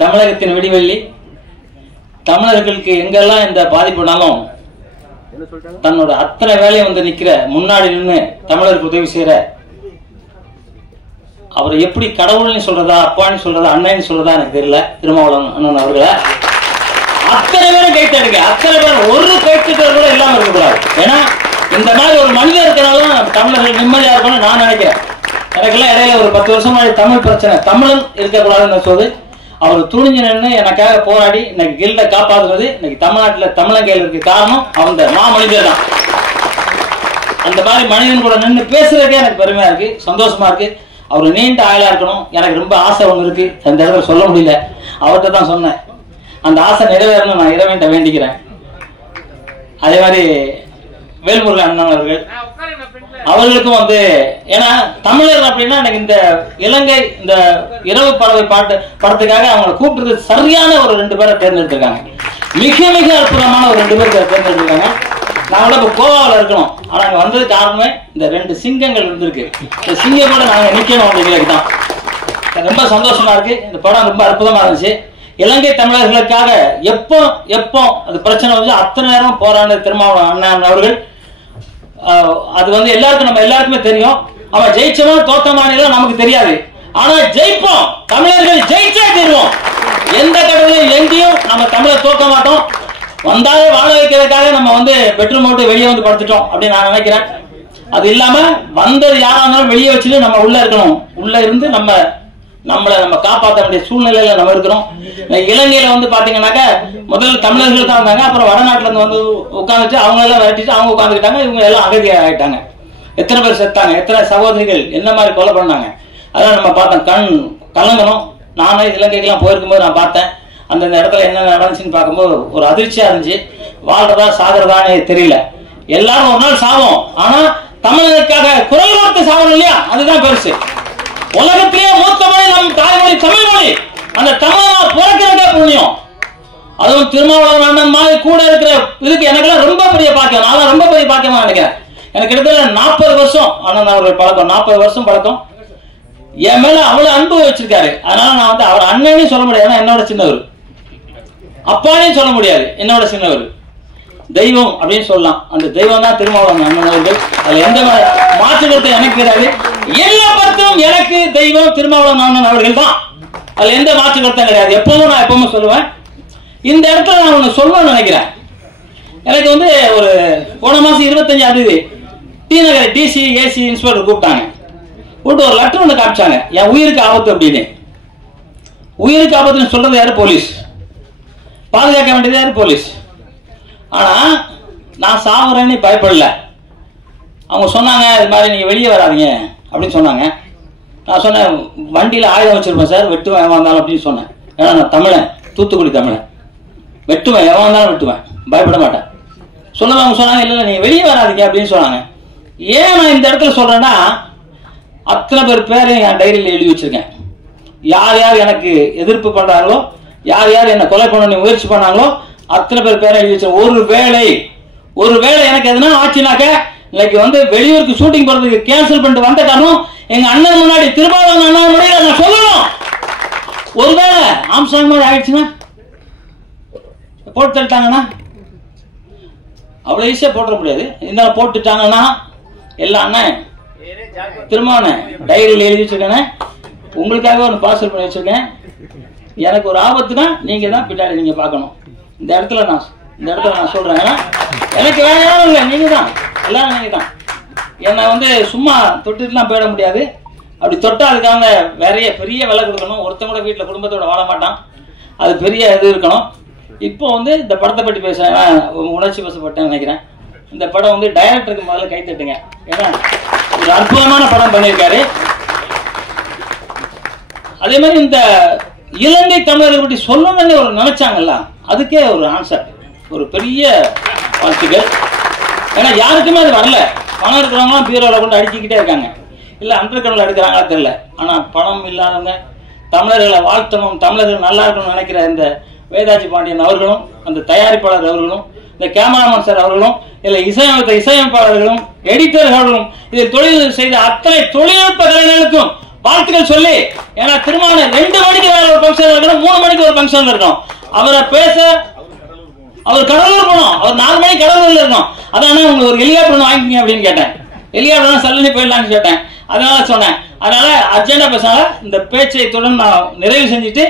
தமிழகத்தின் விடிவெள்ளி. தமிழர்களுக்கு எங்கெல்லாம் இந்த பாதிப்புனாலும் தன்னோட அத்தனை வேலையை வந்து நிக்கிற, முன்னாடி நின்று தமிழருக்கு உதவி செய்யற, அவர் எப்படி கடவுள்னு சொல்றதா, அப்பான்னு சொல்றதா, அண்ணன்னு சொல்றதா எனக்கு தெரியல. திருமாவளவன் அண்ணன் அவர்களை அத்தனை பேரும் கைத்தடுங்க. அத்தனை பேர் ஒரு கைத்தட்டர் கூட இல்லாம இருக்கக்கூடாது. ஏன்னா இந்த மாதிரி ஒரு மனிதர் இருக்கிறனாலும் தமிழர்கள் நிம்மதியா இருக்கணும்னு நான் நினைக்கிறேன். எனக்கெல்லாம் இடையில ஒரு 10 வருஷமா தமிழ் பிரச்சனை, தமிழன் இருக்கக்கூடாதுன்னு சொல்லுது. அவர் துணிஞ்சு நின்று எனக்காக போராடி இன்னைக்கு கில்ட காப்பாற்றுறது, இன்னைக்கு தமிழ்நாட்டில் தமிழங்கையில் இருக்கு காரணம் அந்த மாமனிதர் தான். அந்த மாதிரி மனிதன் கூட நின்று பேசுறதுக்கே எனக்கு பெருமையா இருக்கு, சந்தோஷமா இருக்கு. அவர் நீண்ட ஆயுளா இருக்கணும். எனக்கு ரொம்ப ஆசை ஒன்று இருக்கு, அந்த இடத்துல சொல்ல முடியல, அவர்கிட்ட தான் சொன்னேன். அந்த ஆசை நிறைவேறணும் நான் இறைவன்கிட்ட வேண்டிக்கிறேன். அதே மாதிரி வேல்முருகன் அண்ணன் அவர்கள், அவர்களுக்கும் வந்து ஏன்னா தமிழர் அப்படின்னா எனக்கு இந்த இலங்கை இந்த இரவு பறவை படத்துக்காக அவங்களை கூப்பிட்டு சரியான ஒரு 2 பேரை தேர்ந்தெடுத்திருக்காங்க. மிக மிக அற்புதமான ஒரு 2 பேர் தேர்ந்தெடுத்திருக்காங்க. நான் கூட இப்போ கோவாவில் இருக்கணும், ஆனால் அங்கே வந்தது காரணமே இந்த 2 சிங்கங்கள் இருந்திருக்கு. இந்த சிங்கம் கூட நாங்கள் நிற்கணும் அப்படிங்கிறது தான். ரொம்ப சந்தோஷமா இருக்கு. இந்த படம் ரொம்ப அற்புதமா இருந்துச்சு. இலங்கை தமிழர்களுக்காக எப்போ அது பிரச்சனை வந்து அத்தனை நேரம் போராடின திருமாவளவன் அண்ணன் அவர்கள். அது வந்து எல்லாருக்கும் நம்ம எல்லாருக்குமே தெரியும். அவன் ஜெயிச்சவோ தோத்த மாநிலம் நமக்கு தெரியாது, ஆனா ஜெயிப்போம். தமிழர்கள் ஜெயிச்சே தீர்வோம். எந்த கடவுளையும் எங்கேயும் நம்ம தமிழர் தோக்க மாட்டோம். வந்தாலே வாழ வைக்கிறதுக்காக நம்ம வந்து பெட்ரூம் போட்டு வெளியே வந்து படுத்துட்டோம் அப்படின்னு நான் நினைக்கிறேன். அது இல்லாம வந்தது யாரா இருந்தாலும் வெளியே வச்சுட்டு நம்ம உள்ள இருக்கணும். உள்ள இருந்து நம்மளை காப்பாற்ற வேண்டிய சூழ்நிலையில நம்ம இருக்கிறோம். இலங்கையில வந்து பாத்தீங்கன்னாக்க முதல்ல தமிழர்கள் தான் இருந்தாங்க, அப்புறம் வடநாட்டுல இருந்து வந்து உட்காந்துட்டு அவங்க எல்லாம் விரட்டிட்டு அவங்க உட்காந்துக்கிட்டாங்க. இவங்க எல்லாம் அகதியா ஆயிட்டாங்க. எத்தனை பேர் செத்தாங்க, எத்தனை சகோதரிகள் என்ன மாதிரி கொலை பண்ணாங்க, அதெல்லாம் நம்ம பார்த்தோம். கண் கலங்கணும். நானே இலங்கைக்கெல்லாம் போயிருக்கும்போது நான் பார்த்தேன். அந்தந்த இடத்துல என்ன நடந்துச்சுன்னு பார்க்கும்போது ஒரு அதிர்ச்சியா இருந்துச்சு. வாழ்றதா சாகிறதான்னு தெரியல. எல்லாரும் ஒரு நாள் சாவோம், ஆனா தமிழர்களுக்காக குரல் வார்த்தை சாவணும் இல்லையா, அதுதான் பெருசு. உலகத்திலேயே மூத்த மொழி நம் தாய்மொழி தமிழ் மொழி. அந்த தமிழா பிறக்கிறதே புண்ணியம். அதுவும் திருமாவளவன் அண்ணன் மாதிரி கூட இருக்கிற இதுக்கு எனக்குலாம் ரொம்ப பெரிய பாக்கியம். நான் ரொம்ப பெரிய பாக்கியமா நினைக்கிறேன். எனக்கு கிட்டத்தட்ட 40 வருஷம் அண்ணன் அவர்கள் பழக்கம், 40 வருஷம் பழக்கம். என் மேல அவ்வளவு அன்பு வச்சிருக்காரு. அதனால நான் வந்து அவர் அண்ணனையும் சொல்ல முடியாது, என்னோட சின்னவர். அப்பானையும் சொல்ல முடியாது, என்னோட சின்னவர். தெய்வம் அப்படின்னு சொல்லலாம். அந்த தெய்வம் தான் திருமாவளவன் அண்ணன் அவர்கள். அதுல எந்த மாற்று கருத்து எனக்கு கிடையாது. எல்லா கருத்தும் எனக்கு தெய்வம் திருமாவளவன் அண்ணன் அவர்கள் தான். அதுல எந்த மாற்று கருத்தும் கிடையாது. நான் எப்பவுமே சொல்லுவேன். இந்த இடத்துல நான் ஒண்ணு சொல்லணும்னு நினைக்கிறேன். எனக்கு வந்து ஒரு போன மாசம் 25ஆம் தேதி டி நகர் டிசி ஏசி இன்ஸ்பெக்டர் கூப்பிட்டாங்க. கூப்பிட்டு ஒரு லெட்டர் ஒன்று காமிச்சாங்க, என் உயிருக்கு ஆபத்து அப்படின்னு. உயிருக்கு ஆபத்துன்னு சொல்றது யாரு? போலீஸ். பாதுகாக்க வேண்டியது யாரு? போலீஸ். ஆனா நான் சாகுறேன்னு பயப்படல. அவங்க சொன்னாங்க இது மாதிரி நீங்க வெளியே வராதீங்க அப்படின்னு சொன்னாங்க. நான் சொன்னேன் வண்டியில ஆயுதம் வச்சிருப்பேன் சார், வெட்டுவேன் எவன் வந்தாலும் அப்படின்னு சொன்னேன். ஏன்னா நான் தமிழன், தூத்துக்குடி தமிழன். வெட்டுவேன், எவன் வந்தாலும் வெட்டுவேன், பயப்பட மாட்டேன். அவங்க சொன்னாங்க இல்லை நீங்க வெளியே வராதீங்க அப்படின்னு சொன்னாங்க. ஏன் நான் இந்த இடத்துல சொல்றேன்னா, அத்தனை பேரையும் என் டைரியில் எழுதி வச்சிருக்கேன். யார் யார் எனக்கு எதிர்ப்பு பண்றாங்களோ, யார் யார் என்ன கொலை பண்ண முயற்சி பண்ணாங்களோ அத்தனை பேரை எழுதி வச்சேன். ஒருவேளை எனக்கு எதுனா ஆச்சுனாக்க, இன்னைக்கு வந்து வெளியூருக்கு ஷூட்டிங் போறதுக்கு கேன்சல் பண்ணிட்டு வந்த காரணம் எங்க அண்ணன் முன்னாடி, திருமாவளவன் அண்ணன் முன்னாடி நான் சொல்லணும். ஒருவேளை ஆம்ஸ்ட்ராங் மாதிரி ஆயிடுச்சுன்னா, போட்டு தள்ளிட்டாங்கன்னா, அவ்வளவு ஈஸியா போட்டுற முடியாது. இருந்தாலும் போட்டுட்டாங்கன்னா எல்லாம் அண்ணன் திருமாவளவன் டைரியில் எழுதி வச்சிருக்கேன், உங்களுக்காக ஒரு பார்சல் பண்ணி வச்சிருக்கேன். எனக்கு ஒரு ஆபத்துனா நீங்க தான் பின்னாடி நீங்க பார்க்கணும். இந்த இடத்துல நான் சொல்றேன், எனக்கு வேற யாரும் இல்லை, நீங்க தான், எல்லாரும் நீங்க தான். என்னை வந்து சும்மா தொட்டுலாம் போயிட முடியாது. அப்படி தொட்டா அதுக்காக நிறைய பெரிய விலை கொடுக்கணும். ஒருத்தன் கூட வீட்டில் குடும்பத்தோட வாழ மாட்டான், அது பெரிய இது இருக்கணும். இப்போ வந்து இந்த படத்தை பற்றி பேசுறேன், உணர்ச்சி வசப்பட்டேன்னு நினைக்கிறேன். இந்த படம் வந்து டைரக்டருக்கு முதல்ல கை தட்டுங்க. ஏன்னா ஒரு அற்புதமான படம் பண்ணியிருக்காரு. அதே மாதிரி இந்த இலங்கை தமிழர்கள் பற்றி சொல்லணும்னு ஒரு நினைச்சாங்கல்ல, அதுக்கே ஒரு ஆன்சர், ஒரு பெரிய வாழ்த்துக்கள். ஏன்னா யாருக்குமே அது வரல. பணம் இருக்கிறவங்களாம் பீரோவில் கொண்டு அடிச்சுக்கிட்டே இருக்காங்க, இல்லை அண்டர்கிரவுண்டில் எடுக்கிறாங்களா தெரியல. ஆனால் பணம் இல்லாதவங்க தமிழர்களை வாழ்த்தணும், தமிழர்கள் நல்லா இருக்கணும்னு நினைக்கிற இந்த வேதாஜி பாண்டியன் அவர்களும், அந்த தயாரிப்பாளர் அவர்களும், இந்த கேமராமேன் சார் அவர்களும், இல்லை இசையமைப்பாளர்களும், எடிட்டர்களும், இதில் தொழில் செய்த அத்தனை தொழில்நுட்ப கலைஞர்களுக்கும் வாழ்த்துக்கள் சொல்லி, ஏன்னா திருமணம் 2 மணிக்கு வேற ஒரு ஃபங்க்ஷன் இருக்கணும், 3 மணிக்கு ஒரு ஃபங்க்ஷன் இருக்கணும். அவரை பேச அவர் கடலூர் போனோம், அவர் 4 மணிக்கு கடலூர்ல இருக்கணும். அதான் உங்களுக்கு ஒரு ஹெலிகாப்டர் வாங்கிக்கங்க அப்படின்னு கேட்டேன். ஹெலிகாப்டர் சல்லி போயிடலான்னு கேட்டேன், அதனால சொன்னேன். அதனால அர்ஜென்டா பேசாத இந்த பேச்சை தொடர்ந்து நான் நிறைவு செஞ்சுட்டு,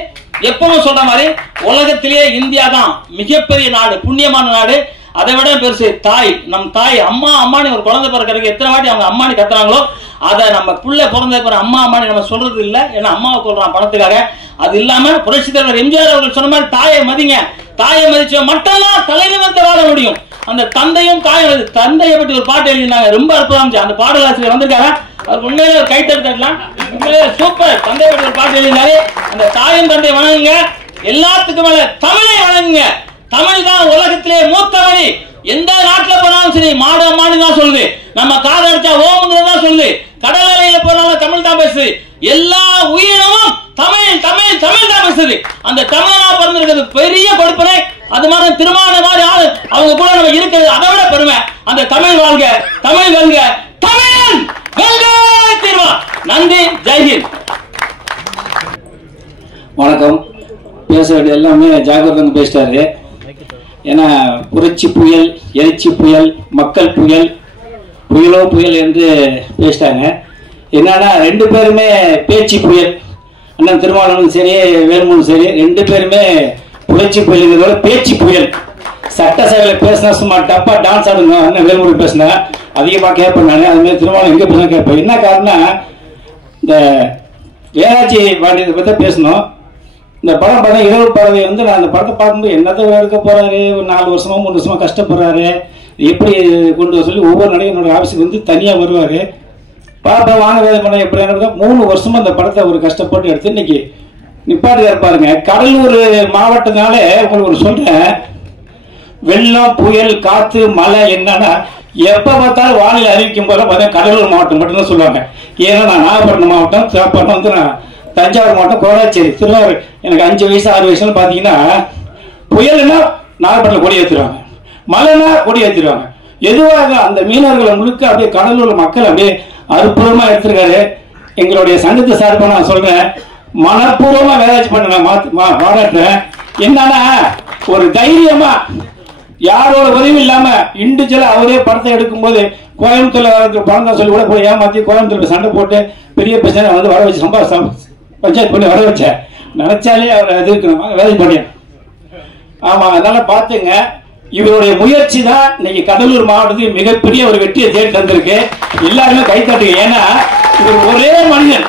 எப்பவும் சொல்ற மாதிரி உலகத்திலேயே இந்தியா தான் மிகப்பெரிய நாடு, புண்ணியமான நாடு. அதை விட பெருசு தாய். நம் தாய் அம்மா அம்மானு ஒரு குழந்தை பிறக்கிறதுக்கு எத்தனை வாட்டி அவங்க அம்மானு கத்துறாங்களோ, அதை நம்ம புள்ள பிறந்த அம்மா அம்மானு நம்ம சொல்றது இல்லை. ஏன்னா அம்மாவை கொள்றான் பணத்துக்காக. அது இல்லாம புரட்சி தலைவர் எம்ஜிஆர் அவர்கள் சொன்ன மாதிரி தாயை மதிங்க. தாயை மதிச்ச மட்டும்தான் தலைநிமிர்ந்து வாழ முடியும். அந்த தந்தையும் தாயும், தந்தையை பற்றி ஒரு பாட்டு எழுதினாங்க, ரொம்ப அற்புதமா இருந்துச்சு. அந்த பாடலாசிரியர் வந்திருக்காங்க, அவர் உண்மையிலே ஒரு கைத்தட்டலாம். உண்மையிலே சூப்பர். தந்தையை பற்றி ஒரு பாட்டு எழுதினாரு. அந்த தாயும் தந்தை வணங்குங்க. எல்லாத்துக்கும் மேல தமிழை வணங்குங்க. தமிழ் தான் உலகத்திலே மூத்த மொழி. எந்த நாட்டில் போனாலும் சரி மாடு அம்மானு தான் சொல்லுது. நம்ம காது அடிச்சா ஓமுங்கிறது தான் சொல்லுது. கடல் அலையில போனாலும் தமிழ் தான் பேசுது. எல்லா உயிரினமும் தமிழ் தமிழ் தமிழ் தான் பேசுது. அந்த தமிழனா பிறந்திருக்கிறது பெரிய கொடுப்பனை. அது மாதிரி திருமண மாதிரி ஆளு அவங்க கூட நம்ம இருக்கிறது அதை விட பெருமை. அந்த தமிழ் வாழ்க, தமிழ் வெல்க, தமிழன் வெல்க தீர்வா. நன்றி, ஜெய்ஹிந்த். வணக்கம். பேச வேண்டிய எல்லாமே ஜாகிரதங்க பேசிட்டாரு. ஏன்னா புரட்சி புயல், எழுச்சி புயல், மக்கள் புயல், புயலோ புயல் என்று பேசிட்டாங்க. என்னன்னா 2 பேருமே பேச்சு புயல். அண்ணன் திருமாவளவனும் சரி, வேலுமணியும் சரி, 2 பேருமே புரட்சி புயலுங்கிறதோட பேச்சு புயல். சட்டசபையில் பேசினா சும்மா டப்பா டான்ஸ் ஆடுங்க. அண்ணன் வேலுமணி பேசினா அதிகமாக கேட்பேன் நான். அதுமாதிரி திருமாவளவன் எங்கே பேசினா கேட்பேன். என்ன காரணம், இந்த வேளாட்சி பாண்டியத்தை பற்றி பேசணும். இந்த படம் பார்த்தா இரவு பறவை வந்து நான் அந்த படத்தை பார்க்கும்போது என்னத்தை எடுக்க போறாரு, ஒரு 4 வருஷமா 3 வருஷமா கஷ்டப்படுறாரு, எப்படி கொண்டு வர சொல்லி ஒவ்வொரு நடையும் என்னோட ஆஃபீஸுக்கு வந்து தனியாக வருவார். பாப்பா வாங்க வேலை பண்ண எப்படி 3 வருஷமா அந்த படத்தை ஒரு கஷ்டப்பட்டு எடுத்து இன்னைக்கு நிப்பாட்டு இருப்பாருங்க. கடலூர் மாவட்டத்தினால உங்களுக்கு ஒரு சொல்றேன், வெள்ளம் புயல் காற்று மழை என்னன்னா எப்போ பார்த்தாலும் வானிலை அறிவிக்கும் போது பார்த்தா கடலூர் மாவட்டம் மட்டும்தான் சொல்லுவாங்க. ஏன்னா நான் நாகப்பட்டினம் மாவட்டம், சேப்பாட்டம் வந்து நான் தஞ்சாவூர் மாவட்டம், கோடாச்சேரி, திருவாரூர். எனக்கு 5 வயசு 6 வயசுல பார்த்தீங்கன்னா புயல்னா நாகப்பட்டினம் கொடி ஏற்றுவாங்க, மழைனா கொடி ஏற்றிடுவாங்க. எதுவாக அந்த மீனவர்களை முழுக்க அப்படியே கடலூர் மக்கள் அப்படியே அற்புதமாக எடுத்திருக்காரு. எங்களுடைய சங்கத்தை சார்பாக நான் சொல்றேன், மனப்பூர்வமாக வேலைச்சு பண்ண பாராட்டுறேன். என்னன்னா ஒரு தைரியமா யாரோட உதவி இல்லாம இண்டிவிஜுவலா அவரே படத்தை எடுக்கும் போது கோயம்புத்தூர்ல பணம் தான் சொல்லி கூட போய் ஏமாத்தி கோயம்புத்தூர்ல சண்டை போட்டு பெரிய பிரச்சனை வந்து வர வச்சு பஞ்சாயத்து பண்ணி வர வச்சேன். நினைச்சாலே அவர் எதிர்க்கணும், வேலை பண்ணியேன். ஆமா, அதனால பாத்துங்க, இவருடைய முயற்சி தான் இன்னைக்கு கடலூர் மாவட்டத்துக்கு மிகப்பெரிய ஒரு வெற்றியை தேடி தந்திருக்கு. எல்லாருமே கைத்தட்டுங்க. ஏன்னா இவர் ஒரே மனிதன்.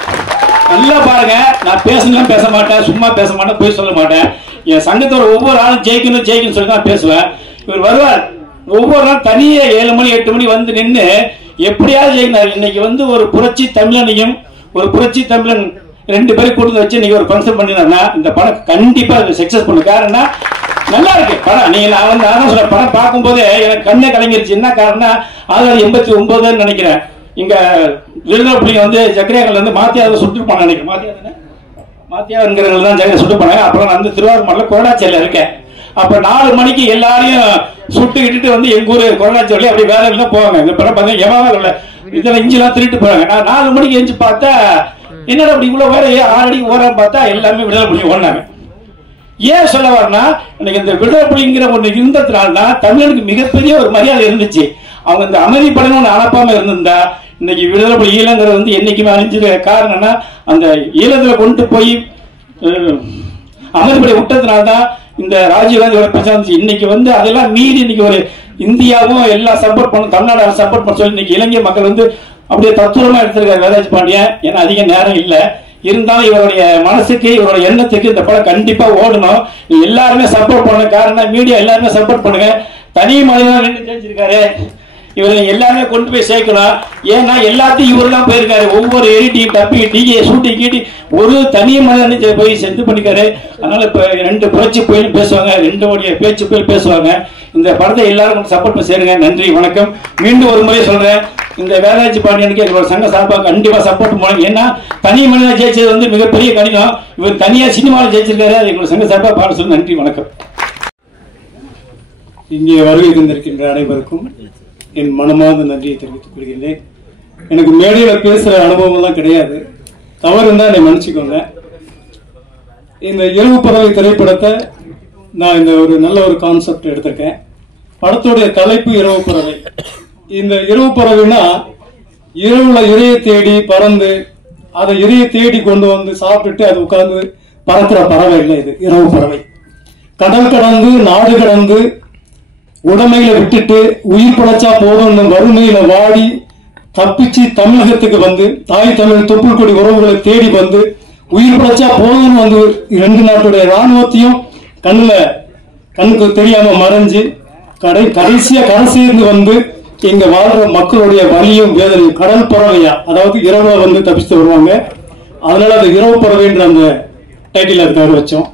நல்லா பாருங்க, நான் பேசணும் பேச மாட்டேன், சும்மா பேச மாட்டேன், போய் சொல்ல மாட்டேன். என் சங்கத்தோட ஒவ்வொரு ஆளும் ஜெயிக்கணும் ஜெயிக்கணும் சொல்லி தான் பேசுவேன். இவர் வருவார் ஒவ்வொரு நாள் தனியே 7 மணி 8 மணி வந்து நின்று எப்படியாவது ஜெயிக்கிறார். இன்னைக்கு வந்து ஒரு புரட்சி தமிழனையும் ஒரு புரட்சி தமிழன் 2 பேரும் கூட்டு வச்சு இன்னைக்கு ஒரு ஃபங்க்ஷன் பண்ணினா இந்த படம் கண்டிப்பா சக்சஸ் பண்ணும். காரணம் நல்லா இருக்கு படம். நீங்க நான் வந்து அதான் சொல்ல படம் பார்க்கும் போதே எனக்கு கண்ணே கலங்கிருச்சு. என்ன காரணம், 1989 நினைக்கிறேன். இங்க விருதுநகர் வந்து ஜக்கரியாக்கல்ல இருந்து மாத்தியாவை சுட்டுப்பாங்க நினைக்கிறேன். மாத்தியாங்கிறவங்க தான் சுட்டு போனாங்க. அப்புறம் நான் வந்து திருவாரூர்ல கோடாச்சேரியில இருக்கேன். அப்ப 4 மணிக்கு எல்லாரையும் சுட்டு இட்டுட்டு வந்து எங்க ஊரு கோடாச்சேரி அப்படி வேற எல்லாம் போவாங்க. இந்த படம் பார்த்தீங்கன்னா எவ்வளவு இதெல்லாம் இஞ்சிலாம் திருட்டு போறாங்க. நான் 4 மணிக்கு எஞ்சி பார்த்தா என்னடா அப்படி இவ்வளவு வேற 6 அடிக்கு ஓரம் பார்த்தா எல்லாமே விடுதலை புலி ஓடினாங்க. ஏன் சொல்ல வரனா, இன்னைக்கு இந்த விடுதலை புலிங்கிற ஒண்ணு இருந்ததுனால்தான் தமிழனுக்கு மிகப்பெரிய ஒரு மரியாதை இருந்துச்சு. அவங்க இந்த அமைதிப்படணும் ஒன்று அனுப்பாம இருந்திருந்தா இன்னைக்கு விடுதலை புலி ஈழங்கிறது வந்து என்னைக்குமே அழிஞ்சது. காரணம்னா அந்த ஈழத்துல கொண்டு போய் அமைதிப்படை விட்டதுனால்தான் இந்த ராஜீவ்காந்தியோட பிரச்சனை. இன்னைக்கு வந்து அதெல்லாம் மீறி இன்னைக்கு ஒரு இந்தியாவும் எல்லாம் சப்போர்ட் பண்ணும், தமிழ்நாடு சப்போர்ட் பண்ண சொல்லி இன்னைக்கு இலங்கை மக்கள் வந்து அப்படியே தத்துவமா எடுத்திருக்காரு வேலாஜி பாண்டியன். ஏன்னா அதிக நேரம் இல்லை, இருந்தாலும் இவருடைய மனசுக்கு இவருடைய எண்ணத்துக்கு இந்த படம் கண்டிப்பா ஓடணும். எல்லாருமே சப்போர்ட் பண்ண. காரணம் மீடியா எல்லாருமே சப்போர்ட் பண்ணுங்க. தனி மனிதனா நின்று தெரிஞ்சிருக்காரு. இவரை எல்லாருமே கொண்டு போய் சேர்க்கணும். ஏன்னா எல்லாத்தையும் இவரு தான் போயிருக்காரு. ஒவ்வொரு எடிட்டிங் டப்பி டிஜே ஷூட்டிங் கீட்டி ஒரு தனி மனிதன் போய் சென்று பண்ணிக்காரு. அதனால இப்ப 2 புரட்சி புயல் பேசுவாங்க, 2 பேச்சு புயல் பேசுவாங்க. இந்த படத்தை எல்லாரும் சப்போர்ட் பண்ணி சேருங்க. நன்றி, வணக்கம். மீண்டும் ஒரு முறை சொல்றேன், இந்த வேலாஜி பாண்டியனுக்கு எங்களோட சங்க சார்பாக கண்டிப்பா சப்போர்ட் பண்ணுங்க. ஏன்னா தனி மனிதன் ஜெயிச்சது வந்து மிகப்பெரிய கடினம். இவர் தனியா சினிமாவில் ஜெயிச்சிருக்காரு. அது எங்களோட சங்க சார்பாக பாட சொல்லி நன்றி, வணக்கம். இங்கே வருகை தந்திருக்கின்ற அனைவருக்கும் என் மனமார்ந்த நன்றியை தெரிவித்துக் கொள்கிறேன். எனக்கு மேடையில் பேசுகிற அனுபவம்லாம் கிடையாது. தவறு இருந்தா என்னை மன்னிச்சுக்கோங்க. இந்த இரவு பறவை திரைப்படத்தை நான் இந்த ஒரு நல்ல ஒரு கான்செப்ட் எடுத்திருக்கேன். படத்துடைய தலைப்பு இரவு பறவை. இந்த இரவு பறவைனா இரவுல இரையை தேடி பறந்து அதை இரையை தேடி கொண்டு வந்து சாப்பிட்டுட்டு அது உட்கார்ந்து பறக்கிற பறவை இல்லை. இது இரவு பறவை. கடல் கடந்து நாடு கடந்து உடமையில விட்டுட்டு உயிர் படைச்சா போதும் வறுமையில வாடி தப்பிச்சு தமிழகத்துக்கு வந்து தாய் தமிழ் தொப்புள் கொடி உறவுகளை தேடி வந்து உயிர் படைச்சா போதும்னு வந்து 2 நாட்டுடைய ராணுவத்தையும் கண்ணுக்கு தெரியாம மறைஞ்சு கடைசியா கரை சேர்ந்து வந்து இங்க வாழ்ற மக்களுடைய வலியும் வேதனையும் கடல் பறவையா, அதாவது இரவுல வந்து தப்பிச்சுட்டு வருவாங்க. அதனால அது இரவு பறவைன்ற அந்த டைட்டில் அதுக்காக வச்சோம்.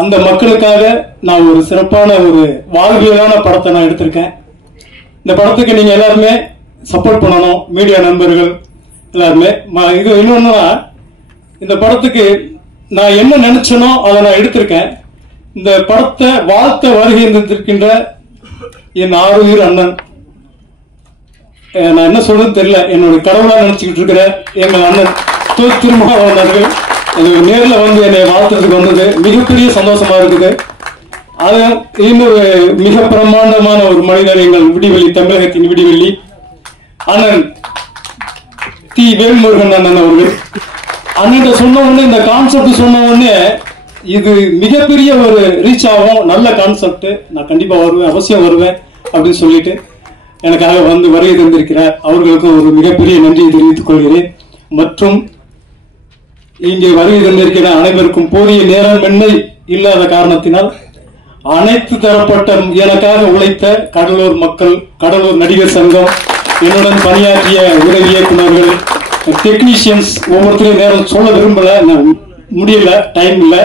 அந்த மக்களுக்காக நான் ஒரு சிறப்பான ஒரு வாழ்வியலான படத்தை நான் எடுத்திருக்கேன். இந்த படத்துக்கு நீங்க எல்லாருமே சப்போர்ட் பண்ணணும், மீடியா நண்பர்கள் எல்லாருமே. இது இன்னொன்னா, இந்த படத்துக்கு நான் என்ன நினைச்சனோ அதை நான் எடுத்திருக்கேன். இந்த படத்தை வாழ்த்த வருகை இருந்திருக்கின்ற என் ஆறுயிர் அண்ணன், நான் என்ன சொல்றது தெரியல, என்னுடைய கடவுளா நினைச்சுக்கிட்டு இருக்கிற எங்கள் அண்ணன் திருமாவளவன் அவர்கள் நேரில் வந்து என்னை வாழ்த்துறதுக்கு வந்தது மிகப்பெரிய சந்தோஷமா இருக்குது. அது இன்னொரு மிக பிரம்மாண்டமான ஒரு மனிதர், எங்கள் விடிவெளி, தமிழகத்தின் விடிவெளி அண்ணன் தி வேல்முருகன் அண்ணன் அவர்கள். அண்ணன் சொன்ன உடனே, இந்த கான்செப்ட் சொன்ன உடனே இது மிகப்பெரிய ஒரு ரீச் ஆகும், நல்ல கான்செப்ட், நான் கண்டிப்பா வருவேன், அவசியம் வருவேன் அப்படின்னு சொல்லிட்டு எனக்காக வந்து வருகை தந்திருக்கிறார். அவர்களுக்கு ஒரு மிகப்பெரிய நன்றியை தெரிவித்துக் கொள்கிறேன். மற்றும் இங்கே வருகை தந்திருக்கிற அனைவருக்கும் போதிய நேரமின்மை இல்லாத காரணத்தினால் அனைத்து தரப்பட்ட எனக்காக உழைத்த கடலூர் மக்கள், கடலூர் நடிகர் சங்கம், என்னுடன் பணியாற்றிய உதவி இயக்குநர்கள், டெக்னீஷியன்ஸ், ஒவ்வொருத்தரையும் நேரம் சொல்ல விரும்பல, முடியல, டைம் இல்ல.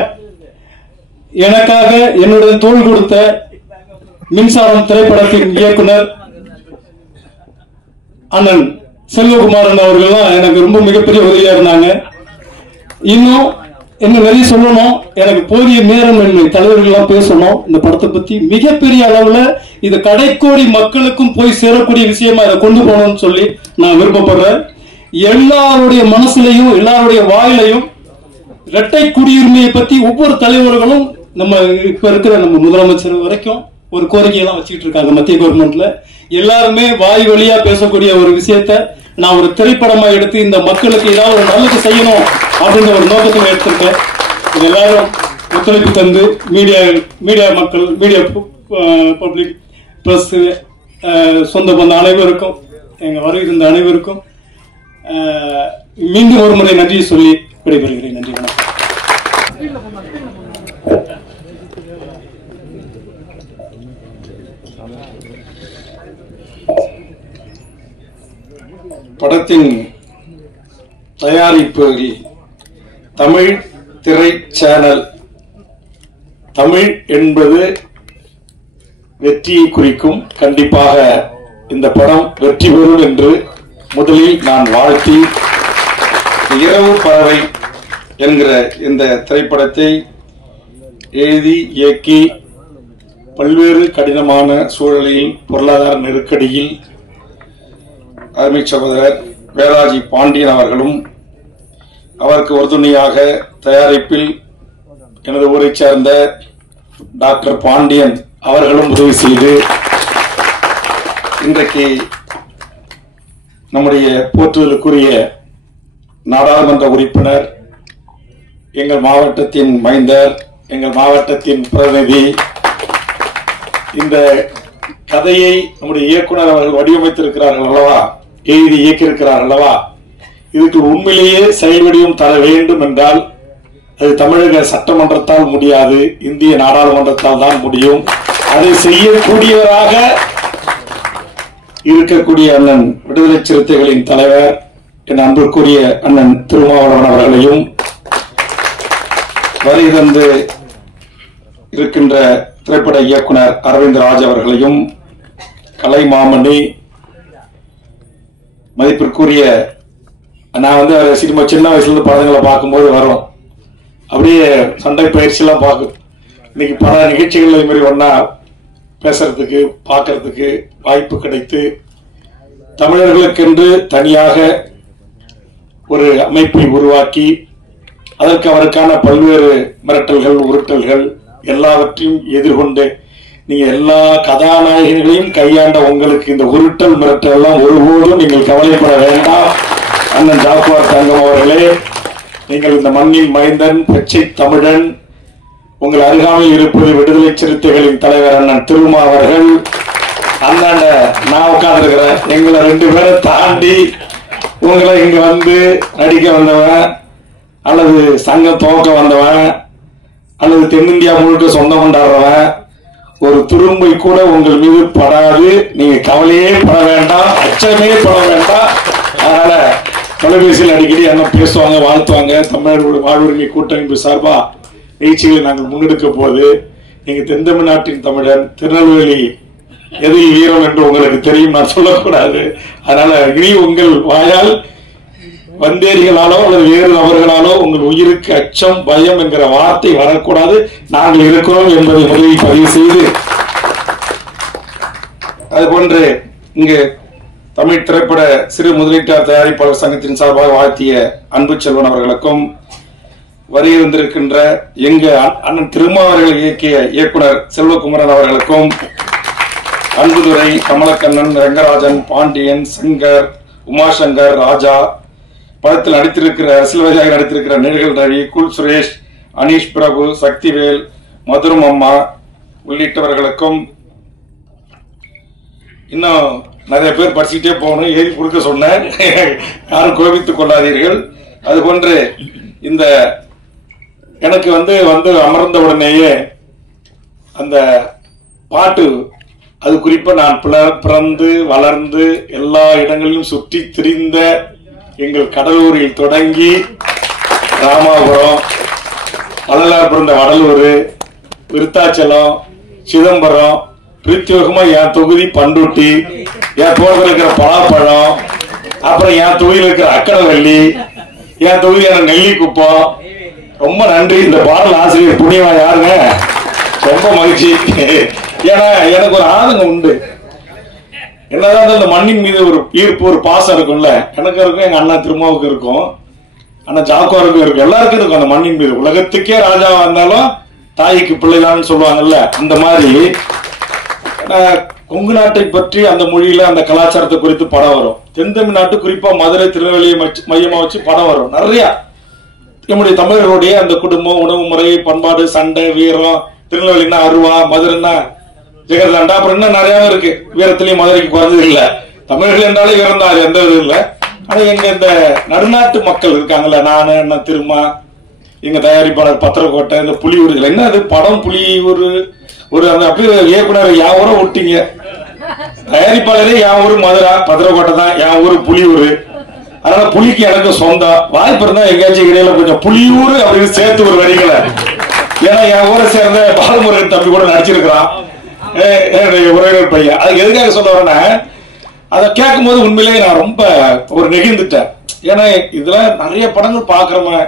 எனக்காக என்னுடன் தோள் கொடுத்த மின்சாரம் திரைப்படத்தின் இயக்குனர் அண்ணன் செல்வகுமாரன் அவர்கள்லாம் எனக்கு ரொம்ப மிகப்பெரிய உதவியா இருந்தாங்க. இன்னும் நிறைய சொல்லணும், எனக்கு போதிய நேரம் தலைவர்கள்லாம் பேசணும். இந்த படத்தை பத்தி மிகப்பெரிய அளவுல இது கடைக்கோடி மக்களுக்கும் போய் சேரக்கூடிய விஷயமா இதை கொண்டு போகணும்னு சொல்லி நான் விருப்பப்படுறேன். எல்லாருடைய மனசுலையும் எல்லாருடைய வாயிலையும் இரட்டை குடியுரிமையை பத்தி ஒவ்வொரு தலைவர்களும், நம்ம இப்ப இருக்கிற நம்ம முதலமைச்சர் வரைக்கும் ஒரு கோரிக்கையெல்லாம் வச்சுக்கிட்டு இருக்காங்க மத்திய கவர்மெண்ட்ல. எல்லாருமே வாய் வழியா பேசக்கூடிய ஒரு விஷயத்த நான் ஒரு திரைப்படமா எடுத்து இந்த மக்களுக்கு ஏதாவது ஒரு நல்லது செய்யணும் அப்படின்ற ஒரு நோக்கத்தில் எடுத்திருக்கேன். இது எல்லாரும் ஒத்துழைப்பு தந்து மீடியா மக்கள், மீடியா பப்ளிக் பிரஸ், சொந்த பந்த அனைவருக்கும், எங்க வருகை இருந்த அனைவருக்கும் மீண்டும் ஒரு முறை நன்றியை சொல்லி விடைபெறுகிறேன். நன்றி, வணக்கம். படத்தின் தயாரிப்பில் தமிழ் திரை சேனல், தமிழ் என்பது வெற்றியை குறிக்கும். கண்டிப்பாக இந்த படம் வெற்றி பெறும் என்று முதலில் நான் வாழ்த்தி, இரவு பறவை என்கிற இந்த திரைப்படத்தை எழுதி இயக்கி பல்வேறு கடினமான சூழலில், பொருளாதார நெருக்கடியில் அருமை சகோதரர் வேலாஜி பாண்டியன் அவர்களும், அவருக்கு உறுதுணையாக தயாரிப்பில் எனது ஊரை சேர்ந்த டாக்டர் பாண்டியன் அவர்களும் உதவி செய்து இன்றைக்கு நம்முடைய போற்றுதலுக்குரிய நாடாளுமன்ற உறுப்பினர், எங்கள் மாவட்டத்தின் மைந்தர், எங்கள் மாவட்டத்தின் பிரதிநிதி, இந்த கதையை நம்முடைய இயக்குனர் அவர்கள் வடிவமைத்திருக்கிறார்கள் அல்லவா, எழுதி இயக்கியிருக்கிறார் அல்லவா, இதுக்கு உண்மையிலேயே செயல் வடிவம் தர வேண்டும் என்றால் அது தமிழக சட்டமன்றத்தால் முடியாது, இந்திய நாடாளுமன்றத்தால் தான் முடியும். அதை செய்யக்கூடியவராக இருக்கக்கூடிய அண்ணன் விடுதலை சிறுத்தைகளின் தலைவர், என் அன்பிற்குரிய அண்ணன் திருமாவளவன் அவர்களையும், வருகை தந்து இருக்கின்ற திரைப்பட இயக்குனர் அரவிந்த் ராஜ் அவர்களையும், கலை மாமணி, மதிப்பிற்குரிய, நான் சினிமா சின்ன வயசுல இருந்து படங்களை பார்க்கும்போது வரும், அப்படியே சண்டை பயிற்சி எல்லாம் பார்க்கும். இன்னைக்கு பல நிகழ்ச்சிகள் இது மாதிரி ஒன்னா பேசுறதுக்கு, பார்க்கறதுக்கு வாய்ப்பு கிடைத்து, தமிழர்களுக்கென்று தனியாக ஒரு அமைப்பை உருவாக்கி அதற்கு அவருக்கான பல்வேறு மிரட்டல்கள் உருட்டல்கள் எல்லாவற்றையும் எதிர்கொண்டு நீங்க எல்லா கதாநாயகங்களையும் கையாண்ட உங்களுக்கு இந்த உருட்டல் மிரட்டல் எல்லாம் ஒருபோதும் நீங்கள் கவலைப்பட வேண்டாம். அண்ணன் ஜாக்குவார் தங்கம் அவர்களே, நீங்கள் இந்த மண்ணின் மைந்தன், பச்சை தமிழன். உங்கள் அருகாமையில் இருப்பது விடுதலை சிறுத்தைகளின் தலைவர் அண்ணன் திருமா அவர்கள். அந்தாண்ட நான் உட்கார்ந்துருக்கிறேன். எங்களை 2 பேரை தாண்டி உங்களை இங்க வந்து நடிக்க வந்தவன், அல்லது சங்கம் துவக்க வந்தவன், அல்லது தென்னிந்தியா முழுக்க சொந்தம் கொண்டாடுறவன், ஒரு துரும்பை கூட உங்கள் மீது படாது. நீங்க கவலையே பட வேண்டாம், அச்சமே பட வேண்டாம். அதனால தொலைபேசியில் அடிக்கடி என்ன பேசுவாங்க, வாழ்த்துவாங்க. தமிழர்களுடைய வாழ்வுரிமை கூட்டமைப்பு சார்பா நிகழ்ச்சிகளை நாங்கள் முன்னெடுக்க போது நீங்க தென் தமிழ்நாட்டின் தமிழன், திருநெல்வேலி எதில் வீரம் என்று உங்களுக்கு தெரியும், நான் சொல்லக்கூடாது. அதனால இனி உங்கள் வாயால் வந்தேரிகளாலோ அல்லது வேறு நபர்களாலோ உங்கள் உயிருக்கு அச்சம் பயம் என்கிற வார்த்தை வரக்கூடாது. நாங்கள் இருக்கிறோம் என்பதை முதலில் பதிவு செய்து, அதுபோன்று இங்கு தமிழ் திரைப்பட சிறு முதலீட்டாளர் தயாரிப்பாளர் சங்கத்தின் சார்பாக வாழ்த்திய அன்பு செல்வன் அவர்களுக்கும், வருகின்றிருக்கின்ற எங்க அண்ணன் திருமா அவர்கள் இயக்கிய இயக்குனர் செல்வகுமரன் அவர்களுக்கும், அன்புதுரை, கமலக்கண்ணன், ரங்கராஜன், பாண்டியன், சங்கர், உமாசங்கர், ராஜா, படத்தில் நடித்திருக்கிற அரசியல்வாதியாக நடித்திருக்கிற நேர்கள் ரவி, குல் சுரேஷ், அனீஷ் பிரபு, சக்திவேல், மதுரம் அம்மா உள்ளிட்டவர்களுக்கும், இன்னும் நிறைய பேர் படிச்சுட்டே போகணும், எழுதி கொடுக்க சொன்னேன், யாரும் கோபித்துக் கொள்ளாதீர்கள். அதுபோன்று இந்த எனக்கு வந்து அமர்ந்த உடனேயே அந்த பாட்டு, அது குறிப்பா நான் பிறந்து வளர்ந்து எல்லா இடங்களிலும் சுற்றி திரிந்த எங்கள் கடலூரில் தொடங்கி ராமாபுரம், வள்ளலார் பிறந்த வடலூர், விருத்தாச்சலம், சிதம்பரம், பிரத்யோகமா என் தொகுதி பண்ருட்டி, என் தோட்டத்தில் இருக்கிற பலாப்பழம், அப்புறம் என் தொகுதியில் இருக்கிற அக்கடவள்ளி, என் தொகுதியான நெல்லிக்குப்பம். ரொம்ப நன்றி. இந்த பாடல் ஆசிரியர் புண்ணியமா யாருங்க, ரொம்ப மகிழ்ச்சி. ஏன்னா எனக்கு ஒரு ஆதங்கம் உண்டு. என்னதான் இந்த மண்ணின் மீது ஒரு ஈர்ப்பு, ஒரு பாசம் இருக்கும்ல, எனக்கு இருக்கும், எங்க அண்ணா திருமாவுக்கு இருக்கும், அண்ணா ஜாக்குவாருக்கும் இருக்கும், எல்லாருக்கும் இருக்கும் அந்த மண்ணின் மீது. உலகத்துக்கே ராஜா வந்தாலும் தாய்க்கு பிள்ளைதான் சொல்லுவாங்கல்ல, அந்த மாதிரி கொங்கு நாட்டை பற்றி அந்த மொழியில அந்த கலாச்சாரத்தை குறித்து படம் வரும். தென் தமிழ்நாட்டு குறிப்பா மதுரை, திருநெல்வேலியை மையமா வச்சு படம் வரும் நிறைய. நம்முடைய தமிழர்களுடைய அந்த குடும்பம், உணவு முறை, பண்பாடு, சண்டை, வீரம், திருநெல்வேலினா அருவா, மதுரைன்னா ஜெகர்தாண்டா, அப்புறம் இன்னும் நிறைய இருக்கு. வீரத்திலையும் மதுரைக்கு குறைஞ்சது இல்ல. தமிழர்கள் என்றாலே வீரம் தான், எந்த இது இல்லை. ஆனா எங்க இந்த நடுநாட்டு மக்கள் இருக்காங்கல்ல, நானு அண்ணா திருமா, எங்க தயாரிப்பாளர் பத்திரக்கோட்டை, இந்த புலியூர், என்ன அது படம் புலியூர், ஒரு அந்த அப்படியே இயக்குனர் என் ஊரை விட்டீங்க, தயாரிப்பாளரே என் ஊர் மதுரை, பத்திரக்கோட்டை தான், என் ஊர் புலியூர். அதனால புலிக்கு எனக்கு சொந்தம். வாய்ப்பு இருந்தா எங்கேயாச்சும் இடையில கொஞ்சம் புலியூர் அப்படின்னு சேர்த்து ஒரு வரிகளை, ஏன்னா என் ஊரை சேர்ந்த பாலமுருகன் தம்பி கூட நடிச்சிருக்கிறான், என்னுடைய உறவினர் பையன். அதுக்கு எதுக்காக சொல்ல வரேன்னா, அதை கேட்கும் போது உண்மையிலேயே நான் ரொம்ப ஒரு நெகிழ்ந்துட்டேன். ஏன்னா இதுல நிறைய படங்கள் பாக்குறோமே,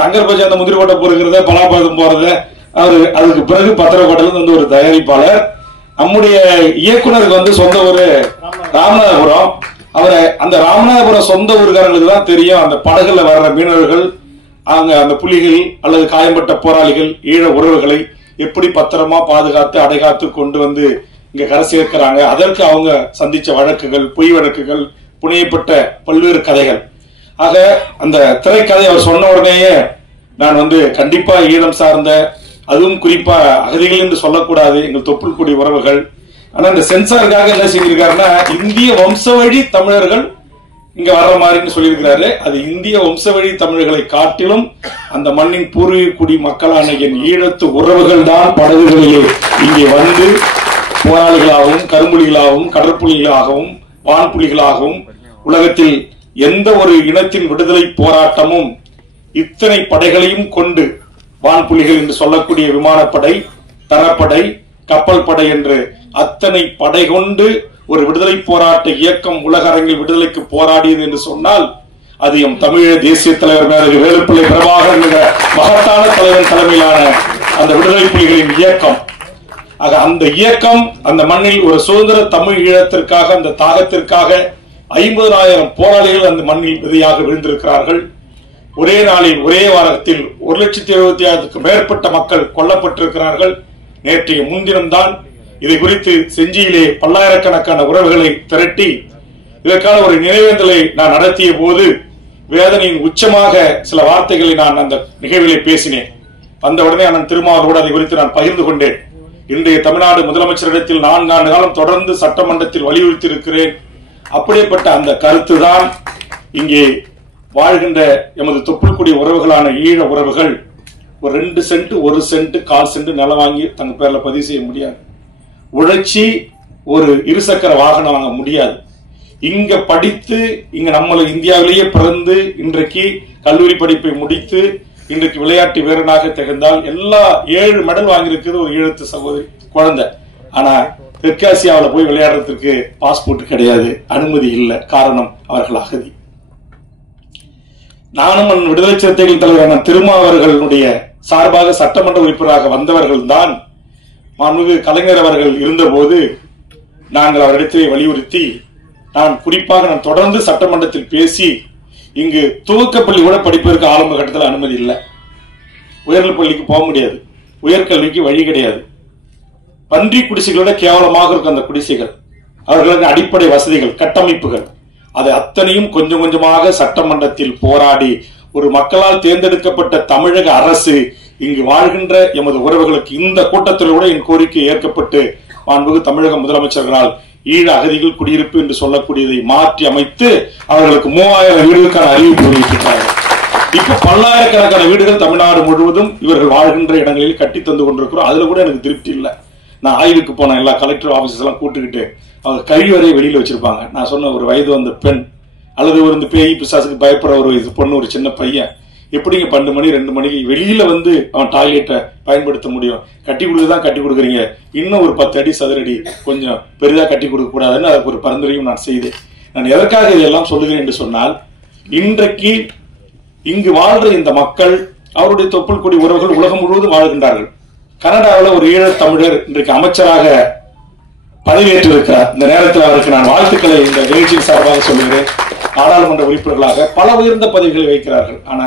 தங்கர் பஜை அந்த முந்திரி கோட்டை போறது, பலாப்பழம் போறது, அதுக்கு பிறகு பத்திரக்கோட்டையில வந்து ஒரு தயாரிப்பாளர். நம்முடைய இயக்குனருக்கு வந்து சொந்த ஊரு ராமநாதபுரம். அவரை அந்த ராமநாதபுரம் சொந்த ஊருக்காரங்களுக்கு தான் தெரியும் அந்த படகுல வர்ற மீனவர்கள், அங்க அந்த புலிகள் அல்லது காயம்பட்ட போராளிகள், ஈழ உறவுகளை எப்படி பத்திரமா பாதுகாத்து அடைகாத்து கொண்டு வந்து இங்க கரை சேர்க்கிறாங்க. அதற்கு அவங்க சந்திச்ச வழக்குகள், பொய் வழக்குகள், புனையப்பட்ட பல்வேறு கதைகள். ஆக அந்த திரைக்கதை அவர் சொன்ன உடனேயே நான் வந்து கண்டிப்பா ஈழம் சார்ந்த, அதுவும் குறிப்பா அகதிகள் என்று சொல்லக்கூடாது, எங்கள் தொப்புள் கூடிய உறவுகள். ஆனா இந்த சென்சாருக்காக என்ன செஞ்சிருக்காருன்னா, இந்திய வம்சவழி தமிழர்கள் இங்க வர்ற மாதிரின்னு சொல்லியிருக்கிறாரு. அது இந்திய வம்சவழி தமிழர்களை காட்டிலும் அந்த மண்ணின் பூர்வீக குடி மக்களான என் ஈழத்து உறவுகள் தான் படகுகளிலே இங்கே வந்து போராளிகளாகவும், கரும்புலிகளாகவும், கடற்புலிகளாகவும், வான்புலிகளாகவும், உலகத்தில் எந்த ஒரு இனத்தின் விடுதலை போராட்டமும் இத்தனை படைகளையும் கொண்டு, வான்புலிகள் என்று சொல்லக்கூடிய விமானப்படை, தரப்படை, கப்பல் படை என்று அத்தனை படை கொண்டு ஒரு விடுதலை போராட்ட இயக்கம் உலக அரங்கில் விடுதலைக்கு போராடியது என்று சொன்னால், அது எம் தமிழக தேசிய தலைவர் மேலகு வேலுப்பிள்ளை பிரபாகரன் என்ற மகத்தான தலைவன் தலைமையிலான அந்த விடுதலை புலிகளின் இயக்கம். ஆக அந்த இயக்கம் அந்த மண்ணில் ஒரு சுதந்திர தமிழ் ஈழத்திற்காக, அந்த தாகத்திற்காக 50,000 போராளிகள் அந்த மண்ணில் விதையாக விழுந்திருக்கிறார்கள். ஒரே நாளில் ஒரே வாரத்தில் 1,70,000 மேற்பட்ட மக்கள் கொல்லப்பட்டிருக்கிறார்கள். நேற்றைய முன்தினம்தான் இதை குறித்து செஞ்சியிலே பல்லாயிரக்கணக்கான உறவுகளை திரட்டி இதற்கான ஒரு நினைவேந்தலை நான் நடத்திய போது வேதனையின் உச்சமாக சில வார்த்தைகளை நான் அந்த நிகழ்விலே பேசினேன். வந்த உடனே அண்ணன் திருமாவளவோடு அதை குறித்து நான் பகிர்ந்து கொண்டேன். இன்றைய தமிழ்நாடு முதலமைச்சரிடத்தில் 4 ஆண்டு காலம் தொடர்ந்து சட்டமன்றத்தில் வலியுறுத்தி இருக்கிறேன். அப்படிப்பட்ட அந்த கருத்துதான் இங்கே வாழ்கின்ற எமது தொப்புள்குடி உறவுகளான ஈழ உறவுகள் ஒரு 2 சென்ட் 1 சென்ட் 1/4 சென்ட் நிலம் வாங்கி தங்க பேர்ல பதிவு செய்ய முடியாது. உழைச்சி ஒரு இருசக்கர வாகனம் வாங்க முடியாது. இங்க படித்து இங்க நம்மள இந்தியாவிலேயே பிறந்து இன்றைக்கு கல்லூரி படிப்பை முடித்து இன்றைக்கு விளையாட்டு வீரனாக திகழ்ந்தால் எல்லா 7 மெடல் வாங்கியிருக்கிறது ஒரு ஈழத்து சகோதரி குழந்தை. ஆனா தெற்காசியாவில் போய் விளையாடுறதுக்கு பாஸ்போர்ட் கிடையாது, அனுமதி இல்லை. காரணம் அவர்கள் அகதி. நானும் விடுதலை சிறுத்தைகள் தலைவரான திருமாவர்களுடைய சார்பாக சட்டமன்ற உறுப்பினராக வந்தவர்கள் தான் மாண்புமிகு கலைஞர் அவர்கள் இருந்தபோது நாங்கள் அவரிடத்திலே வலியுறுத்தி நான் தொடர்ந்து சட்டமன்றத்தில் பேசி இங்கு துவக்கப்பள்ளி கூட படிப்பதற்கு ஆரம்ப கட்டத்தில் அனுமதி இல்லை. உயர்நிலை பள்ளிக்கு போக முடியாது, உயர்கல்விக்கு வழி கிடையாது. பன்றி குடிசைகளோட கேவலமாக இருக்கும் அந்த குடிசைகள். அவர்களுக்கு அடிப்படை வசதிகள் கட்டமைப்புகள் அதை அத்தனையும் கொஞ்சம் கொஞ்சமாக சட்டமன்றத்தில் போராடி ஒரு மக்களால் தேர்ந்தெடுக்கப்பட்ட தமிழக அரசு இங்கு வாழ்கின்ற எமது உறவுகளுக்கு இந்த கூட்டத்தில் கூட என் கோரிக்கை ஏற்கப்பட்டு மாண்புமிகு தமிழக முதலமைச்சர்களால் ஈழ அகதிகள் குடியிருப்பு என்று சொல்லக்கூடியதை மாற்றி அமைத்து அவர்களுக்கு 3000 வீடுகளுக்கான அறிவிப்பு வெளியிட்டிருக்கிறார்கள். இப்ப பல்லாயிரக்கணக்கான வீடுகள் தமிழ்நாடு முழுவதும் இவர்கள் வாழ்கின்ற இடங்களில் கட்டி தந்து கொண்டிருக்கிறோம். அதுல கூட எனக்கு திருப்தி இல்லை. நான் ஆய்வுக்கு போன எல்லா கலெக்டர் ஆபீசஸ் எல்லாம் கூட்டுக்கிட்டு அவங்க கழிவறை வெளியில வச்சிருப்பாங்க. நான் சொன்ன ஒரு வயது வந்த பெண் அல்லது ஒரு பேய் பிசாசுக்கு பயப்படுற ஒரு பொண்ணு, ஒரு சின்ன பையன் எப்படிங்க 12 மணி 2 மணிக்கு வெளியில வந்து அவன் டாய்லெட்டை பயன்படுத்த முடியும்? கட்டி கொடுக்குதான் கட்டி கொடுக்குறீங்க, இன்னும் ஒரு 10 அடி சதுரடி கொஞ்சம் பெரிதா கட்டி கொடுக்க கூடாதுன்னு அதுக்கு ஒரு பரிந்துரையும் நான் செய்தேன். நான் எதற்காக இதெல்லாம் சொல்லுகிறேன் என்று சொன்னால், இன்றைக்கு இங்கு வாழ்ற இந்த மக்கள் அவருடைய தொப்புள் கொடி உறவுகள் உலகம் முழுவதும் வாழ்கின்றார்கள். கனடாவில் ஒரு ஈழத் தமிழர் இன்றைக்கு அமைச்சராக பதவியேற்றிருக்கிறார். இந்த நேரத்தில் அவருக்கு நான் வாழ்த்துக்களை இந்த நிகழ்ச்சியின் சார்பாக சொல்லுகிறேன். நாடாளுமன்ற உறுப்பினர்களாக பல உயர்ந்த பதவிகளை வைக்கிறார்கள். ஆனா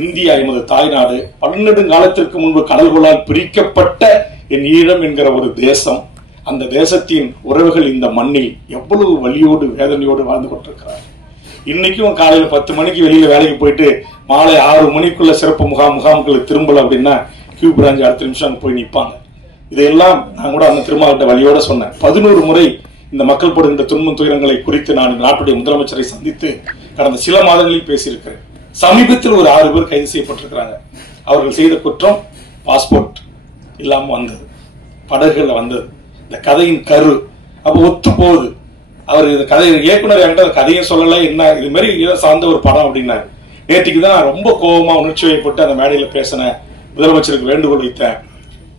இந்தியா எமது தாய்நாடு 12 காலத்திற்கு முன்பு கடல்களால் பிரிக்கப்பட்ட என் ஈழம் என்கிற ஒரு தேசம். அந்த தேசத்தின் உறவுகள் இந்த மண்ணில் எவ்வளவு வலியோடு வேதனையோடு வாழ்ந்து கொண்டிருக்கிறார். இன்னைக்கும் காலையில 10 மணிக்கு வெளியில வேலைக்கு போயிட்டு மாலை 6 மணிக்குள்ள சிறப்பு முகாம்களுக்கு திரும்பல அப்படின்னா கியூ பிராஞ்ச் அடுத்த நிமிஷம் போய் நிற்பாங்க. இதையெல்லாம் நான் கூட அந்த திருமாவட்ட வழியோட சொன்னேன். 11 முறை இந்த மக்கள் படுகின்ற துன்பம் துயரங்களை குறித்து நான் நாட்டுடைய முதலமைச்சரை சந்தித்து கடந்த சில மாதங்களில் பேசியிருக்கிறேன். சமீபத்தில் ஒரு 6 பேர் கைது செய்யப்பட்டிருக்கிறாங்க. அவர்கள் செய்த குற்றம் பாஸ்போர்ட் இல்லாம வந்தது, படகுல வந்தது. இந்த கதையின் கரு அப்ப ஒத்து போகுது. அவர் இந்த கதை இயக்குனர் என்கிட்ட கதையும் சொல்லல, என்ன இது மாதிரி இதை சார்ந்த ஒரு படம் அப்படின்னாரு. நேற்றுக்கு தான் நான் ரொம்ப கோபமா உணர்ச்சி வயப்பட்டு அந்த மேடையில பேசின முதலமைச்சருக்கு வேண்டுகோள் வைத்தேன்.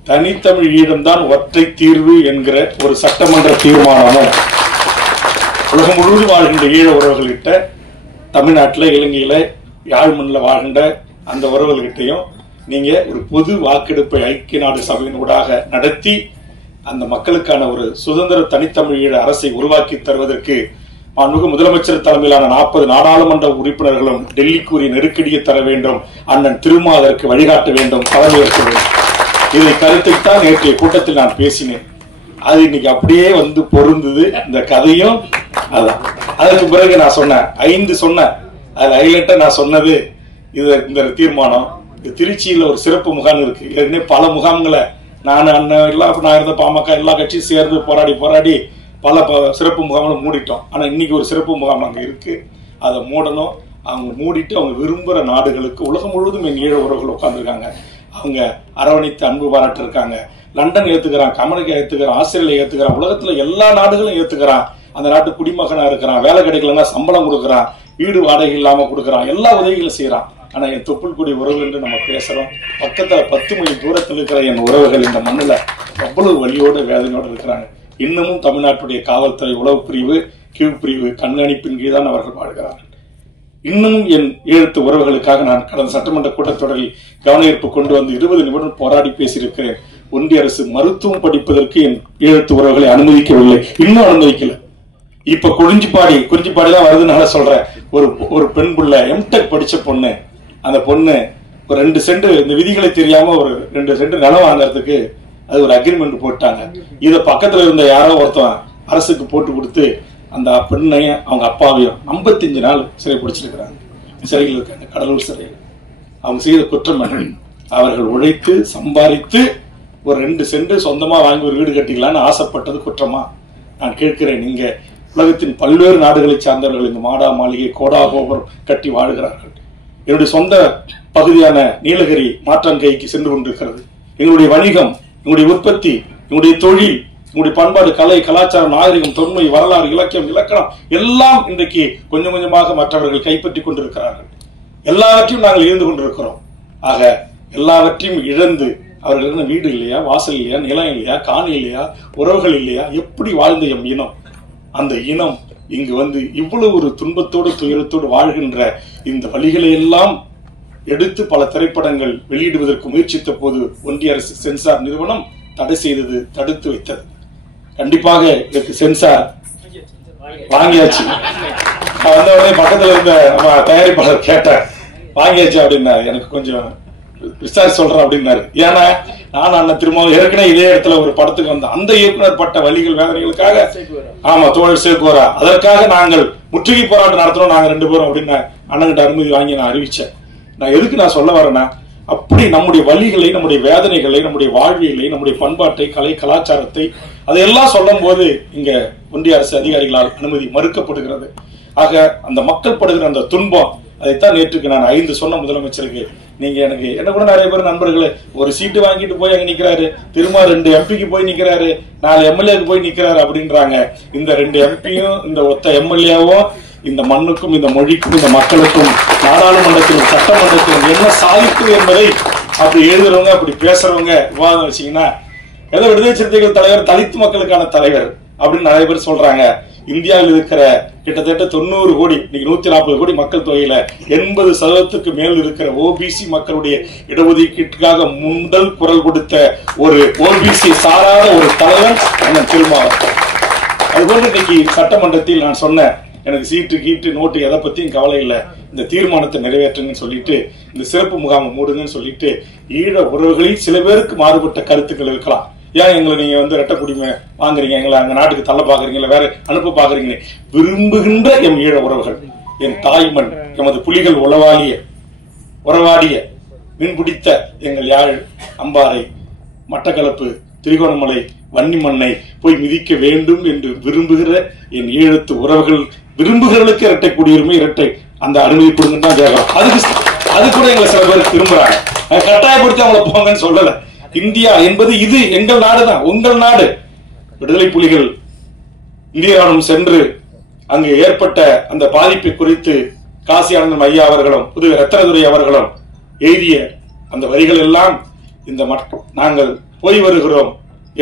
தனித்தமிழ் ஈழம்தான் ஒற்றை தீர்வு என்கிற ஒரு சட்டமன்ற தீர்மானமும் உலகம் முழுவதும் வாழ்கின்ற ஈழ உறவுகள்கிட்ட தமிழ்நாட்டில் இலங்கையில யாழ்மண்ணில் வாழ்கின்ற அந்த உறவுகள்கிட்டையும் நீங்க ஒரு பொது வாக்கெடுப்பை ஐக்கிய நாடு சபையின் ஊடாக நடத்தி அந்த மக்களுக்கான ஒரு சுதந்திர தனித்தமிழ் ஈழ அரசை உருவாக்கி தருவதற்கு மாண்புமிகு முதலமைச்சர் தலைமையிலான 40 நாடாளுமன்ற உறுப்பினர்களும் டெல்லிக்குரிய நெருக்கடியை தர வேண்டும். அண்ணன் திருமா அதற்கு வழிகாட்ட வேண்டும், தலைமையேற்க வேண்டும். இதை கருத்தைத்தான் நேற்றைய கூட்டத்தில் நான் பேசினேன். அது இன்னைக்கு அப்படியே வந்து பொருந்தது. இந்த கதையும் அதான். அதற்கு பிறகு நான் சொன்னேன் 5 சொன்னேன். அது ஹைலைட்டா நான் சொன்னது இந்த தீர்மானம். திருச்சியில ஒரு சிறப்பு முகாம் இருக்கு. ஏற்கனவே பல முகாம்களை நான் அண்ணன் எல்லாம் நான் இருந்த பாமக எல்லா கட்சியும் சேர்ந்து போராடி பல சிறப்பு முகாம்களை மூடிட்டோம். ஆனா இன்னைக்கு ஒரு சிறப்பு முகாம் அங்க இருக்கு. அதை மூடணும். அவங்க மூடிட்டு அவங்க விரும்புகிற நாடுகளுக்கு உலகம் முழுவதும் என் ஈழ உறவுகள் உட்கார்ந்துருக்காங்க. அவங்க அரவணைத்து அன்பு பாராட்டு இருக்காங்க. லண்டன் ஏத்துக்கிறான், அமெரிக்கா ஏத்துக்கிறான், ஆஸ்திரேலியா ஏத்துக்கிறான், உலகத்துல எல்லா நாடுகளும் ஏத்துக்கிறான். அந்த நாட்டு குடிமகனா இருக்கிறான், வேலை கிடைக்கலன்னா சம்பளம் கொடுக்குறான், வீடு வாடகை இல்லாம கொடுக்குறான், எல்லா உதவிகளும் செய்யறான். ஆனா என் தொப்புள் கொடி உறவு என்று நம்ம பேசுறோம். பக்கத்துல 10 மைல் தூரத்தில் இருக்கிற என் உறவுகள் இந்த மண்ணுல அவ்வளவு வலியோட வேதனையோடு இருக்கிறாங்க. இன்னமும் தமிழ்நாட்டுடைய காவல்துறை உளவு பிரிவு, கியூ பிரிவு கண்காணிப்பின் கீழ் தான் அவர்கள் வாழ்கிறார்கள். இன்னும் என் ஈழத்து உறவுகளுக்காக நான் கடந்த சட்டமன்ற கூட்டத்தொடரில் கவன ஈர்ப்பு கொண்டு வந்து 20 நிமிடம் போராடி பேசியிருக்கிறேன். ஒன்றிய அரசு மருத்துவம் படிப்பதற்கு என் ஈழத்து உறவுகளை அனுமதிக்கவில்லை, இன்னும் அனுமதிக்கல. இப்ப குறிஞ்சிப்பாடிலாம் வருதுனால சொல்றேன். ஒரு பெண் புள்ள எம்டெக் படிச்ச பொண்ணு, அந்த பொண்ணு ஒரு 2 சென்ட் இந்த விதிகளை தெரியாம ஒரு 2 சென்ட் நிலம் வாங்கறதுக்கு அது ஒரு அக்ரிமெண்ட் போட்டாங்க. இத பக்கத்துல இருந்த யாரோ ஒருத்தன் அரசுக்கு போட்டு கொடுத்து அந்த பெண்ணையும் அவங்க அப்பாவையும் 55 நாள் சிறை பிடிச்சிருக்கிறாங்க. சிறையில் இருக்காங்க, கடலூர் சிறையில். அவங்க செய்த குற்றம் என்ன? அவர்கள் உழைத்து சம்பாதித்து ஒரு 2 சென்ட் சொந்தமா வாங்கி ஒரு வீடு கட்டிக்கலான்னு ஆசைப்பட்டது குற்றமா? நான் கேட்கிறேன். நீங்க உலகத்தின் பல்வேறு நாடுகளை சார்ந்தவர்கள் இந்த மாடா மாளிகை கோடா கோபுரம் கட்டி வாழுகிறார்கள். என்னுடைய சொந்த பகுதியான நீலகிரி மாற்றான்கைக்கு சென்று கொண்டிருக்கிறது. எங்களுடைய வணிகம், எங்களுடைய உற்பத்தி, எங்களுடைய தொழில், எங்களுடைய பண்பாடு, கலை, கலாச்சாரம், நாகரிகம், தொன்மை, வரலாறு, இலக்கியம், இலக்கணம் எல்லாம் இன்றைக்கு கொஞ்சம் கொஞ்சமாக மற்றவர்கள் கைப்பற்றி கொண்டிருக்கிறார்கள். எல்லாவற்றையும் நாங்கள் இழந்து கொண்டிருக்கிறோம். ஆக எல்லாவற்றையும் இழந்து அவர்களுக்கு வீடு இல்லையா, வாசல் இல்லையா, நிலம் இல்லையா, காணி இல்லையா, உறவுகள் இல்லையா, எப்படி வாழ்ந்த எம் இனம், அந்த இனம் இங்கு வந்து இவ்வளவு ஒரு துன்பத்தோடு துயரத்தோடு வாழ்கின்ற இந்த வழிகளை எல்லாம் எடுத்து பல திரைப்படங்கள் வெளியிடுவதற்கு முயற்சித்த போது ஒன்றிய அரசு சென்சார் நிறுவனம் தடை செய்தது, தடுத்து வைத்தது. கண்டிப்பாக இதற்கு சென்சார் வாங்கியாச்சு. வந்த உடனே பக்கத்துல இருந்த தயாரிப்பாளர் கேட்டார், வாங்கியாச்சு அப்படின்னாரு. எனக்கு கொஞ்சம் விசாரிச்சு சொல்றேன் அப்படின்னாரு. ஏன்னா நான் அண்ணன் திரும்ப ஏற்கனவே இதே இடத்துல ஒரு படத்துக்கு வந்தேன். அந்த இயக்குனர் பட்ட வலிகள் வேதனைகளுக்காக, ஆமா தோழர் சேக்குவரா, அதற்காக நாங்கள் முற்றுகை போராட்டம் நடத்தணும் நாங்க 2 பேரும் அப்படின்னு அண்ணன்கிட்ட அனுமதி வாங்கி நான் அறிவிச்சேன். நான் எதுக்கு நான் சொல்ல வரேன்னா, அப்படி நம்முடைய வலிகளை, நம்முடைய வேதனைகளை, நம்முடைய வாழ்வியலை, நம்முடைய பண்பாட்டை, கலை, கலாச்சாரத்தை அதையெல்லாம் சொல்லும் போது இங்க ஒன்றிய அரசு அதிகாரிகளால் அனுமதி மறுக்கப்படுகிறது. ஆக அந்த மக்கள் படுகிற அந்த துன்பம், அதைத்தான் நேற்றுக்கு நான் 5 சொன்ன முதலமைச்சருக்கு, நீங்க எனக்கு என்ன கூட நிறைய பேர் நண்பர்களே, ஒரு சீட்டு வாங்கிட்டு போய் அங்க நிக்கிறாரு, திரும்ப 2 எம்பிக்கு போய் நிக்கிறாரு, 4 எம்எல்ஏக்கு போய் நிக்கிறாரு அப்படின்றாங்க. இந்த 2 எம்பியும் இந்த ஒத்த எம்எல்ஏவும் இந்த மண்ணுக்கும், இந்த மொழிக்கும், இந்த மக்களுக்கும், நாடாளுமன்றத்திலும் சட்டமன்றத்திலும் என்ன சாதிக்கும் என்பதை அப்படி எழுதுறவங்க, அப்படி பேசுறவங்க விவாதம் வச்சீங்கன்னா, ஏதோ விடுதலை சிறுத்தைகள் தலைவர் தலித் மக்களுக்கான தலைவர் அப்படின்னு நிறைய பேர் சொல்றாங்க. இந்தியாவில் இருக்கிற கிட்டத்தட்ட 90 கோடி, இன்னைக்கு 140 கோடி மக்கள் தொகையில 80% மேல் இருக்கிற ஓபிசி மக்களுடைய இடஒதுக்கீட்டுக்காக முதல் குரல் கொடுத்த ஒரு ஓபிசி சாராத ஒரு தலைவர் அண்ணன் திருமாவளவன். அதுபோன்று இன்னைக்கு சட்டமன்றத்தில் நான் சொன்னேன், எனக்கு சீட்டு கீட்டு நோட்டு எதை பத்தியும் கவலை இல்லை, இந்த தீர்மானத்தை நிறைவேற்றுங்கன்னு சொல்லிட்டு, இந்த சிறப்பு முகாமை மூடுங்கன்னு சொல்லிட்டு, ஈழ உறவுகளில் சில பேருக்கு மாறுபட்ட கருத்துக்கள் இருக்கலாம். ஏன் எங்களை நீங்க வந்து ரெட்ட குடிமை வாங்குறீங்க, எங்களை அங்க நாட்டுக்கு தள்ள பாக்குறீங்க, வேற அனுப்ப பாக்குறீங்க, விரும்புகின்ற எம் ஈழ உறவுகள், என் தாய்மண், எமது புலிகள் உறவாடிய மீன்பிடித்த எங்கள் யாழ், அம்பாறை, மட்டக்களப்பு, திரிகோணமலை, வன்னி மண்ணை போய் மிதிக்க வேண்டும் என்று விரும்புகிற என் ஈழத்து உறவுகள், விரும்புகிறவர்களுக்கு இரட்டை குடியுரிமை, இரட்டை அந்த அனுமதி கொடுங்கன்னு தான் கேட்கலாம். அது கூட எங்களை சில பேர் விரும்புறாங்க. கட்டாயப்படுத்தி அவங்களை போங்கன்னு சொல்லல. இந்தியா என்பது இது எங்கள் நாடுதான், உங்கள் நாடு. விடுதலை புலிகள் இந்திய ராணுவம் சென்று அங்கு ஏற்பட்ட அந்த பாதிப்பை குறித்து காசி ஆனந்தம் ஐயா அவர்களும் புதுவை ரத்னதுரை அவர்களும் எழுதிய அந்த வரிகள் எல்லாம் இந்த நாங்கள் போய் வருகிறோம்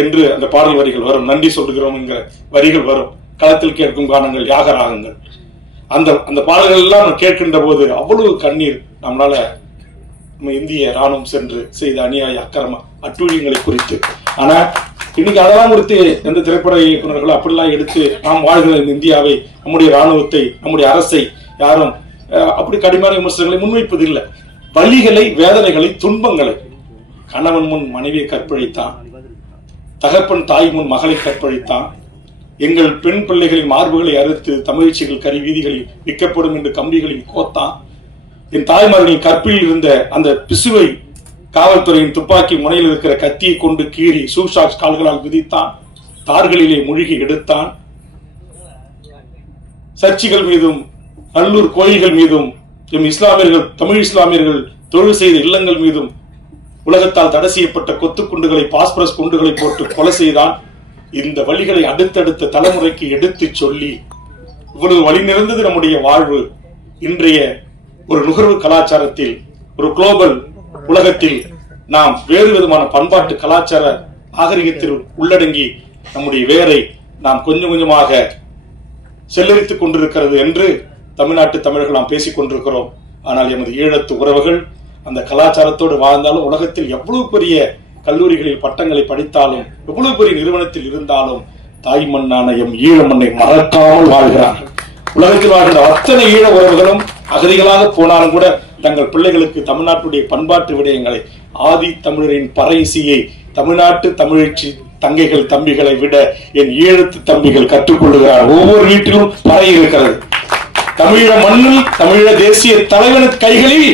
என்று அந்த பாடல் வரிகள் வரும், நன்றி சொல்லுகிறோம் என்கிற வரிகள் வரும், களத்தில் கேட்கும் கானங்கள், யாகராகங்கள், அந்த பாடல்கள் எல்லாம் கேட்கின்ற போது அவ்வளவு கண்ணீர். நம்மளால நம்ம இந்திய ராணுவம் சென்று செய்த அநியாய அக்கிரம அட்டூழியங்களை குறித்து. ஆனா இன்னைக்கு அதெல்லாம் குறித்து எந்த திரைப்பட இயக்குநர்களும் அப்படிலாம் எடுத்து நாம் வாழ்கிற இந்த இந்தியாவை, நம்முடைய ராணுவத்தை, நம்முடைய அரசை யாரும் அப்படி கடுமையான விமர்சனங்களை முன்வைப்பதில்லை. வலிகளை, வேதனைகளை, துன்பங்களை, கணவன் முன் மனைவியை கற்பழித்தான், தகப்பன் தாய் முன் மகளை கற்பழித்தான், எங்கள் பெண் பிள்ளைகளின் மார்புகளை அறுத்து தமிழ்ச்சிகள் கறி வீதிகளில் விற்கப்படும் என்று கம்பிகளில் கோத்தான், என் தாய்மார்களின் கற்பில் இருந்த அந்த பிசுவை காவல்துறையின் துப்பாக்கி முனையில் இருக்கிற கத்தியை கொண்டு கீறி சூஷாக்ஸ் கால்களால் விதித்தான், தார்களிலே மூழ்கி எடுத்தான், சர்ச்சுகள் மீதும் நல்லூர் கோயில்கள் மீதும் எம் இஸ்லாமியர்கள், தமிழ் இஸ்லாமியர்கள் தொழில் செய்த இல்லங்கள் மீதும் உலகத்தால் தடை செய்யப்பட்ட கொத்துக்குண்டுகளை, பாஸ்பரஸ் குண்டுகளை போட்டு கொலை செய்தான். இந்த வழிகளை அடுத்தடுத்த தலைமுறைக்கு எடுத்து சொல்லி இவ்வளவு வழி நிறைந்தது நம்முடைய வாழ்வு. இன்றைய ஒரு நுகர்வு கலாச்சாரத்தில், ஒரு குளோபல் உலகத்தில் நாம் வேறு விதமான பண்பாட்டு கலாச்சார நாகரிகத்தில் உள்ளடங்கி நம்முடைய வேரை நாம் கொஞ்சம் கொஞ்சமாக செல்லரித்துக் கொண்டிருக்கிறது என்று தமிழ்நாட்டு தமிழர்கள் நாம் பேசிக் கொண்டிருக்கிறோம். ஆனால் எமது ஈழத்து உறவுகள் அந்த கலாச்சாரத்தோடு வாழ்ந்தாலும், உலகத்தில் எவ்வளவு பெரிய கல்லூரிகளில் பட்டங்களை படித்தாலும், எவ்வளவு பெரிய நிறுவனத்தில் இருந்தாலும், தாய் மண்ணான எம் ஈழ மண்ணை மறக்காமல் வாழ்கிறார்கள். உலகத்தில் வாழ்கிற அத்தனை ஈழ உறவுகளும் அகதிகளாக போனாலும் கூட தங்கள் பிள்ளைகளுக்கு தமிழ்நாட்டுடைய பண்பாட்டு விடயங்களை, ஆதி தமிழரின் பறையிசையை தமிழ்நாட்டு தமிழச்சி தங்கைகள் தம்பிகளை விட என் ஈழத்து தம்பிகள் கற்றுக்கொள்ளுகிறார். ஒவ்வொரு வீட்டிலும் பறை இருக்கிறது. தமிழ மண்ணில் தமிழ தேசிய தலைவனுக்கு கைகளில்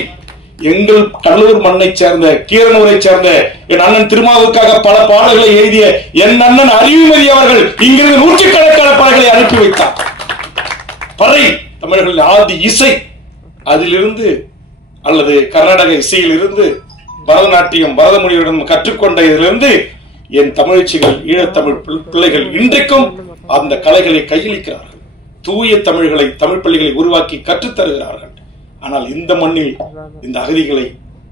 எங்கள் கடலூர் மண்ணை சேர்ந்த கீரனூரை சேர்ந்த என் அண்ணன் திருமாவுக்காக பல பாடல்களை எழுதிய என் அண்ணன் அறிவுமதி அவர்கள் இங்கிருந்து நூற்றுக்கணக்கான படைகளை அனுப்பி வைத்தார். பறை தமிழர்களின் ஆதி இசை, அதிலிருந்து அல்லது கர்நாடக இசையில் இருந்து பரதநாட்டியம் பரதமொழியுடன் கற்றுக்கொண்ட இதிலிருந்து என் தமிழச்சிகள் ஈழத்தமிழ் பிள்ளைகள் இன்றைக்கும் அந்த கலைகளை கையளிக்கிறார்கள். தூய தமிழ்களை தமிழ் பள்ளிகளை உருவாக்கி கற்றுத்தருகிறார்கள். ஆனால் இந்த மண்ணில் இந்த அகதிகளை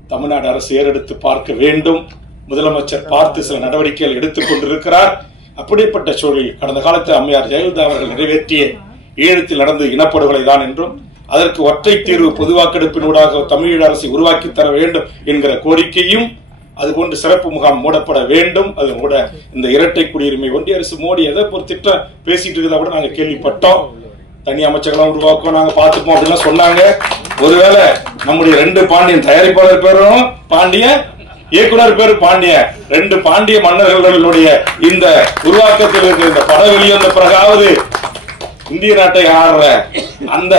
தமிழ்நாடு அரசு ஏறெடுத்து பார்க்க வேண்டும். முதலமைச்சர் பார்த்து சில நடவடிக்கைகள் எடுத்துக் கொண்டிருக்கிறார். அப்படிப்பட்ட சூழலில் கடந்த காலத்தில் அம்மையார் ஜெயலலிதா அவர்கள் நிறைவேற்றிய ஈழத்தில் நடந்த இனப்படுகொலை தான் என்றும் அதற்கு ஒற்றை தீர்வு பொது வாக்கெடுப்பினூடாக தமிழீழ அரசை உருவாக்கி தர வேண்டும் என்கிற கோரிக்கையும், அதுபோன்று சிறப்பு முகாம் மூடப்பட வேண்டும். அது கூட இந்த இரட்டை குடியுரிமை ஒன்றிய அரசு மோடி எதை ஒரு திட்டம் பேசிட்டு இருக்கிறதா கூட நாங்க கேள்விப்பட்டோம். தனி அமைச்சர்களும் உருவாக்கும், நாங்க பாத்துப்போம் அப்படின்லாம் சொன்னாங்க. ஒருவேளை நம்முடைய 2 பாண்டியன் தயாரிப்பாளர் பேரும் பாண்டியன், இயக்குனர் பேரு பாண்டியன், 2 பாண்டிய மன்னர்களுடைய இந்த உருவாக்கத்தில் இருக்கிற இந்த படம் வெளிவந்த பிறகாவது இந்திய நாட்டை ஆடுற அந்த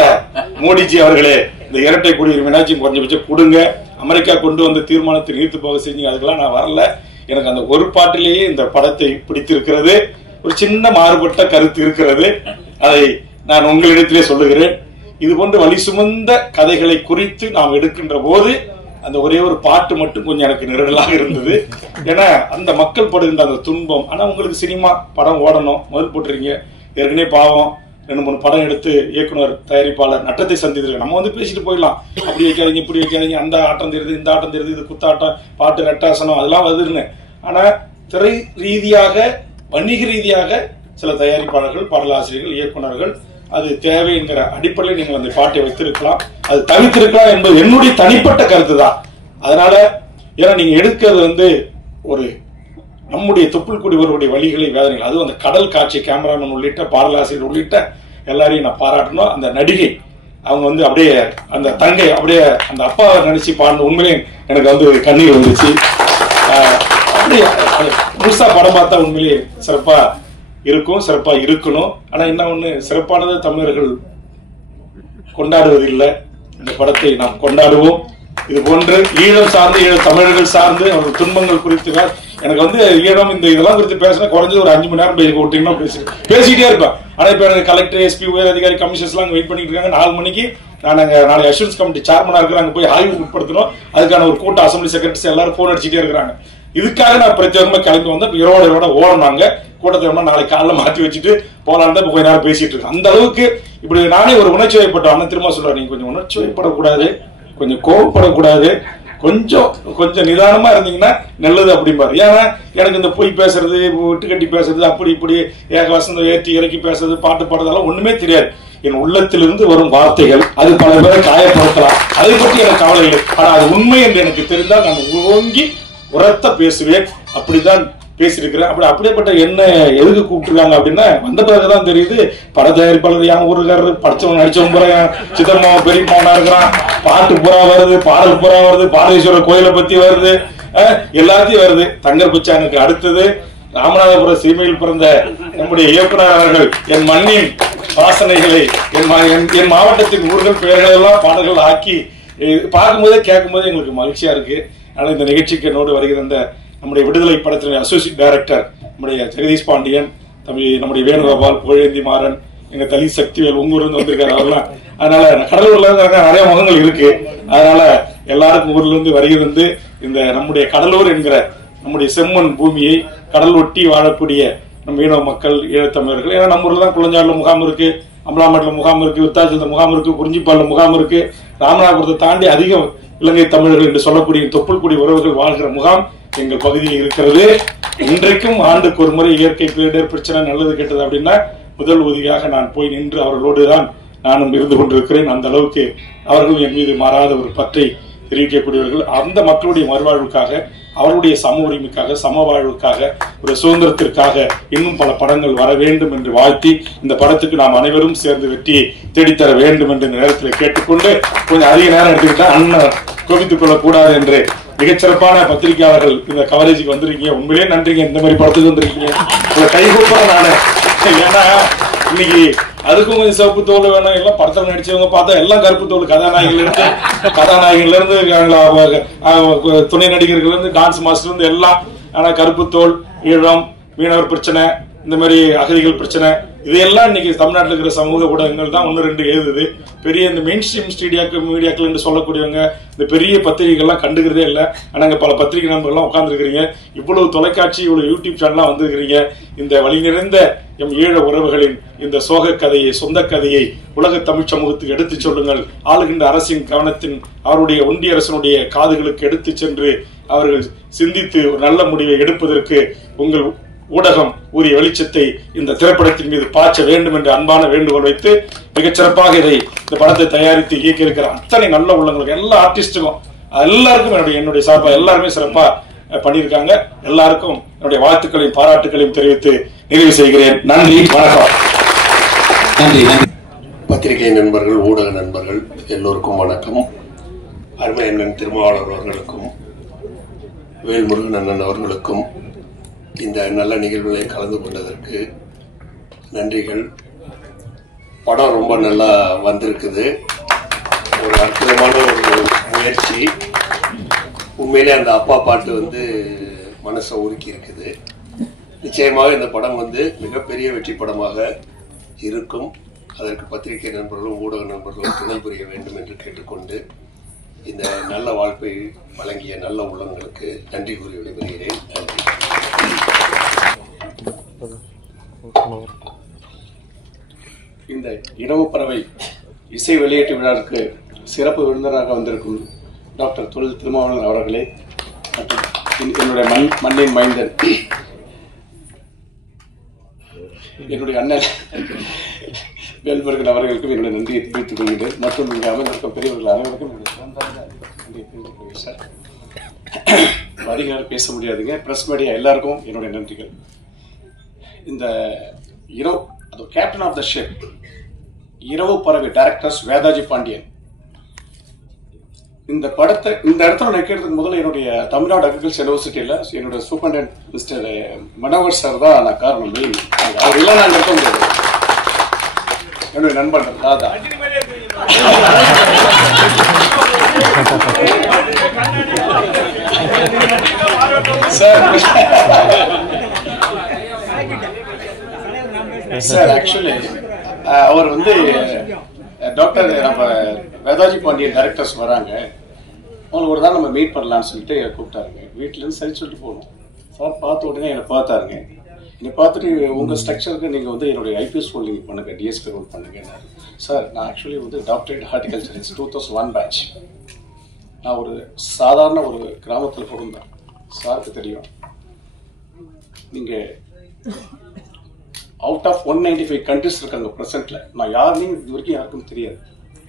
மோடிஜி அவர்களே இந்த இரட்டை குடியுரிமைனாச்சும் கொஞ்சம் கொடுங்க. அமெரிக்கா கொண்டு வந்த தீர்மானத்தை நீர்த்து போக செஞ்சீங்க, அதுக்கெல்லாம் நான் வரல. எனக்கு அந்த ஒரு பாட்டிலேயே இந்த படத்தை பிடித்திருக்கிறது. ஒரு சின்ன மாறுபட்ட கருத்து இருக்கிறது, அதை நான் உங்களிடத்திலே சொல்லுகிறேன். இது போன்ற வலி சுமந்த கதைகளை குறித்து நாம் எடுக்கின்ற போது அந்த ஒரே ஒரு பாட்டு மட்டும் கொஞ்சம் எனக்கு நெருடலாக இருந்தது. ஏன்னா அந்த மக்கள் படுகின்ற அந்த துன்பம். ஆனா உங்களுக்கு சினிமா படம் ஓடணும், முதல் போட்டுறீங்க. ஏற்கனவே பாவம் 2-3 படம் எடுத்து இயக்குனர் தயாரிப்பாளர் நட்டத்தை சந்தித்திருக்க. நம்ம வந்து பேசிட்டு போயிடலாம், அப்படி வைக்காதீங்க இப்படி வைக்காதீங்க, அந்த ஆட்டம் தெரியுது இந்த ஆட்டம் தெரியுது, இது குத்தாட்டம் பாட்டு ரெட்டாசனம் அதெல்லாம் வருதுன்னு. ஆனா திரை ரீதியாக வணிக ரீதியாக சில தயாரிப்பாளர்கள் பாடலாசிரியர்கள் இயக்குநர்கள் அது தேவை என்கிற அடிப்படையில் நீங்கள் அந்த பாட்டை வைத்திருக்கலாம், அது தவிர்த்திருக்கலாம் என்பது என்னுடைய தனிப்பட்ட கருத்து தான். அதனால ஏன்னா நீங்க எடுக்கிறது வந்து ஒரு நம்முடைய தொப்புள் குடிவருடைய வழிகளை வேதனைகள், அதுவும் அந்த கடல் காட்சி கேமராமேன் உள்ளிட்ட பாடலாசிரியர் உள்ளிட்ட எல்லாரையும் நான் பாராட்டணும். அந்த நடிகை அவங்க வந்து அப்படியே அந்த தங்கை அப்படியே அந்த அப்பாவை நினைச்சு பாடின உண்மையிலே எனக்கு வந்து கண்ணீர் வந்துச்சு. அப்படியே முழுசா படம் பார்த்தா உண்மையிலேயே சிறப்பா இருக்கும், சிறப்பா இருக்கணும். ஆனா என்ன ஒண்ணு சிறப்பானது தமிழர்கள் கொண்டாடுவதில்லை. இந்த படத்தை நாம் கொண்டாடுவோம். இது போன்று ஈழம் சார்ந்து ஈழ தமிழர்கள் சார்ந்து அவர்கள் துன்பங்கள் குறித்து எனக்கு வந்து ஈழம் இந்த இதெல்லாம் குறித்து பேசினா குறைஞ்சது ஒரு 5 மணி நேரம் விட்டீங்கன்னா பேசிட்டே இருப்பேன். ஆனா இப்ப எனக்கு கலெக்டர் எஸ்பி உயர் அதிகாரி கமிஷன்ஸ் எல்லாம் வெயிட் பண்ணிட்டு இருக்காங்க. 4 மணிக்கு நான் அங்க நாளை அஷூரன்ஸ் கமிட்டி சேர்மனா இருக்கிறாங்க, போய் ஆய்வு உட்படுத்தணும். அதுக்கான ஒரு கூட்டம் அசம்பிளி செக்ரட்டரிஸ் எல்லாரும் போன் அடிச்சுட்டே இருக்கிறாங்க. இதுக்காக நான் பிரத்யேகமா கிளம்பி வந்தேன். இரவோட ஓடனாங்க கூட்டத்தை நாளைக்கு காலைல மாற்றி வச்சுட்டு போலான்னு தான் கொஞ்ச நேரம் பேசிட்டு இருக்கேன். அந்த அளவுக்கு இப்படி நானே ஒரு உணர்ச்சி வயப்பட்டோம். அண்ணன் திரும்ப சொல்றேன், நீங்க கொஞ்சம் உணர்ச்சி வயப்படக்கூடாது, கொஞ்சம் கோவப்படக்கூடாது, கொஞ்சம் நிதானமா இருந்தீங்கன்னா நல்லது அப்படிம்பாரு. ஏன்னா எனக்கு இந்த பொய் பேசுறது விட்டு கட்டி பேசுறது அப்படி இப்படி ஏகவசந்த ஏற்றி இறக்கி பேசுறது பாட்டு பாடுறதெல்லாம் ஒண்ணுமே தெரியாது. என் உள்ளத்திலிருந்து வரும் வார்த்தைகள் அது பல பேரை காயப்படுத்தலாம், அதை பற்றி எனக்கு கவலை இல்லை. ஆனா அது உண்மை என்று எனக்கு தெரிந்தால் நான் ஓங்கி உரத்த பேசுவேன். அப்படிதான் பேசியிருக்கிறேன். அப்படியேப்பட்ட என்ன எதுக்கு கூப்பிட்டுருக்காங்க அப்படின்னா வந்த பிறகுதான் தெரியுது பட தயாரிப்பாளர் என் ஊருக்காரரு படிச்சவங்க நடிச்சவங்க பூரா சித்தம்மா பெரியம்மாவனா இருக்கிறான், பாட்டு பூரா வருது, பாடல் பூரா வருது, பாடேஸ்வரர் கோயிலை பத்தி வருது, எல்லாத்தையும் வருது. தங்கர் பிச்சானுக்கு அடுத்தது ராமநாதபுரம் சீமையில் பிறந்த நம்முடைய இயக்குனர் அவர்கள் என் மண்ணின் வாசனைகளை என் மாவட்டத்தின் ஊர்கள் பெயர்கள் எல்லாம் பாடல்கள் ஆக்கி பார்க்கும்போதே கேட்கும் போதே எங்களுக்கு மகிழ்ச்சியா இருக்கு. ஆனால் இந்த நிகழ்ச்சிக்கு என்னோடு வருகிற நம்முடைய விடுதலை படத்தினுடைய அசோசியேட் டைரக்டர் நம்முடைய ஜெகதீஷ் பாண்டியன், நம்முடைய வேணுகோபால், புகழேந்தி மாறன், எங்க தலி சக்திவேல் உங்கூர்ல இருந்து வந்திருக்காரு அவர்லாம். அதனால கடலூர்ல இருந்து நிறைய முகங்கள் இருக்கு. அதனால எல்லாருக்கும் ஊர்ல இருந்து வருகிறது இந்த நம்முடைய கடலூர் என்கிற நம்முடைய செம்மண் பூமியை கடல் ஒட்டி வாழக்கூடிய நம்ம மீனவ மக்கள் ஈழத்தமிழர்கள். ஏன்னா நம்ம ஊர்ல தான் குளஞ்சாடுல முகாம் இருக்கு, அம்பலாமேட்ல முகாம் இருக்கு, வித்தாச்சல முகாம் இருக்கு, குறிஞ்சிப்பால முகாம் இருக்கு, ராமநாதபுரத்தை தாண்டி அதிகம் இலங்கை தமிழர்கள் என்று சொல்லக்கூடிய தொப்புள்குடி உறவுகள் வாழ்கிற முகாம் எங்கள் பகுதியில் இருக்கிறது. இன்றைக்கும் ஆண்டுக்கு ஒரு முறை இயற்கை பேரிடர் பிரச்சனை நல்லது கெட்டது அப்படின்னா முதல் உதவியாக நான் போய் நின்று அவர்களோடு தான் நானும் இருந்து கொண்டிருக்கிறேன். அந்த அளவுக்கு அவர்கள் என் மீது மாறாத ஒரு பற்றை தெரிவிக்கக்கூடியவர்கள். அந்த மக்களுடைய மறுவாழ்வுக்காக அவருடைய சம உரிமைக்காக, சம வாழ்வுக்காக, ஒரு சுதந்திரத்திற்காக இன்னும் பல படங்கள் வர வேண்டும் என்று வாழ்த்தி, இந்த படத்துக்கு நாம் அனைவரும் சேர்ந்து வெற்றியை தேடித்தர வேண்டும் என்று நேரத்தில் கேட்டுக்கொண்டு, கொஞ்சம் அதிக நேரம் எடுத்துக்கிட்டா அண்ணன் கோபித்துக் கொள்ளக்கூடாது என்று மிகச்சிறப்பான பத்திரிகையாளர்கள் இந்த கவரேஜுக்கு வந்திருக்கீங்க. உண்மையிலே நன்றிங்க. இந்த மாதிரி படத்துக்கு வந்திருக்கீங்க. கைகூப்ப நானு. ஏன்னா இன்னைக்கு அதுக்கும் கொஞ்சம் சிவப்பு தோல் வேணும். எல்லாம் படத்தில் நடிச்சவங்க பார்த்தா எல்லாம் கருப்பு தோல். கதாநாயகன்ல இருந்து துணை நடிகர்கள் இருந்து டான்ஸ் மாஸ்டர் இருந்து எல்லாம். ஆனா கருப்பு தோல், ஈழம், மீனவர் பிரச்சனை, இந்த மாதிரி அகதிகள் பிரச்சனை, இதையெல்லாம் இன்னைக்கு தமிழ்நாட்டில் இருக்கிற சமூக ஊடகங்கள் தான் 1-2 எழுதுது. பெரிய இந்த மெயின் ஸ்ட்ரீம் மீடியாக்கள் என்று சொல்லக்கூடியவங்க இந்த பெரிய பத்திரிகைகள்லாம் கண்டுக்கிறதே இல்லை. ஆனா இங்க பல பத்திரிகை நண்பர்கள்லாம் உட்கார்ந்துருக்கிறீங்க. இவ்வளவு தொலைக்காட்சி, இவ்வளவு யூடியூப் சேனல்லாம் வந்திருக்கிறீங்க. இந்த வழி நிறைந்த எம் ஈழ உறவுகளின் இந்த சோக கதையை, சொந்த கதையை உலக தமிழ் சமூகத்துக்கு எடுத்து சொல்லுங்கள். ஆளுகின்ற அரசின் கவனத்தின், அவருடைய ஒன்றிய அரசனுடைய காதுகளுக்கு எடுத்து சென்று அவர்கள் சிந்தித்து ஒரு நல்ல முடிவை எடுப்பதற்கு உங்கள் ஊடகம் உரிய வெளிச்சத்தை இந்த திரைப்படத்தின் மீது பாய்ச்ச வேண்டும் என்று அன்பான வேண்டுகோள் வைத்து, மிகச்சிறப்பாக இந்த படத்தை தயாரித்து இயக்கி இருக்கிற அத்தனை நல்ல உள்ளங்களுக்கு, எல்லா ஆர்டிஸ்டுக்கும், எல்லாருக்கும் என்னுடைய சார்பாக எல்லாருமே சிறப்பா பண்ணியிருக்காங்க. எல்லாருக்கும் என்னுடைய வாழ்த்துக்களையும் பாராட்டுகளையும் தெரிவித்து நிறைவு செய்கிறேன். நன்றி, வணக்கம். நன்றி. பத்திரிகை நண்பர்கள், ஊடக நண்பர்கள் எல்லோருக்கும் வணக்கம். அருமை அண்ணன் திருமாவளவன் அவர்களுக்கும் வேல்முருகன் அண்ணன் அவர்களுக்கும் இந்த நல்ல நிகழ்வுகளை கலந்து கொண்டதற்கு நன்றிகள். படம் ரொம்ப நல்லா வந்திருக்குது. ஒரு அற்புதமான ஒரு முயற்சி. உண்மையிலே அந்த அப்பா பாட்டு மனசை உருக்கி இருக்குது. நிச்சயமாக இந்த படம் மிகப்பெரிய வெற்றி படமாக இருக்கும். அதற்கு பத்திரிகை நண்பர்களும் ஊடக நண்பர்களும் துணை புரிய வேண்டும் என்று கேட்டுக்கொண்டு, இந்த நல்ல வாழ்க்கை வழங்கிய நல்ல உள்ளங்களுக்கு நன்றி கூறி விடைபெறுகிறேன். நன்றி. இந்த இரவு பறவை இசை வெளியீட்டு விழாவுக்கு சிறப்பு விருந்தினராக வந்திருக்கும் டாக்டர் தொல் திருமாவளவன் அவர்களே மற்றும் என்னுடைய மண்ணின் மைந்தன் என்னுடைய அண்ணன் வேல்முருகன் அவர்களுக்கும் என்னுடைய நன்றியை தெரிவித்துக் கொள்கிறேன். மற்றும் இங்கே அமைந்திருக்கும் பெரியவர்கள் அனைவருக்கும் நன்றியை தெரிவித்துக் கொள்கிறேன். சார், அதிகாரம் பேச முடியாதுங்க. பிரஸ் மீடியா எல்லாருக்கும் என்னுடைய நன்றிகள். இந்த கேப்டன் ஆஃப் த ஷிப் இரவு பறவை டைரக்டர்ஸ் வேதாஜி பாண்டியன். இந்த படத்தை இந்த இடத்துல நிற்கிறதுக்கு முதல்ல என்னுடைய தமிழ்நாடு அக்ரிகல்ச்சர் யூனிவர்சிட்டியில என்னுடைய சூப்பரண்ட் மிஸ்டர் மனோகர் சார் தான் நான் காரணம். மெயின் அவர் இல்லை, நான் இருக்க முடியாது. என்னுடைய நண்பன் ராதா. சார் ஆக்சுவலி அவர் டாக்டர் நம்ம வேதாஜி பாண்டியன் டைரக்டர்ஸ் வராங்க, அவங்களுக்கு ஒரு தான் நம்ம மீட் பண்ணலாம்னு சொல்லிட்டு கூப்பிட்டாருங்க. வீட்டிலேருந்து சரி சொல்லிட்டு போகணும். சார் பார்த்த உடனே என்னை பார்த்தாருங்க. என்னை பார்த்துட்டு உங்கள் ஸ்ட்ரக்சருக்கு நீங்கள் என்னுடைய ஐபிஎஸ் ரோல் நீங்கள் பண்ணுங்கள், டிஎஸ்பி ரோல் பண்ணுங்க. சார், நான் ஆக்சுவலி டாக்டரேட் ஹார்டிகல்ச்சர் 2001 பேட்ச். நான் ஒரு சாதாரண ஒரு கிராமத்தில் பிறந்தேன். சாருக்கு தெரியும். நீங்கள் அவுட் ஆஃப் 195 கண்ட்ரிஸ் இருக்காங்க ப்ரெசென்ட்ல. நான் யாருன்னு இது வரைக்கும் யாருக்கும் தெரியாது.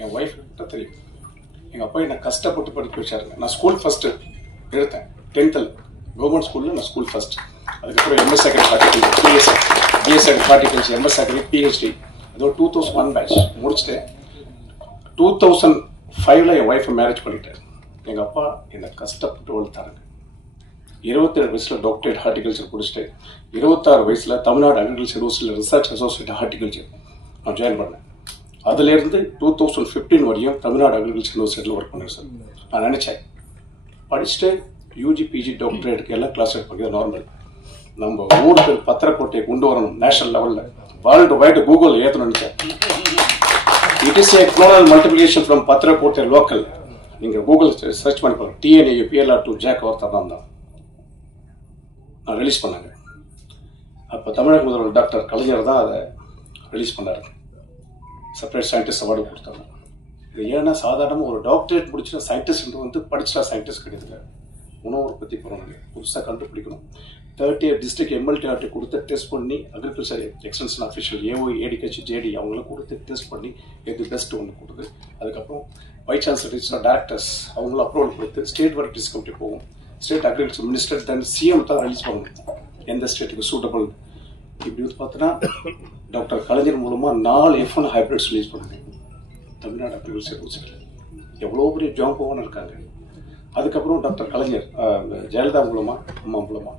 என் ஒய்ஃப் கிட்ட தெரியும். எங்கள் அப்பா என்னை கஷ்டப்பட்டு படிக்க வச்சாருங்க. நான் ஸ்கூல் ஃபர்ஸ்ட் எடுத்தேன் 10th கவர்மெண்ட் ஸ்கூலில். நான் ஸ்கூல் ஃபர்ஸ்ட். அதுக்கப்புறம் MS agri horticulture, BS agri horticulture, MS agri, PhD. அதோ 2001 பேட்ச் முடிச்சுட்டேன். 2005 என் ஒய்ஃபை மேரேஜ் பண்ணிட்டேன். எங்கள் அப்பா என்னை கஷ்டப்பட்டு வளர்த்தாருங்க. 27 வயசுல டாக்டரேட் ஹார்டிகல்ச்சர் முடிச்சுட்டு 26 வயசுல தமிழ்நாடு அக்ரிகல்ச்சர் யூனிவர்சிட்டியில் ரிசர்ச் அசோசியேட் ஹார்டிகல்ச்சர் நான் ஜாயின் பண்ணேன். அதுலேருந்து 2015 வரையும் தமிழ்நாடு அக்ரிகல்ச்சர் யூனிவர்சிட்டியில் ஒர்க் பண்ணேன். சார், நான் நினைச்சேன் படிச்சுட்டு யூஜி பிஜி டாக்டரேட்டுக்கு எல்லாம் கிளாஸ் எடுத்து பண்ணியது நார்மல். நம்ம ஊருக்கு பத்திரக்கோட்டையை கொண்டு வரணும் நேஷனல் லெவலில், வேர்ல்டு வைடு கூகுள் ஏற்றணும் நினைச்சேன். It is a clonal multiplication from Pathirakottai local. நீங்கள் கூகுள் சர்ச் பண்ணி பாருங்க. TNAU PLR2 ஜாக் ஒருத்தர் தான் நான் ரிலீஸ் பண்ணாங்க. அப்போ தமிழக முதல்வர் டாக்டர் கலைஞர் தான் அதை ரிலீஸ் பண்ணார். செப்பரேட் சயின்டிஸ்ட் அவார்டு கொடுத்தாங்க. இது ஏன்னா சாதாரணமாக ஒரு டாக்டரேட் முடிச்சுட்டா சயின்டிஸ்ட் படிச்சுட்டா சயின்டிஸ்ட் கிடையாது. உணவு உற்பத்தி பண்ணணும், புதுசாக கண்டுபிடிக்கணும். 38 டிஸ்ட்ரிக்ட் MLTRT கொடுத்து டெஸ்ட் பண்ணி, agriculture extension official AO ADH JD அவங்களும் கொடுத்து டெஸ்ட் பண்ணி எது பெஸ்ட் ஒன்று கொடுத்து, அதுக்கப்புறம் வைஸ் சான்சலர் டைரக்டர்ஸ் அவங்களும் அப்ரூவல் கொடுத்து ஸ்டேட் வெரைட்டிஸ் கமிட்டி போகும். ஸ்டேட் அக்ரிகல்ச்சர் மினிஸ்டர் தென் சிஎம் தான் ரிலீஸ் பண்ணணும் எந்த ஸ்டேட்டுக்கு சூட்டபிள். இப்படி வந்து பார்த்தோன்னா டாக்டர் கலைஞர் மூலமாக 4 F1 ஹைப்ரிட்ஸ் ரிலீஸ் பண்ணுங்க தமிழ்நாடு அக்ரிகல்ச்சர் யூனிவர்சிட்டியில். எவ்வளோ பெரிய ஜாம்பவான இருக்காங்க. அதுக்கப்புறம் டாக்டர் கலைஞர் ஜெயலலிதா மூலமாக அம்மா மூலமாக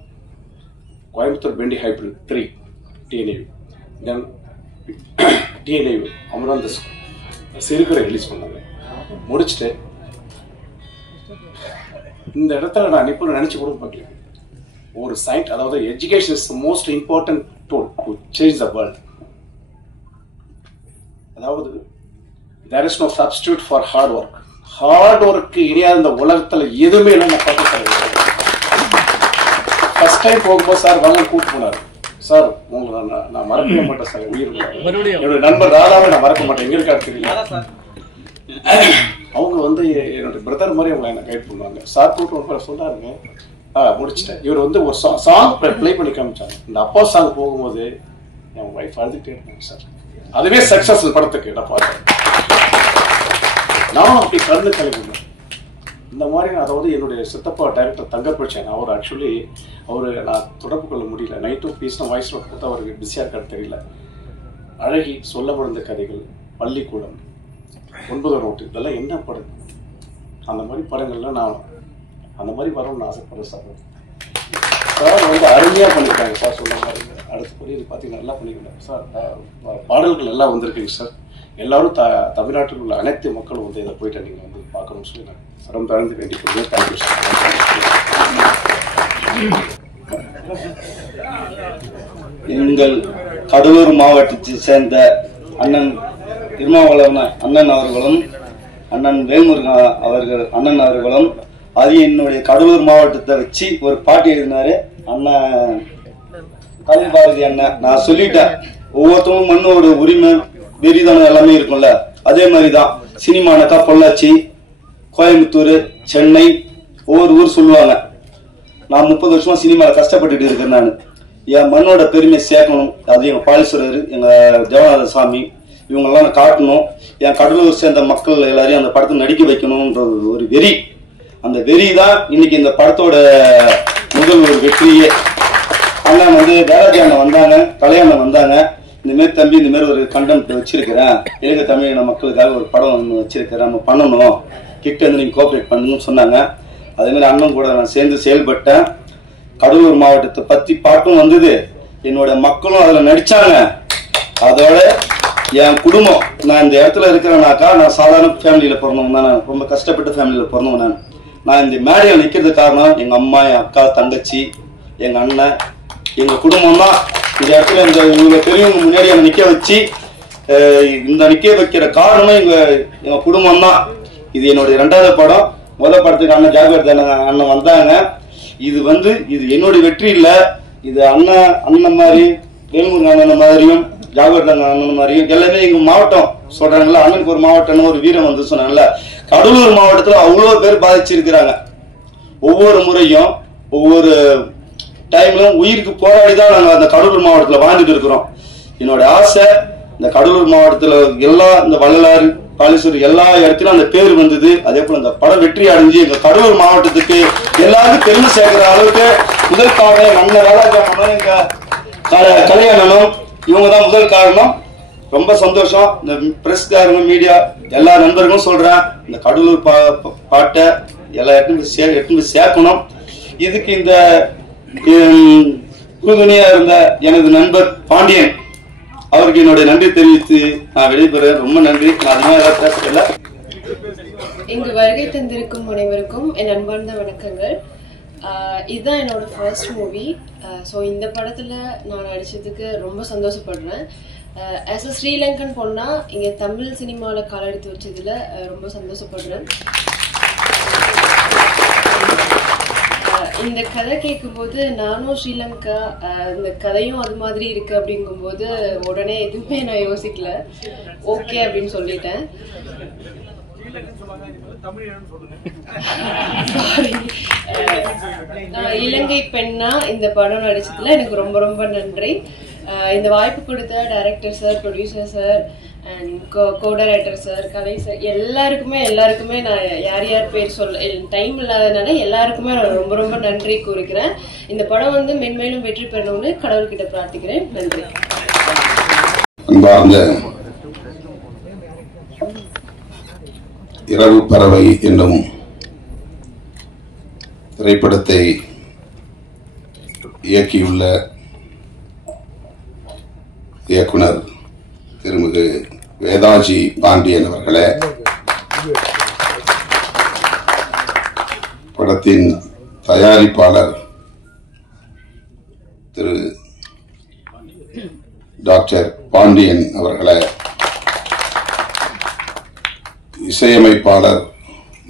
கோயம்புத்தூர் பெண்டி ஹைப்ரிட் 3 டிஎன்ஏவி, தென் டிஎன்ஏவி அமராந்தஸ் சிறுகரை ரிலீஸ் பண்ணாங்க. முடிச்சுட்டு இந்த இடத்துல நான் இப்போ நினைச்சு கூட பார்க்கல. ஒரு சயின்ஸ், அதாவது education is the most important tool to change the world. அதாவது there is no substitute for hard work. Hard ஒர்க்கு இனியாத இந்த உலகத்துல எதுவுமே இல்லை. நான் பார்த்து ஃபர்ஸ்ட் டைம் போகும்போது சார் வாங்க கூப்பிட்டு போனார். சார் உங்களை நான் மறக்கவே மாட்டேன் சார். உயிர் என்னோட நண்பர் ராதாவை நான் மறக்க மாட்டேன். எங்க இருக்காரு தெரியல. அவங்க வந்து என்னோட பிரதர் மாதிரி அவங்க என்ன கைட் பண்ணுவாங்க. சார் கூப்பிட்டு சொன்னாருங்க. முடிச்சிட்டேன். இவர் வந்து ஒரு சாங் ப்ளே பண்ணி காமிச்சாங்க. இந்த அப்பா சாங் போகும்போது என் ஒய்ஃப் அழுதுகிட்டே இருக்காங்க சார். அதுவே சக்சஸ் படத்துக்கு நான் பார்த்தேன். நானும் அப்படி கலந்து கலந்துனேன். இந்த மாதிரி அதாவது என்னுடைய சித்தப்பா டைரக்டர் தங்கப்பிடிச்சேன். அவர் ஆக்சுவலி நான் தொடர்பு கொள்ள முடியல. நைட்டும் பேசின வாய்ஸ் நோட் கொடுத்தா அவருக்கு பிஸியாக இருக்கான்னு தெரியல. அழகி, சொல்ல முடிந்த கதைகள், பள்ளிக்கூடம், 9 நோட்டு, இதெல்லாம் என்ன படம். அந்த மாதிரி படங்கள்லாம் நான் அந்த மாதிரி வரணும்னு ஆசைப்படுறேன் சார். சார் வந்து அருமையாக பண்ணியிருக்காங்க சார். சொன்ன மாதிரி அடுத்தபடி இது பார்த்தீங்கன்னா நல்லா பண்ணிக்கிறாங்க சார். பாடல்கள் எல்லாம் வந்திருக்குங்க சார். எல்லாரும் தமிழ்நாட்டில் உள்ள அனைத்து மக்களும் வந்து இதை போயிட்டு நீங்கள் வந்து பார்க்கணும்னு சொல்லி நான் சரம் தாழ்ந்து வேண்டிக் கொள்கிறேன். Thank you sir. எங்கள் கடலூர் மாவட்டத்தை சேர்ந்த அண்ணன் திருமாவளவன் அண்ணன் அவர்களும் அண்ணன் வேல்முருகன் அண்ணன் அவர்களும் அது என்னுடைய கடலூர் மாவட்டத்தை வச்சு ஒரு பாட்டு எழுதினாரு அண்ணன் கலைபாரதி அண்ணன். நான் சொல்லிட்டேன், ஒவ்வொருத்தவங்க மண்ணோட உரிமை வெறிதானம் எல்லாமே இருக்கும்ல. அதே மாதிரிதான் சினிமானாக்கா பொள்ளாச்சி, கோயம்புத்தூர், சென்னை, ஒவ்வொரு ஊர் சொல்லுவாங்க. நான் 30 வருஷமா சினிமாவில் கஷ்டப்பட்டுட்டு இருக்கேன். நான் என் மண்ணோட பெருமை சேர்க்கணும். அது எங்க பாலீஸ்வரர், எங்க தேவநாத சாமி, இவங்கெல்லாம் நான் காட்டணும். என் கடலூர் சேர்ந்த மக்கள் எல்லாரையும் அந்த படத்தை நடிக்க வைக்கணும்ன்றது ஒரு வெறி. அந்த வெறி தான் இன்னைக்கு இந்த படத்தோட முதல் ஒரு வெற்றியே. அண்ணன் வந்து தேராஜி அண்ணன் வந்தாங்க, கலையண்ணன் வந்தாங்க. இந்த மாதிரி தம்பி இந்த மாதிரி ஒரு கண்டென்ட் வச்சிருக்கிறேன், இலங்கை தமிழின மக்களுக்காக ஒரு படம் ஒன்று வச்சிருக்கிறேன், நம்ம பண்ணணும், கிட்ட வந்து நீங்க கோஆபரேட் பண்ணணும்னு சொன்னாங்க. அதே மாதிரி அண்ணன் கூட நான் சேர்ந்து செயல்பட்டேன். கடலூர் மாவட்டத்தை பத்தி பாட்டும் வந்தது, என்னோட மக்களும் அதுல நடிச்சாங்க. அதோட என் குடும்பம், நான் இந்த இடத்துல இருக்கிறேன்னாக்கா நான் சாதாரண ஃபேமிலியில பிறந்தவங்க தான். நான் ரொம்ப கஷ்டப்பட்ட ஃபேமிலியில பிறந்தவங்க. நான் இந்த மேடையில் நிற்கிறது காரணம் எங்க அம்மா, என் அக்கா, தங்கச்சி, எங்க அண்ணன், எங்க குடும்பம் தான். இந்த இடத்துல இந்த பெரியவங்க முன்னாடி என்னை நிக்க வச்சு இந்த நிக்க வைக்கிற காரணமே எங்க குடும்பம் தான். இது என்னுடைய 2வது படம். முதல் படத்துக்கு அண்ணன் ஜாகவர்தன் அண்ணன் வந்தாங்க. இது என்னுடைய வெற்றி இல்ல, இது அண்ணன் மாதிரி வேல்முருகன் அண்ணன் மாதிரியும் ஜாகவர்தன் அண்ணன் மாதிரியும் எல்லாமே எங்க மாவட்டம் சொல்றாங்கல்ல. அண்ணனுக்கு ஒரு மாவட்டம் ஒரு வீரம் வந்து சொன்னாங்கல்ல. கடலூர் மாவட்டத்துல அவ்வளவு பேர் பாதிச்சிருக்கிறாங்க. ஒவ்வொரு முறையும் ஒவ்வொரு டைம்லும் உயிருக்கு போராடி தான் நாங்க அந்த கடலூர் மாவட்டத்துல வாழ்ந்துட்டு இருக்கிறோம். என்னோட ஆசை இந்த கடலூர் மாவட்டத்துல எல்லா இந்த வள்ளலாறு, பாலீஸ்வரர் எல்லா இடத்திலும் அந்த பேர் வந்தது. அதே போல அந்த படம் வெற்றி அடைஞ்சு எங்க கடலூர் மாவட்டத்துக்கு எல்லாருக்கும் பெருமை சேர்க்கிற அளவுக்கு முதல் காரணம் அண்ணன் ராதாஜாமனும் எங்க கலையண்ணனும், இவங்க தான் முதல் காரணம். ரொம்ப சந்தோஷம். இந்த பிரஸ்காரங்க, மீடியா எல்லா நண்பர்களும் சொல்றேன், இந்த கடலூர் பாட்டை எல்லா இடத்துக்கும் சேர்க்கணும். இதுக்கு இந்த உறுதுணையா இருந்த எனது நண்பர் பாண்டியன் அவருக்கு என்னுடைய நன்றி தெரிவித்து நான் விடைபெறுகிறேன். ரொம்ப நன்றி. நான் அதிகமாக பேசல. இங்கு வருகை தந்திருக்கும் அனைவருக்கும் என் அன்பார்ந்த வணக்கங்கள். இதுதான் என்னோட ஃபர்ஸ்ட் மூவி. ஸோ இந்த படத்துல நான் நடிச்சதுக்கு ரொம்ப சந்தோஷப்படுறேன். ஆஸ் அ ஸ்ரீலங்கன் பொண்ணா இங்க தமிழ் சினிமாவில் கால் எடுத்து வச்சதுல ரொம்ப சந்தோஷப்படுறேன். இந்த கதை கேட்கும்போது நானும் ஸ்ரீலங்கா, இந்த கதையும் அது மாதிரி இருக்கு அப்படிங்கும்போது உடனே எதுவுமே நான் யோசிக்கல, ஓகே அப்படின்னு சொல்லிட்டேன். இலங்கை பெண்ணா இந்த படம் நடிச்சதுல எனக்கு ரொம்ப ரொம்ப நன்றி. இந்த வாய்ப்பு கொடுத்த director sir, producer sir and co-director sir, Kalai sir எல்லாருக்குமே நான் யார் யார் பேர் சொல்ல டைம் இல்லாதனால எல்லாருக்குமே நான் ரொம்ப ரொம்ப நன்றி கூறுகிறேன். இந்த படம் வந்து மென்மேலும் வெற்றி பெறணும்னு கடவுள்கிட்ட பிரார்த்திக்கிறேன். நன்றி. அன்பார்ந்த இரவு பறவை என்னும் திரைப்படத்தை இயக்கியுள்ள இயக்குனர் திருமிகு வேதாஜி பாண்டியன் அவர்களே, படத்தின் தயாரிப்பாளர் திரு டாக்டர் பாண்டியன் அவர்களே, இசையமைப்பாளர்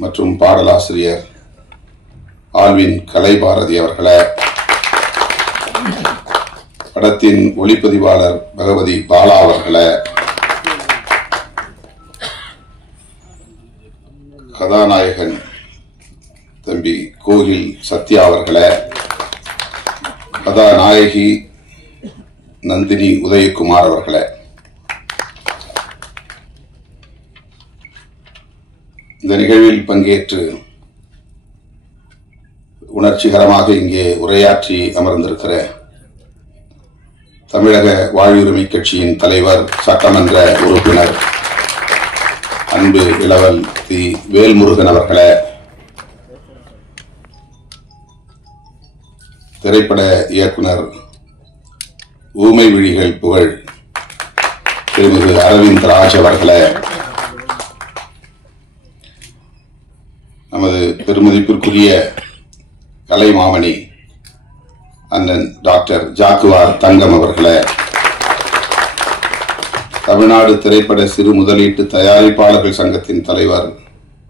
மற்றும் பாடலாசிரியர் ஆல்வின் கலைபாரதி அவர்களே, படத்தின் ஒளிப்பதிவாளர் பகவதி பாலா அவர்களே, கதாநாயகன் தம்பி கோகில் சத்யா அவர்களே, கதாநாயகி நந்தினி உதயகுமார் அவர்களே, இந்த நிகழ்வில் பங்கேற்று உணர்ச்சிகரமாக இங்கே உரையாற்றி அமர்ந்திருக்கிற தமிழக வாழ்வுரிமை கட்சியின் தலைவர், சட்டமன்ற உறுப்பினர் அன்பு இளவல் தி வேல்முருகன் அவர்களே, திரைப்பட இயக்குனர் ஊமை விழிகள் புகழ் திருமிகு அரவிந்த் ராஜ் அவர்களே, நமது பெருமதிப்பிற்குரிய கலைமாமணி அண்ணன் டாக்டர் ஜாக்குவார் தங்கம் அவர்களே, தமிழ்நாடு திரைப்பட சிறு முதலீட்டு தயாரிப்பாளர்கள் சங்கத்தின் தலைவர்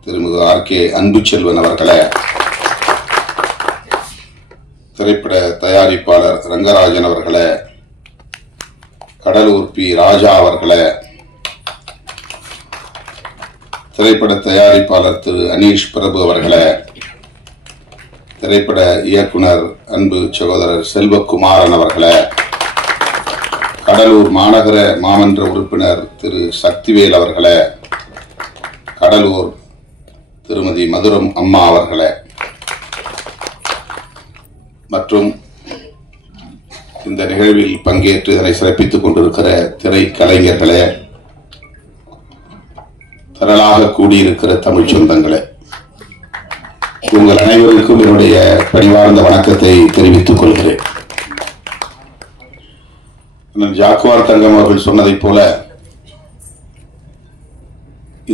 திருமிகு ஆர்.கே. அன்புச்செல்வன் அவர்களே, திரைப்பட தயாரிப்பாளர் ரங்கராஜன் அவர்களே, கடலூர் பி. ராஜா அவர்களே, திரைப்பட தயாரிப்பாளர் திரு அனீஷ் பிரபு அவர்களே, திரைப்பட இயக்குனர் அன்பு சகோதரர் செல்வகுமாரன் அவர்களே, கடலூர் மாநகர மாமன்ற உறுப்பினர் திரு சக்திவேல் அவர்களே, கடலூர் திருமதி மதுரம் அம்மா அவர்களே, மற்றும் இந்த நிகழ்வில் பங்கேற்று இதனை சிறப்பித்துக் கொண்டிருக்கிற திரைக்கலைஞர்களே, திரளாக கூடியிருக்கிற தமிழ் சொந்தங்களே, உங்கள் அனைவருக்கும் என்னுடைய பணிவார்ந்த வணக்கத்தை தெரிவித்துக் கொள்கிறேன். ஜாக்குவார் தங்கம் அவர்கள் சொன்னதைப் போல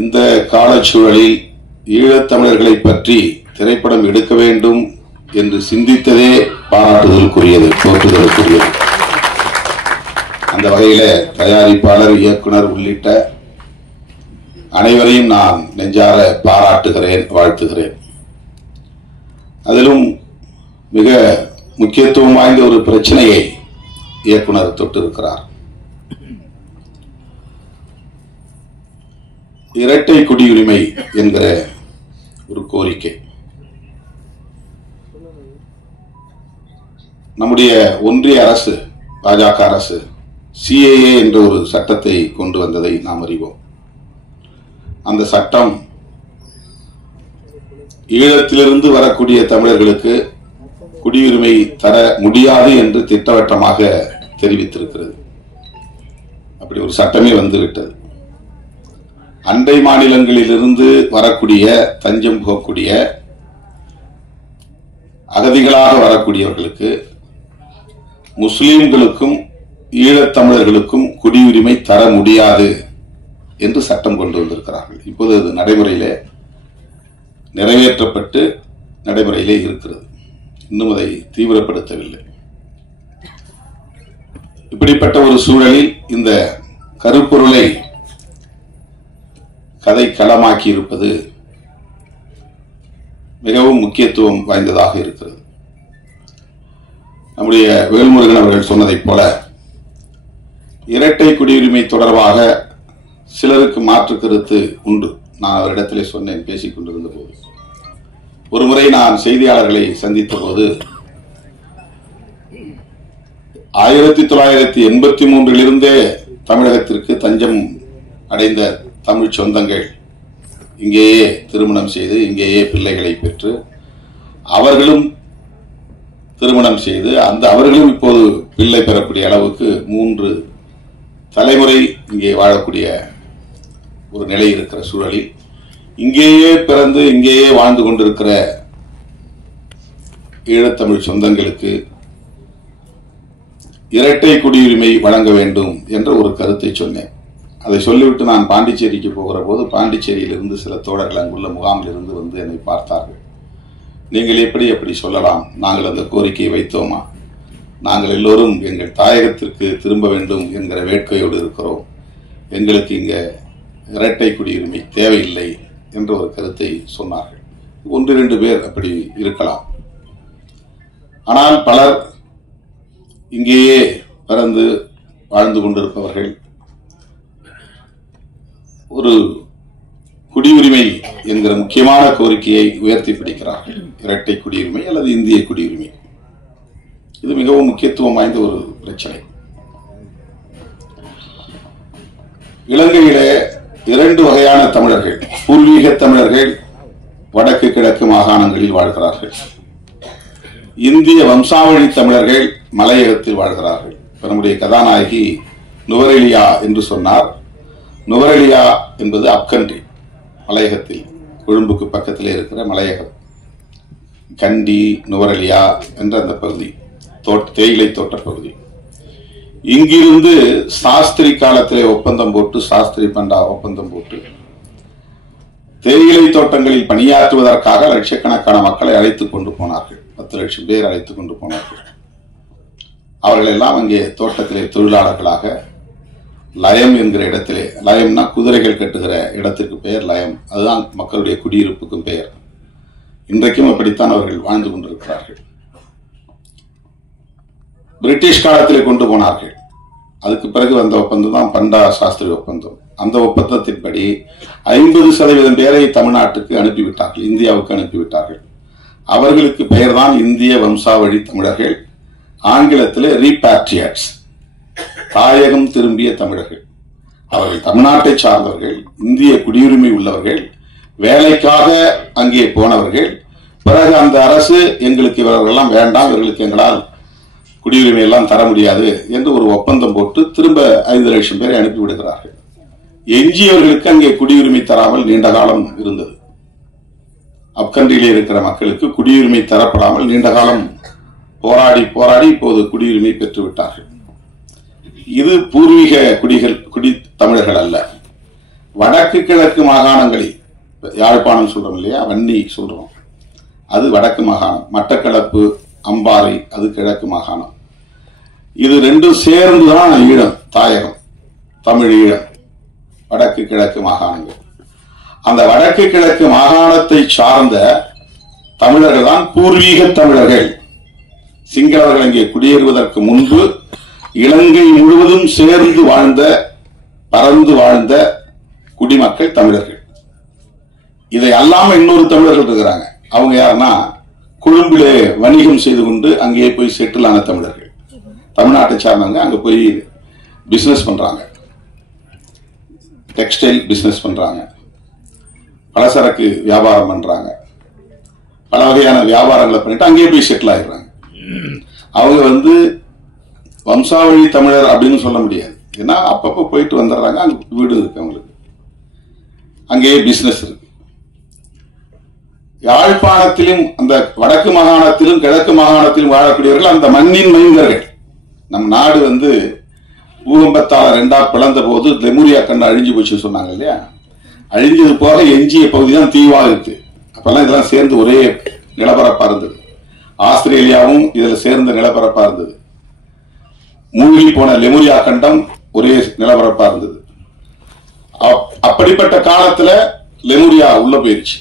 இந்த காலச்சூழலில் ஈழத்தமிழர்களை பற்றி திரைப்படம் எடுக்க வேண்டும் என்று சிந்தித்ததே பாராட்டுதலுக்குரியது, போற்றுதலுக்குரியது. அந்த வகையில தயாரிப்பாளர், இயக்குனர் உள்ளிட்ட அனைவரையும் நான் நெஞ்சார பாராட்டுகிறேன், வாழ்த்துகிறேன். அதிலும் மிக முக்கியத்துவம் வாய்ந்த ஒரு பிரச்சனையை இயக்குனர் தொட்டிருக்கிறார். இரட்டை குடியுரிமை என்கிற ஒரு கோரிக்கை நம்முடைய ஒன்றிய அரசு, பாஜக அரசு சிஏஏ என்ற ஒரு சட்டத்தை கொண்டு வந்ததை நாம் அறிவோம். அந்த சட்டம் ஈழத்திலிருந்து வரக்கூடிய தமிழர்களுக்கு குடியுரிமை தர முடியாது என்று திட்டவட்டமாக தெரிவித்திருக்கிறது. அப்படி ஒரு சட்டமே வந்துவிட்டது. அண்டை மாநிலங்களிலிருந்து வரக்கூடிய, தஞ்சம் போகக்கூடிய, அகதிகளாக வரக்கூடியவர்களுக்கு, முஸ்லிம்களுக்கும் ஈழத்தமிழர்களுக்கும் குடியுரிமை தர முடியாது என்று சட்டம் கொண்டு வந்திருக்கிறார்கள். இப்போது அது நடைமுறையிலே நிறைவேற்றப்பட்டு நடைமுறையிலே இருக்கிறது. இன்னும் அதை தீவிரப்படுத்தவில்லை. இப்படிப்பட்ட ஒரு சூழலில் இந்த கருப்பொருளை கதை களமாக்கி இருப்பது மிகவும் முக்கியத்துவம் வாய்ந்ததாக இருக்கிறது. நம்முடைய வேல்முருகன் அவர்கள் சொன்னதைப் போல இரட்டை குடியுரிமை தொடர்பாக சிலருக்கு மாற்று கருத்து உண்டு. நான் அவரிடத்திலே சொன்னேன், பேசிக் கொண்டிருந்த போது. ஒருமுறை நான் செய்தியாளர்களை சந்தித்த போது 1983 தமிழகத்திற்கு தஞ்சம் அடைந்த தமிழ் சொந்தங்கள் இங்கேயே திருமணம் செய்து இங்கேயே பிள்ளைகளை பெற்று அவர்களும் திருமணம் செய்து அவர்களும் இப்போது பிள்ளை பெறக்கூடிய அளவுக்கு 3 தலைமுறை இங்கே வாழக்கூடிய ஒரு நிலை இருக்கிற சூழலில் இங்கேயே பிறந்து இங்கேயே வாழ்ந்து கொண்டிருக்கிற ஈழத்தமிழ் சொந்தங்களுக்கு இரட்டை குடியுரிமை வழங்க வேண்டும் என்ற ஒரு கருத்தை சொன்னேன். அதை சொல்லிவிட்டு நான் பாண்டிச்சேரிக்கு போகிற போது பாண்டிச்சேரியிலிருந்து சில தோழர்கள் அங்குள்ள முகாமில் இருந்து வந்து என்னை பார்த்தார்கள். நீங்கள் எப்படி சொல்லலாம்? நாங்கள் அந்த கோரிக்கையை வைத்தோமா? நாங்கள் எல்லோரும் எங்கள் தாயகத்திற்கு திரும்ப வேண்டும் என்கிற வேட்கையோடு இருக்கிறோம். எங்களுக்கு இங்க இரட்டை குடியுரிமை தேவையில்லை என்ற ஒரு கருத்தை சொன்னார்கள். 1-2 பேர் அப்படி இருக்கலாம். ஆனால் பலர் இங்கேயே பிறந்து வாழ்ந்து கொண்டிருப்பவர்கள் ஒரு குடியுரிமை என்கிற முக்கியமான கோரிக்கையை உயர்த்தி பிடிக்கிறார்கள். இரட்டை குடியுரிமை அல்லது இந்திய குடியுரிமை. இது மிகவும் முக்கியத்துவம் வாய்ந்த ஒரு பிரச்சனை. இலங்கையிலே 2 வகையான தமிழர்கள், பூர்வீக தமிழர்கள் வடக்கு கிழக்கு மாகாணங்களில் வாழ்கிறார்கள். இந்திய வம்சாவழி தமிழர்கள் மலையகத்தில் வாழ்கிறார்கள். நம்முடைய கதாநாயகி நுவரெலியா என்று சொன்னார். நுவரெலியா என்பது அப்கண்ட்ரி, மலையகத்தில் கொழும்புக்கு பக்கத்திலே இருக்கிற மலையகம். கண்டி நுவரெலியா என்ற அந்த பகுதி தேயிலை தோட்ட பகுதி. இங்கிருந்து சாஸ்திரி காலத்திலே ஒப்பந்தம் போட்டு, சாஸ்திரி பண்டா ஒப்பந்தம் போட்டு தேயிலை தோட்டங்களில் பணியாற்றுவதற்காக லட்சக்கணக்கான மக்களை அழைத்துக் கொண்டு போனார்கள். 10 லட்சம் பேர் அழைத்துக் கொண்டு போனார்கள். அவர்கள் எல்லாம் அங்கே தோட்டத்திலே தொழிலாளர்களாக லயம் என்கிற இடத்திலே, லயம்னா குதிரைகள் கட்டுகிற இடத்திற்கு பெயர் லயம், அதுதான் மக்களுடைய குடியிருப்புக்கும் பெயர். இன்றைக்கும் அப்படித்தான் அவர்கள் வாழ்ந்து கொண்டிருக்கிறார்கள். பிரிட்டிஷ் காலத்திலே கொண்டு போனார்கள். அதுக்கு பிறகு வந்த ஒப்பந்தம் தான் பண்டா சாஸ்திரி ஒப்பந்தம். அந்த ஒப்பந்தத்தின்படி 50% பேரை தமிழ்நாட்டுக்கு அனுப்பிவிட்டார்கள், இந்தியாவுக்கு அனுப்பிவிட்டார்கள். அவர்களுக்கு பெயர்தான் இந்திய வம்சாவழி தமிழர்கள். ஆங்கிலத்திலே ரீபாட்ரியாட்ஸ், தாயகம் திரும்பிய தமிழர்கள். அவர்கள் தமிழ்நாட்டை சார்ந்தவர்கள், இந்திய குடியுரிமை உள்ளவர்கள், வேலைக்காக அங்கே போனவர்கள். பிறகு அந்த அரசு எங்களுக்கு இவர்களெல்லாம் வேண்டாம், இவர்களுக்கு எங்களால் குடியுரிமை எல்லாம் தர முடியாது என்று ஒரு ஒப்பந்தம் போட்டு திரும்ப 5 லட்சம் பேரை அனுப்பிவிடுகிறார்கள். எஞ்சியவர்களுக்கு அங்கே குடியுரிமை தராமல் நீண்ட காலம் இருந்தது. அப்கண்டிலே இருக்கிற மக்களுக்கு குடியுரிமை தரப்படாமல் நீண்ட காலம் போராடி இப்போது குடியுரிமை பெற்றுவிட்டார்கள். இது பூர்வீக குடி தமிழர்கள் அல்ல. வடக்கு கிழக்கு மாகாணங்களில், யாழ்ப்பாணம் சொல்றோம் இல்லையா, வன்னி சொல்றோம், அது வடக்கு மாகாணம். மட்டக்களப்பு, அம்பாறை அது கிழக்கு மாகாணம். இது 2 சேர்ந்துதான் ஈழம், தாயகம், தமிழ் ஈழம், வடக்கு கிழக்கு மாகாணங்கள். அந்த வடக்கு கிழக்கு மாகாணத்தை சார்ந்த தமிழர்கள் தான் பூர்வீக தமிழர்கள். சிங்களவர்கள் அங்கே குடியேறுவதற்கு முன்பு இலங்கை முழுவதும் சேர்ந்து பறந்து வாழ்ந்த குடிமக்கள் தமிழர்கள். இதை அல்லாம இன்னொரு தமிழர்கள் இருக்கிறாங்க. அவங்க யாருன்னா கொழும்பிலே வணிகம் செய்து கொண்டு அங்கேயே போய் செட்டில் ஆன தமிழர்கள். தமிழ்நாட்டை சார்ந்தவங்க அங்க போய் பிசினஸ் பண்றாங்க, டெக்ஸ்டைல் பிசினஸ் பண்றாங்க, பலசரக்கு வியாபாரம் பண்றாங்க, பல வகையான வியாபாரங்களை பண்ணிட்டு அங்கேயே போய் செட்டில் ஆயிடுறாங்க. அவங்க வம்சாவழி தமிழர் அப்படின்னு சொல்ல முடியாது. ஏன்னா அப்பப்போ போயிட்டு வந்துடுறாங்க, அங்க வீடு இருக்கு அவங்களுக்கு, அங்கேயே பிசினஸ் இருக்கு. யாழ்ப்பாணத்திலும் அந்த வடக்கு மாகாணத்திலும் கிழக்கு மாகாணத்திலும் வாழக்கூடியவர்கள் அந்த மண்ணின் மைந்தர்கள். நம் நாடு பூகம்பத்தால் 2ஆ பிளந்த போது லெமுரியா கண்டு அழிஞ்சு போச்சு சொன்னாங்க இல்லையா, அழிஞ்சது போக எஞ்சிய பகுதி தான் தீவா இருக்கு. அப்பெல்லாம் இதெல்லாம் சேர்ந்து ஒரே நிலப்பரப்பா இருந்தது. ஆஸ்திரேலியாவும் இதுல சேர்ந்த நிலப்பரப்பா இருந்தது. மூழ்கி போன லெமுரியா கண்டம் ஒரே நிலப்பரப்பா இருந்தது. அப்படிப்பட்ட காலத்துல லெமுரியா உள்ள போயிருச்சு,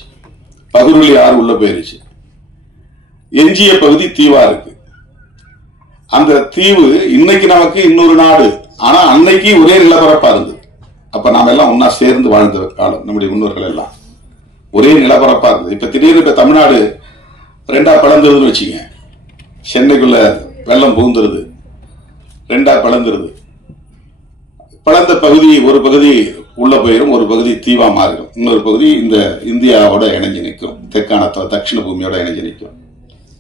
பகுருளி ஆறு உள்ள போயிருச்சு, எஞ்சிய பகுதி தீவா இருக்கு. அந்த தீவு இன்னைக்கு நமக்கு இன்னொரு நாடு, ஆனா அன்னைக்கு ஒரே நிலப்பரப்பா இருந்தது. அப்ப நாம எல்லாம் ஒன்னா சேர்ந்து வாழ்ந்த காலம், நம்முடைய முன்னோர்கள் எல்லாம் ஒரே நிலப்பரப்பா இருந்தது. இப்ப திடீர்னு இப்ப தமிழ்நாடு 2ஆ பிளந்துருதுன்னு வச்சுங்க, சென்னைக்குள்ள வெள்ளம் புகுந்துருது, ரெண்டா பிளந்துருது. பிளந்த பகுதி ஒரு பகுதி உள்ள போயிடும், ஒரு பகுதி தீவா மாறிடும், இன்னொரு பகுதி இந்த இந்தியாவோட இணைஞ்சு நிற்கும், தெற்கான தட்சிண பூமியோட இணைஞ்சு நிற்கும்.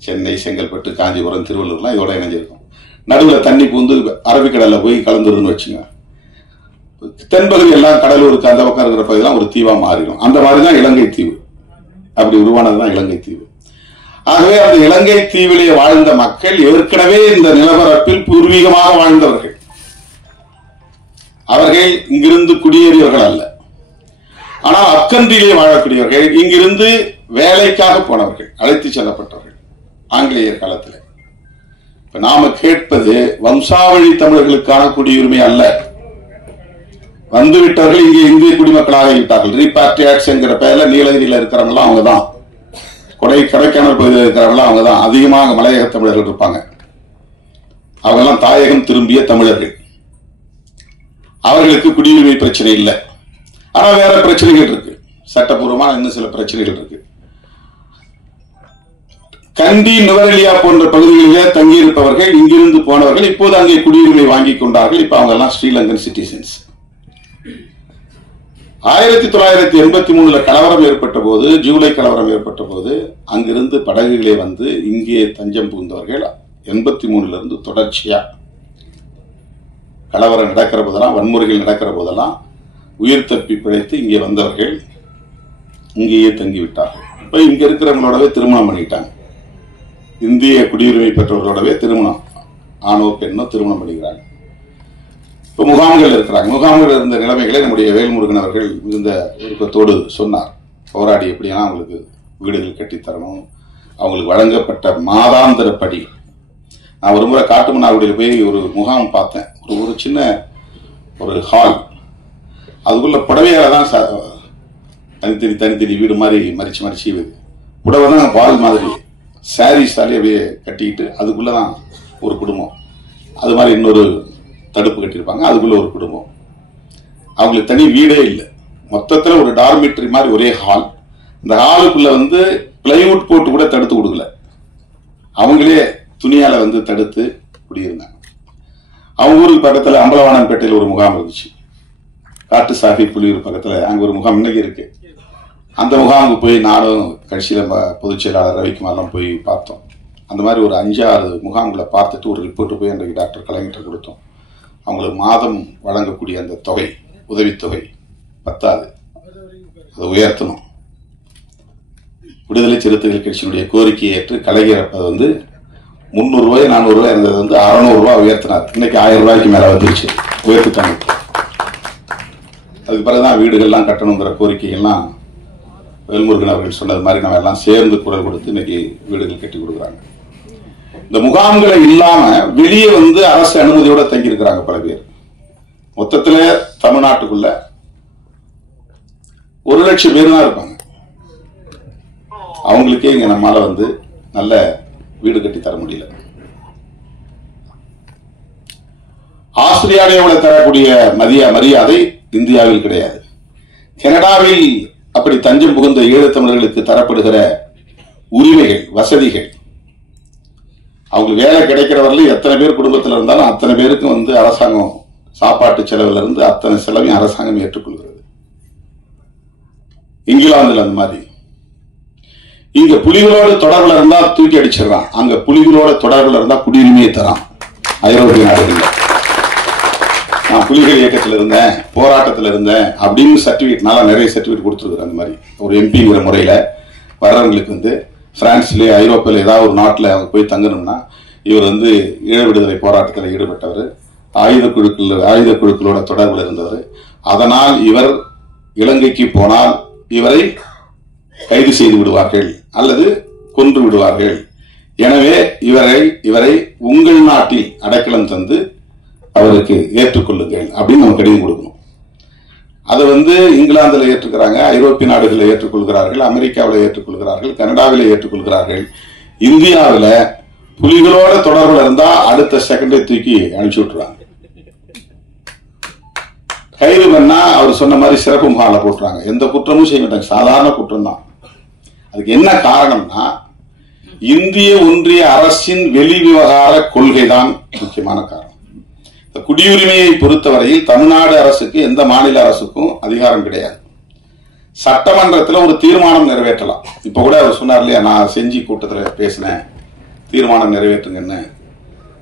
சென்னை, செங்கல்பட்டு, காஞ்சிபுரம், திருவள்ளூர்லாம் இதோட இணைஞ்சிருக்கும். நடுவில் தண்ணி பூந்து அரபிக்கடல்ல போய் கலந்துருதுன்னு வச்சுங்க. தென்பகுதி எல்லாம் கடலூருக்கு அந்த பக்கம் இருக்கிற பகுதியெல்லாம் ஒரு தீவா மாறிடும். அந்த மாதிரிதான் இலங்கை தீவு, அப்படி உருவானதுதான் இலங்கை தீவு. ஆகவே அந்த இலங்கை தீவிலே வாழ்ந்த மக்கள் ஏற்கனவே இந்த நிலப்பரப்பில் பூர்வீகமாக வாழ்ந்தவர்கள். அவர்கள் இங்கிருந்து குடியேறியவர்கள் அல்ல. ஆனால் அக்கன்றிலே வாழக்கூடியவர்கள், இங்கிருந்து வேலைக்காக போனவர்கள், அழைத்து செல்லப்பட்டவர்கள் ஆங்கிலேயர் காலத்தில். இப்ப நாம கேட்பது வம்சாவழி தமிழர்களுக்கான குடியுரிமை அல்ல. வந்துவிட்டவர்கள் இங்கே இந்திய குடிமக்களாக விட்டார்கள். ரீபாட்ரியாட்ஸ் என்கிற பெயர்ல நீலகிரியில இருக்கிறவங்களாம் அவங்கதான், கொடைக்கானல் பகுதியில் இருக்கிறவங்களாம் அவங்கதான். அதிகமாக மலையக தமிழர்கள் இருப்பாங்க. அவங்கெல்லாம் தாயகம் திரும்பிய தமிழர்கள். அவர்களுக்கு குடியுரிமை பிரச்சனை இல்லை. ஆனா வேற பிரச்சனைகள் இருக்கு, சட்டப்பூர்வமா இன்னும் சில பிரச்சனைகள் இருக்கு. கண்டி, நுவரெலியா போன்ற பகுதிகளிலே தங்கியிருப்பவர்கள், இங்கிருந்து போனவர்கள் இப்போது அங்கே குடியுரிமை வாங்கி கொண்டார்கள். இப்ப அவங்க எல்லாம் ஸ்ரீலங்கன் சிட்டிசன்ஸ். 1983 கலவரம் ஏற்பட்ட போது, ஜூலை கலவரம் ஏற்பட்ட போது அங்கிருந்து படகுகளே வந்து இங்கே தஞ்சம் புகுந்தவர்கள் 83 இருந்து தொடர்ச்சியா கலவரம் நடக்கிற போதெல்லாம், வன்முறைகள் நடக்கிற போதெல்லாம் உயிர் தப்பி பிழைத்து இங்கே வந்தவர்கள் இங்கேயே தங்கிவிட்டார்கள். இப்ப இங்க இருக்கிறவங்களோடவே திருமணம் பண்ணிட்டாங்க. இந்திய குடியுரிமை பெற்றவர்களோடவே திருமணம், ஆணோ பெண்ணோ திருமணம் பண்ணிக்கிறாங்க. இப்ப முகாம்கள் இருக்கிறாங்க. முகாம்கள் இருந்த நிலைமைகளை நம்முடைய வேல்முருகன் அவர்கள் மிகுந்த விருப்பத்தோடு சொன்னார். போராடி எப்படின்னா அவங்களுக்கு வீடுகள் கட்டித்தரணும், அவங்களுக்கு வழங்கப்பட்ட மாதாந்திர படி. நான் ஒரு முறை காட்டுமன்னார்குடியில் போய் ஒரு முகாம் பார்த்தேன். ஒரு சின்ன ஒரு ஹால், அதுக்குள்ள புடவையால தான் தனித்தனி வீடு மாதிரி மறிச்சு புடவை தான் வால் மாதிரி சாரீஸாலே அப்படியே கட்டிக்கிட்டு அதுக்குள்ளதான் ஒரு குடும்பம். அது மாதிரி இன்னொரு தடுப்பு கட்டியிருப்பாங்க, அதுக்குள்ள ஒரு குடும்பம். அவங்களுக்கு தனி வீடே இல்லை. மொத்தத்தில் ஒரு டார்மிட்டரி மாதிரி ஒரே ஹால். இந்த ஹாலுக்குள்ள வந்து பிளைவுட் போட்டு கூட தடுத்து கொடுக்கல, அவங்களே துணியால வந்து தடுத்து குடியிருந்தாங்க. அவங்க ஊருக்கு பக்கத்தில் அம்பலவாணன்பேட்டையில் ஒரு முகாம் இருந்துச்சு. காட்டு சாகி புலியூர் பக்கத்தில் அங்கே ஒரு முகாம் இன்னைக்கு இருக்கு. அந்த முகாமுக்கு போய் நானும் கட்சியில் பொதுச் செயலாளர் ரவிக்குமாரெல்லாம் போய் பார்த்தோம். அந்த மாதிரி ஒரு 5-6 முகாம்களை பார்த்துட்டு ஒரு ரிப்போர்ட் போய் அன்றைக்கு டாக்டர் கலைஞர் கொடுத்தோம். அவங்களுக்கு மாதம் வழங்கக்கூடிய அந்த தொகை, உதவித்தொகை பத்தாது, அதை உயர்த்தணும். விடுதலை சிறுத்தைகள் கட்சியினுடைய கோரிக்கையை ஏற்று கலைஞர் அப்ப வந்து 300 ரூபாய் 400 ரூபாய் இருந்தது வந்து 600 ரூபாய் உயர்த்தினார். இன்னைக்கு 1000 ரூபாய்க்கு மேல வந்துருச்சு, உயர்த்திட்டாங்க. அதுக்கு பிறகுதான் வீடுகள்லாம் கட்டணுங்கிற கோரிக்கைகள்லாம் வேல்முருகன் அவர்கள் சொன்னது மாதிரி நம்ம எல்லாம் சேர்ந்து குரல் கொடுத்து இன்னைக்கு வீடுகள் கட்டி கொடுக்குறாங்க. இந்த முகாம்களை இல்லாம வெளியே வந்து அரசு அனுமதியோட தங்கி இருக்கிறாங்க பல பேர். மொத்தத்துல தமிழ்நாட்டுக்குள்ள 1 லட்சம் பேர் தான் இருப்பாங்க. அவங்களுக்கே இங்க நம்மால வந்து நல்ல வீடு கட்டி தர முடியல. ஆஸ்திரேலியாவில் தரக்கூடிய மரியாதை இந்தியாவில் கிடையாது. கனடாவில் அப்படி தஞ்சம் புகுந்த ஈழத்தமிழர்களுக்கு தரப்படுகிற உரிமைகள், வசதிகள், அவங்களுக்கு வேலை கிடைக்கிறவர்கள் எத்தனை பேர் குடும்பத்தில் இருந்தாலும் அத்தனை பேருக்கும் வந்து அரசாங்கம் சாப்பாட்டு செலவுல இருந்து அத்தனை செலவையும் அரசாங்கம் ஏற்றுக்கொள்கிறது. இங்கிலாந்துல அந்த மாதிரி. இங்க புலிகளோட தொடர்புல இருந்தா தூக்கி அடிச்சிடறான், அங்க புலிகளோட தொடர்புல இருந்தா குடியுரிமையை தரான். ஐரோப்பிய நாடுகள் நான் புலிகள் இயக்கத்தில் இருந்தேன், போராட்டத்தில் இருந்தேன் அப்படின்னு சர்டிபிகேட், நல்லா நிறைய சர்டிபிகேட் கொடுத்துருக்குறேன். அந்த மாதிரி ஒரு எம்பிங்கிற முறையில வர்றவங்களுக்கு வந்து பிரான்ஸ்லயே ஐரோப்பியில ஏதாவது ஒரு நாட்டில் அவங்க போய் தங்கணும்னா இவர் வந்து ஈழ விடுதலை போராட்டத்தில் ஈடுபட்டவர், ஆயுத குழுக்களோட தொடர்பில் இருந்தவர். அதனால் இவர் இலங்கைக்கு போனால் இவரை கைது செய்து விடுவார்கள் அல்லது கொன்று விடுவார்கள். எனவே இவரை உங்கள் நாட்டில் அடைக்கலம் தந்து அவருக்கு ஏற்றுக்கொள்ளுங்கள் அப்படின்னு நம்ம கடிதம் கொடுக்கணும். அதை வந்து இங்கிலாந்துல ஏற்றுக்கிறாங்க, ஐரோப்பிய நாடுகளில் ஏற்றுக்கொள்கிறார்கள், அமெரிக்காவில் ஏற்றுக்கொள்கிறார்கள், கனடாவில் ஏற்றுக்கொள்கிறார்கள். இந்தியாவில் புலிகளோட தொடர்புல இருந்தா அடுத்த செகண்டை தூக்கி அனுப்பிச்சு விட்டுறாங்க. கைது பண்ணா அவர் சொன்ன மாதிரி சிறப்பு முகாமில் போட்டுறாங்க. எந்த குற்றமும் செய்ய மாட்டாங்க, சாதாரண குற்றம் தான். அதுக்கு என்ன காரணம்னா இந்திய ஒன்றிய அரசின் வெளி விவகார கொள்கை தான் முக்கியமான காரணம். குடியுரிமையை பொறுத்தவரையில் தமிழ்நாடு அரசுக்கு எந்த மாநில அரசுக்கும் அதிகாரம் கிடையாது. சட்டமன்றத்தில் ஒரு தீர்மானம் நிறைவேற்றலாம். இப்ப கூட அவர் சொன்னார் இல்லையா, நான் செஞ்சி கூட்டத்தில் பேசினேன், தீர்மானம் நிறைவேற்றுங்கன்னு.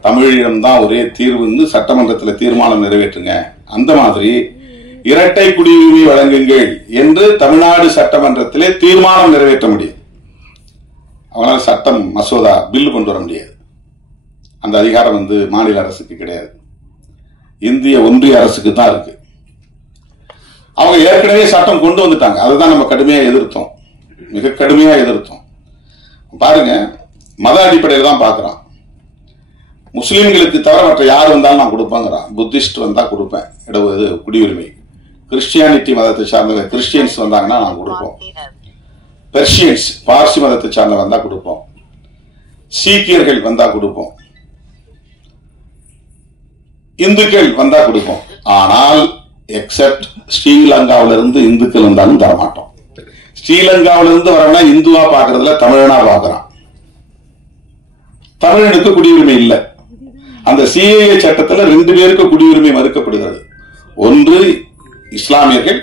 தமிழிடம்தான் ஒரே தீர்வுன்னு சட்டமன்றத்தில் தீர்மானம் நிறைவேற்றுங்க. அந்த மாதிரி இரட்டை குடியுரிமை வழங்குங்கள் என்று தமிழ்நாடு சட்டமன்றத்திலே தீர்மானம் நிறைவேற்ற முடியும். அவங்களால சட்டம் மசோதா பில் கொண்டு வர முடியாது. அந்த அதிகாரம் மாநில அரசுக்கு கிடையாது, இந்திய ஒன்றிய அரசுக்கு தான் இருக்கு. அவங்க ஏற்கனவே சட்டம் கொண்டு வந்துட்டாங்க. அதுதான் நம்ம கடுமையா எதிர்த்தோம், மிக கடுமையா எதிர்த்தோம். பாருங்க, மத அடிப்படையில் தான் பாக்குறான். முஸ்லிம்களுக்கு தவிர மற்ற யார் வந்தாலும் நான் கொடுப்பேங்கிறான். புத்திஸ்ட் வந்தா கொடுப்பேன் இடஒது குடியுரிமை. கிறிஸ்டியானிட்டி மதத்தை சார்ந்த கிறிஸ்டியன்ஸ் வந்தாங்கன்னா நான் கொடுப்போம். பெர்ஷியன்ஸ் பார்சி மதத்தை சார்ந்த வந்தா கொடுப்போம். சீக்கியர்கள் வந்தா கொடுப்போம். இந்துக்கள் வந்தா கொடுப்போம். ஆனால் எக்ஸப்ட் ஸ்ரீலங்காவிலிருந்து இந்துக்கள் வந்தாலும் தரமாட்டோம். ஸ்ரீலங்காவிலிருந்து வரவனா இந்துவா பாக்குறதுல தமிழனா பாக்குறான். தமிழனுக்கு குடியுரிமை இல்லை. அந்த சிஏஏ சட்டத்தில் 2 பேருக்கு குடியுரிமை மறுக்கப்படுகிறது. ஒன்று இஸ்லாமியர்கள்,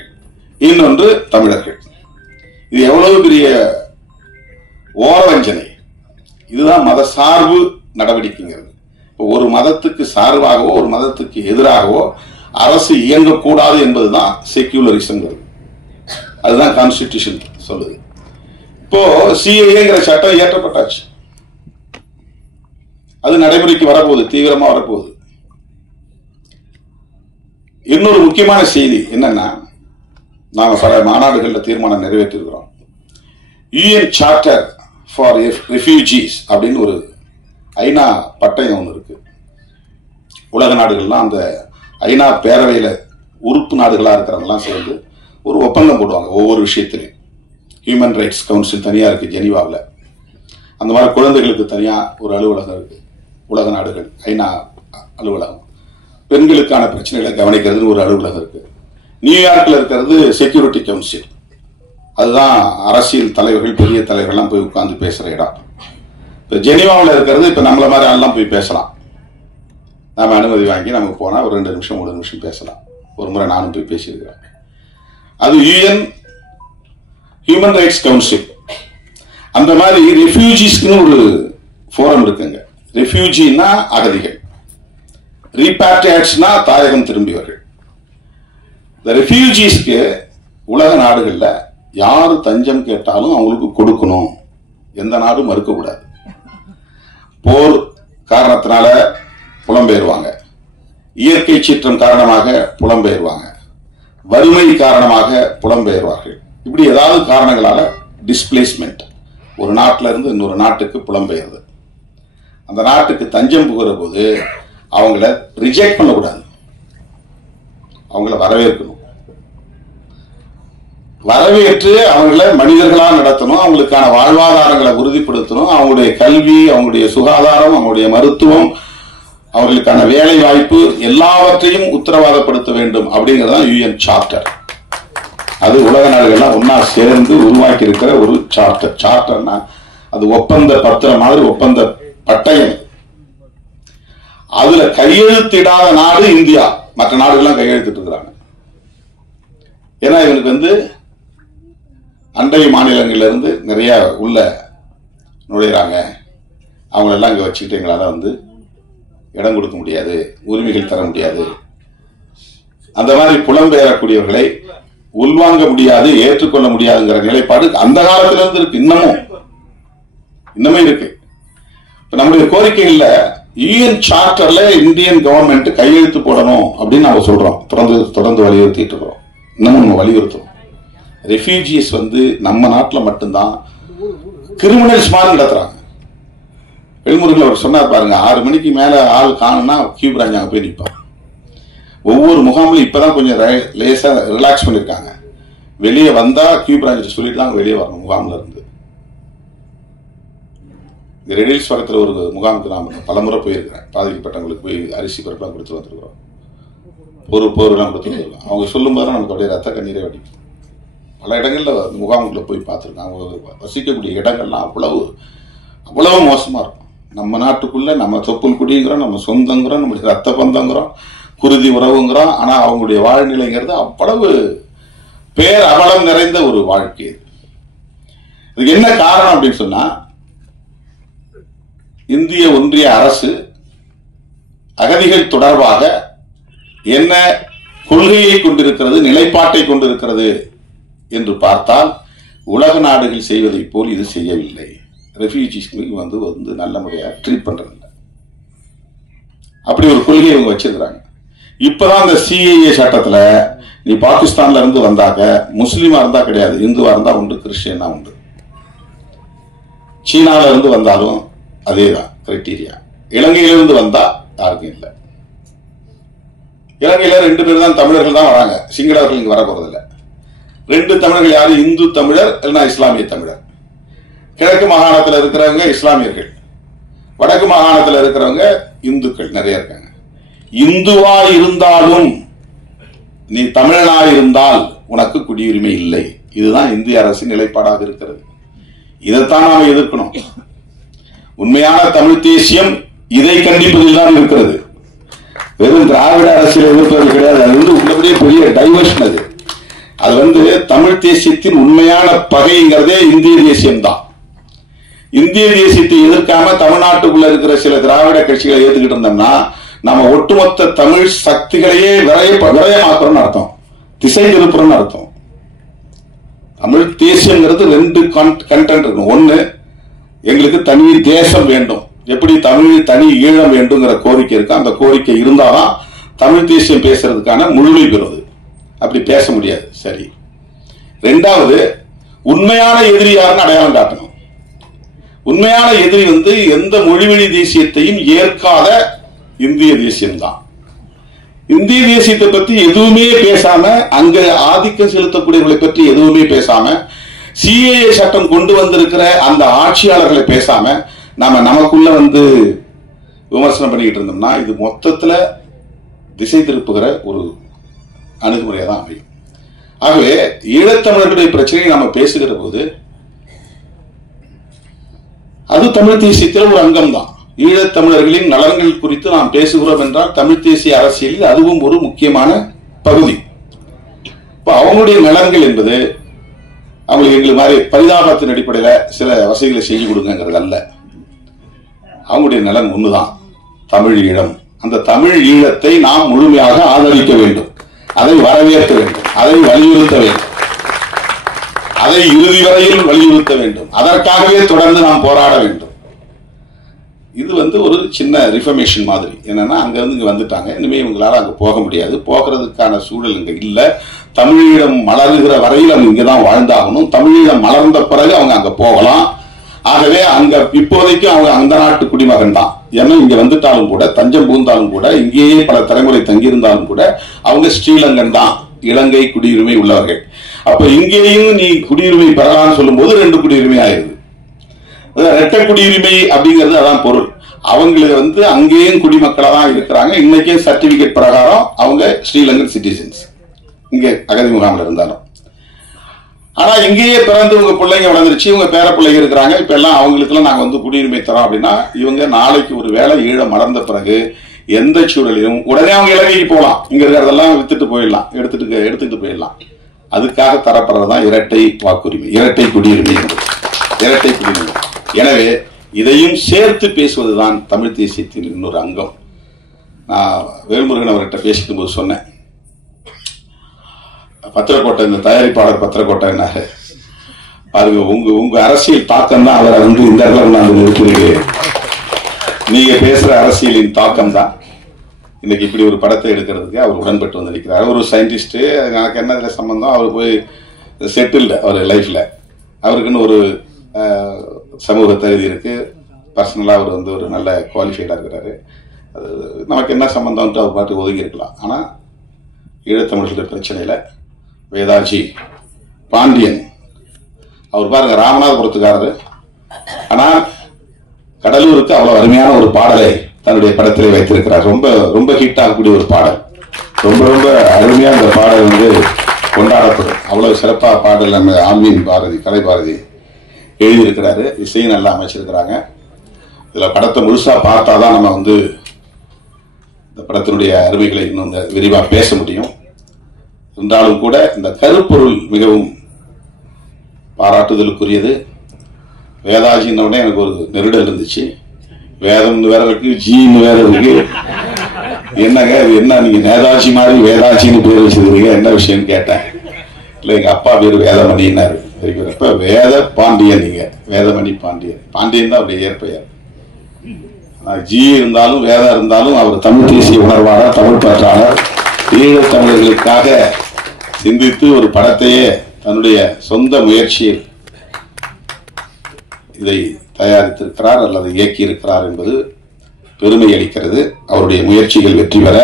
இன்னொன்று தமிழர்கள். இது எவ்வளவு பெரிய ஓரவஞ்சனை! இதுதான் மத சார்பு நடவடிக்கைங்கிறது. ஒரு மதத்துக்கு சார்பாகவோ ஒரு மதத்துக்கு எதிராகவோ அரசு இயங்கக்கூடாது என்பதுதான் செக்யூலரிசம். அதுதான் கான்ஸ்டிடியூஷன் சொல்லுது. இப்போ சிஏஏங்கிற சட்டம் இயற்றப்பட்டாச்சு, அது நடைமுறைக்கு வரப்போகுது, தீவிரமா வரப்போகுது. இன்னொரு முக்கியமான செய்தி என்னன்னா, நாம பல மாநாடுகளில் தீர்மானம் நிறைவேற்றிருக்கிறோம். யூஎன் சார்ட்டர் ஃபார் ரெஃப்யூஜிஸ் அப்படின்னு ஒரு ஐநா பட்டயம் ஒன்று இருக்கு. உலக நாடுகள்லாம் அந்த ஐநா பேரவையில உறுப்பு நாடுகளா இருக்கிறவங்கலாம் சேர்ந்து ஒரு ஒப்பந்தம் போடுவாங்க ஒவ்வொரு விஷயத்திலையும். ஹியூமன் ரைட்ஸ் கவுன்சில் தனியா இருக்கு ஜெனீவாவில். அந்த மாதிரி குழந்தைகளுக்கு தனியா ஒரு அலுவலகம் இருக்கு. உலக நாடுகள் ஐநா அலுவலகம். பெண்களுக்கான பிரச்சனைகளை கவனிக்கிறதுன்னு ஒரு அலுவலகம் இருக்கு. நியூயார்க்ல இருக்கிறது செக்யூரிட்டி கவுன்சில். அதுதான் அரசியல் தலைவர்கள், பெரிய தலைவர்கள்லாம் போய் உட்கார்ந்து பேசுற இடம். இப்ப ஜெனீவாவில் இருக்கிறது இப்ப நம்மள மாதிரி ஆள்லாம் போய் பேசலாம். நாம அனுமதி வாங்கி நமக்கு போனா ஒரு 2 நிமிஷம் 3 நிமிஷம் பேசலாம். ஒரு முறை நானும் போய் பேசியிருக்கிறேன். அது யூஎன் ஹியூமன் ரைட்ஸ் கவுன்சில். அந்த மாதிரி ரெஃப்யூஜிஸ்க்குன்னு ஒரு ஃபோரம் இருக்குங்க. ரெஃப்யூஜின்னா அகதிகள், ரீபாட்ரியேட்ஸ்னா தாயகம் திரும்பியவர்கள். இந்த ரெஃப்யூஜிஸ்க்கு உலக நாடுகள்ல யாரு தஞ்சம் கேட்டாலும் அவங்களுக்கு கொடுக்கணும், எந்த நாடும் மறுக்கக்கூடாது. போர் காரணத்தினால புலம்பெயர்வாங்க, இயற்கை சீற்றம் காரணமாக புலம்பெயர்வாங்க, வறுமை காரணமாக புலம்பெயர்வார்கள். இப்படி ஏதாவது காரணங்களால டிஸ்பிளேஸ்மெண்ட், ஒரு நாட்டில இருந்து இன்னொரு நாட்டுக்கு புலம்பெயர்து. அந்த நாட்டுக்கு தஞ்சம் புகிற போது அவங்கள ரிஜெக்ட் பண்ணக்கூடாது, அவங்கள வரவேற்கணும். வரவேற்று அவங்களை மனிதர்களா நடத்தணும், அவங்களுக்கான வாழ்வாதாரங்களை உறுதிப்படுத்தணும். அவங்களுடைய கல்வி, அவங்களுடைய சுகாதாரம், அவங்களுடைய மருத்துவம், அவர்களுக்கான வேலை வாய்ப்பு எல்லாவற்றையும் உத்தரவாதப்படுத்த வேண்டும் அப்படிங்கறதுதான் யூஎன் சார்ட்டர். அது உலக நாடுகள்லாம் ஒன்னா சேர்ந்து உருவாக்கி இருக்கிற ஒரு சார்ட்டர். சார்ட்டர்னா அது ஒப்பந்த பத்திரம் மாதிரி, ஒப்பந்த பட்டயம். அதுல கையெழுத்திடாத நாடு இந்தியா. மற்ற நாடுகள்லாம் கையெழுத்திட்டு இருக்கிறாங்க. ஏன்னா இவனுக்கு அண்டை மாநிலங்கள்ல இருந்து நிறைய உள்ள நுழையிறாங்க. அவங்களெல்லாம் இங்க வச்சுக்கிட்டு எங்களால இடம் கொடுக்க முடியாது, உரிமைகள் தர முடியாது. அந்த மாதிரி புலம்பெயரக்கூடியவர்களை உள்வாங்க முடியாது, ஏற்றுக்கொள்ள முடியாதுங்கிற நிலைப்பாடு அந்த காலத்துல இருந்து இருக்கு, இன்னமே இருக்கு. இப்ப நம்முடைய கோரிக்கைகள்ல யூஎன் சார்ட்டர்ல இந்தியன் கவர்மெண்ட் கையெழுத்து போடணும் அப்படின்னு நாம சொல்றோம், தொடர்ந்து வலியுறுத்திட்டு இருக்கிறோம். இன்னமும் நம்ம வலியுறுத்துறோம். ரெஃப்யூஜிஸ் நம்ம நாட்டில் மட்டும்தான் கிரிமினல்ஸ் மாதிரி நடத்துறாங்க. வேல்முருகன் அவர் சொன்னார் பாருங்க, 6 மணிக்கு மேல ஆள் காணும்னா கியூ பிரான்ச் அங்க போய் நிற்பான். ஒவ்வொரு முகாம்லையும் இப்பதான் கொஞ்சம் லேசா ரிலாக்ஸ் பண்ணிருக்காங்க. வெளியே வந்தா கியூ பிரான்ச் சொல்லிட்டு தான் வெளியே வரணும் முகாம்ல இருந்து. இந்த ரெடில்ஸ் பக்கத்தில் ஒரு முகாமுக்கு நான் பலமுறை போயிருக்கிறேன். பாதிக்கப்பட்டவங்களுக்கு போய் அரிசி பருப்பெல்லாம் கொடுத்து வந்துருக்கிறோம், பொருள்லாம் கொடுத்து வந்துருக்கோம். அவங்க சொல்லும் போது நமக்கு அப்படியே ரத்த கண்ணீரே வடிக்கும். பல இடங்கள்ல முகாமுக்குள்ள போய் பார்த்துருக்கோம். அவங்க வசிக்கக்கூடிய இடங்கள்லாம் அவ்வளவு மோசமா இருக்கும். நம்ம நாட்டுக்குள்ள நம்ம தொப்புள் குடிங்கிறோம், நம்ம சொந்தங்கிறோம், நம்மளுடைய ரத்த பந்தங்கிறோம், குருதி உறவுங்கிறோம். ஆனா அவங்களுடைய வாழ்நிலைங்கிறது அவ்வளவு பேர் அவலம் நிறைந்த ஒரு வாழ்க்கை. இதுக்கு என்ன காரணம் அப்படின்னு சொன்னா, இந்திய ஒன்றிய அரசு அகதிகள் தொடர்பாக என்ன கொள்கையை கொண்டிருக்கிறது, நிலைப்பாட்டை கொண்டிருக்கிறது என்று பார்த்தால் உலக நாடுகள் செய்வதை போல் இது செய்யவில்லை. ரெஃப்யூஜிஸ்க்கு வந்து நல்ல முறையாக ட்ரீட் பண்றது. அப்படி ஒரு கொள்கையை அவங்க வச்சிருக்கிறாங்க. இப்பதான் இந்த சிஏஏ சட்டத்துல நீ பாகிஸ்தான்ல இருந்து வந்தாக்க முஸ்லீமா இருந்தா கிடையாது, இந்துவா இருந்தா உண்டு, கிறிஸ்டியனா உண்டு. சீனால இருந்து வந்தாலும் அதேதான் கிரைட்டீரியா. இலங்கையிலிருந்து வந்தா யாருக்கும் இல்லை. இலங்கையில 2 பேர் தான் தமிழர்கள் தான் வராங்க, சிங்களவர்கள் இங்க வர போறது இல்லை. 2 தமிழர்கள் யாரு? இந்து தமிழர் இல்லைன்னா இஸ்லாமிய தமிழர். கிழக்கு மாகாணத்தில் இருக்கிறவங்க இஸ்லாமியர்கள், வடக்கு மாகாணத்தில் இருக்கிறவங்க இந்துக்கள் நிறைய இருக்காங்க. இந்துவா இருந்தாலும் நீ தமிழனா இருந்தால் உனக்கு குடியுரிமை இல்லை. இதுதான் இந்திய அரசின் நிலைப்பாடாக இருக்கிறது. இதைத்தான் நாம் எதிர்க்கணும். உண்மையான தமிழ் தேசியம் இதை கண்டிப்பதில் தான் இருக்கிறது. வெறும் திராவிட அரசியல் எதிர்ப்பது கிடையாது. அது உள்ளபடியே பெரிய டைவர்ஷன். அது தமிழ் தேசியத்தின் உண்மையான பகைங்கிறதே இந்திய தேசியம் தான். இந்திய தேசியத்தை எதிர்க்காம தமிழ்நாட்டுக்குள்ள இருக்கிற சில திராவிட கட்சிகளை ஏத்துக்கிட்டு இருந்தோம்னா நம்ம ஒட்டுமொத்த தமிழ் சக்திகளையே விரயமாக்குறோம்னு அர்த்தம், திசை திருப்புறோம்னு அர்த்தம். தமிழ் தேசியங்கிறது 2 கண்டென்ட் இருக்கும். ஒண்ணு, எங்களுக்கு தனி தேசம் வேண்டும், எப்படி தமிழ் தனி ஈழம் வேண்டுங்கிற கோரிக்கை இருக்கு. அந்த கோரிக்கை இருந்தாதான் தமிழ் தேசியம் பேசுறதுக்கான முழுமை பெறுவது. அப்படி பேச முடியாது. சரி. 2வது, உண்மையான எதிரி யாருன்னு அடையாளம் காட்டணும். உண்மையான எதிரி எந்த மொழிவழி தேசியத்தையும் ஏற்காத இந்திய தேசியம்தான். இந்திய தேசியத்தை பத்தி எதுவுமே பேசாம, அங்க ஆதிக்கம் செலுத்தக்கூடியவர்களை பற்றி எதுவுமே பேசாம, சிஏஏ சட்டம் கொண்டு வந்திருக்கிற அந்த ஆட்சியாளர்களை பேசாம நாம நமக்குள்ள விமர்சனம் பண்ணிக்கிட்டு இருந்தோம்னா இது மொத்தத்துல திசை திருப்புகிற ஒரு அணுகுமுறையா தான் அமையும். ஆகவே ஈழத்தமிழர்களுடைய பிரச்சனையை நாம பேசுகிற போது அது தமிழ் தேசியத்தில் ஒரு அங்கம் தான். ஈழத்தமிழர்களின் நலன்கள் குறித்து நாம் பேசுகிறோம் என்றால் தமிழ் தேசிய அரசியலில் அதுவும் ஒரு முக்கியமான பகுதி. இப்ப அவங்களுடைய நலன்கள் என்பது அவங்களுக்கு எங்களுக்கு மாதிரி பரிதாபத்தின் அடிப்படையில் சில வசதிகளை செய்து கொடுங்கிறது அல்ல. அவங்களுடைய நலன் ஒண்ணுதான், தமிழ் ஈழம். அந்த தமிழ் ஈழத்தை நாம் முழுமையாக ஆதரிக்க வேண்டும், அதை வரவேற்க வேண்டும், அதை வலியுறுத்த வேண்டும், அதை இறுதி வரையில் வலியுறுத்த வேண்டும். அதற்காகவே தொடர்ந்து நாம் போராட வேண்டும். இது ஒரு சின்ன ரிஃபர்மேஷன் மாதிரி. என்னன்னா அங்க இருந்து இங்க வந்துட்டாங்க, இனிமே இவங்களால அங்க போக முடியாது, போகிறதுக்கான சூழல் இங்க இல்ல. தமிழீழம் மலர்கிற வரையில் அவங்க இங்கதான் வாழ்ந்தாகணும். தமிழீழம் மலர்ந்த பிறகு அவங்க அங்க போகலாம். ஆகவே அங்க இப்போதைக்கு அவங்க அந்த நாட்டு குடிமகன் தான். ஏன்னா இங்க வந்துட்டாலும் கூட, தஞ்சம் பூந்தாலும் கூட, இங்கேயே பல தலைமுறை தங்கியிருந்தாலும் கூட அவங்க ஸ்ரீலங்கன் தான், இலங்கை குடியுரிமை உள்ளவர்கள். அப்ப இங்கேயும் நீ குடியுரிமை பெறலாம்னு சொல்லும் போது 2 குடியுரிமை ஆயிருது. இரட்டை குடியுரிமை அப்படிங்கிறது அதான் பொருள். அவங்களுக்கு அங்கேயும் குடிமக்களா தான் இருக்கிறாங்க. இன்னைக்கே சர்டிபிகேட் பிரகாரம் அவங்க ஸ்ரீலங்கன் சிட்டிசன்ஸ், இங்க அகதி முகாமில் இருந்தாலும். ஆனா இங்கேயே பிறந்து உங்க பிள்ளைங்க வளர்ந்துருச்சு, இவங்க பேர பிள்ளைங்க இருக்கிறாங்க. இப்ப எல்லாம் அவங்களுக்கு எல்லாம் நாங்க குடியுரிமை தரோம் அப்படின்னா இவங்க நாளைக்கு ஒரு வேளை ஈழம் மலர்ந்த பிறகு எந்த சூழலிலும் உடனே அவங்க இலங்கைக்கு போகலாம். இங்க இருக்கிறதெல்லாம் வித்துட்டு போயிடலாம், எடுத்துட்டு போயிடலாம். அதுக்காக தரப்படுறதுதான் இரட்டை வாக்குரிமை, இரட்டை குடியுரிமை, இரட்டை குடியுரிமை. எனவே இதையும் சேர்த்து பேசுவதுதான் தமிழ் தேசியத்தின் இன்னொரு அங்கம். நான் வேல்முருகன் அவர்கிட்ட பேசிக்கும் போது சொன்னேன், பத்திரக்கோட்டை, இந்த தயாரிப்பாளர் பத்திரக்கோட்டை என்ன பாருங்க, உங்க அரசியல் தாக்கம் தான் அவரை இந்த இடத்துல நிறுத்துறீங்க. நீங்க பேசுற அரசியலின் தாக்கம் தான் இன்னைக்கு இப்படி ஒரு படத்தை எடுக்கிறதுக்கு அவர் உடன்பட்டு வந்திருக்கிறார். ஒரு சயின்டிஸ்ட், எனக்கு என்ன இதுல சம்பந்தம், அவர் போய் செட்டில்டு அவர் லைஃப்ல, அவருக்குன்னு ஒரு சமூக தகுதி இருக்கு, பர்சனலா அவர் ஒரு நல்ல குவாலிஃபைடா இருக்கிறாரு. அது நமக்கு என்ன சம்பந்தம் அவர் பாட்டு ஒதுங்கி இருக்கலாம். ஆனா ஈழத்தமிழர்களுடைய பிரச்சனையில வேதாஜி பாண்டியன் அவர் பாருங்க, ராமநாதபுரத்துக்காரரு, ஆனா கடலூருக்கு அவ்வளவு அருமையான ஒரு பாடலை தன்னுடைய படத்திலே வைத்திருக்கிறார். ரொம்ப ரொம்ப ஹிட் ஆகக்கூடிய ஒரு பாடல், ரொம்ப ரொம்ப அருமையா அந்த பாடல் கொண்டாடப்படும். அவ்வளவு சிறப்பா பாடல் நம்ம ஆல்வின் பாரதி, கலை பாரதி எழுதியிருக்கிறாரு, இசையும் நல்லா அமைச்சிருக்கிறாங்க. இதுல படத்தை முழுசா பார்த்தாதான் நம்ம இந்த படத்தினுடைய அருமைகளை இன்னும் விரிவாக பேச முடியும். என்றாலும் கூட இந்த கருப்பொருள் மிகவும் பாராட்டுதலுக்குரியது. வேதாஜின்னோடனே எனக்கு ஒரு நெருடல் இருந்துச்சு. வேதம்னு வேற இருக்கு, ஜின்னு வேற இருக்கு. என்னங்க அது என்ன, நீங்க நேதாஜி மாதிரி வேதாஜின்னு பேர் வச்சிருக்கீங்க, என்ன விஷயம்னு கேட்டேன். இல்லை எங்க அப்பா பேர் வேதமணின்னாரு. இப்ப வேத பாண்டியன், நீங்க வேதமணி பாண்டியன். பாண்டியன் தான் அப்படி ஏற்பெயர். ஜி இருந்தாலும் வேதம் இருந்தாலும் அவர் தமிழ் தேசிய உணர்வாளர், தமிழ் பற்றாளர், ஈழத் தமிழர்களுக்காக சிந்தித்து ஒரு படத்தையே தன்னுடைய சொந்த முயற்சியில் இதை தயாரித்திருக்கிறார் அல்லது இயக்கியிருக்கிறார் என்பது பெருமை அளிக்கிறது. அவருடைய முயற்சிகள் வெற்றி பெற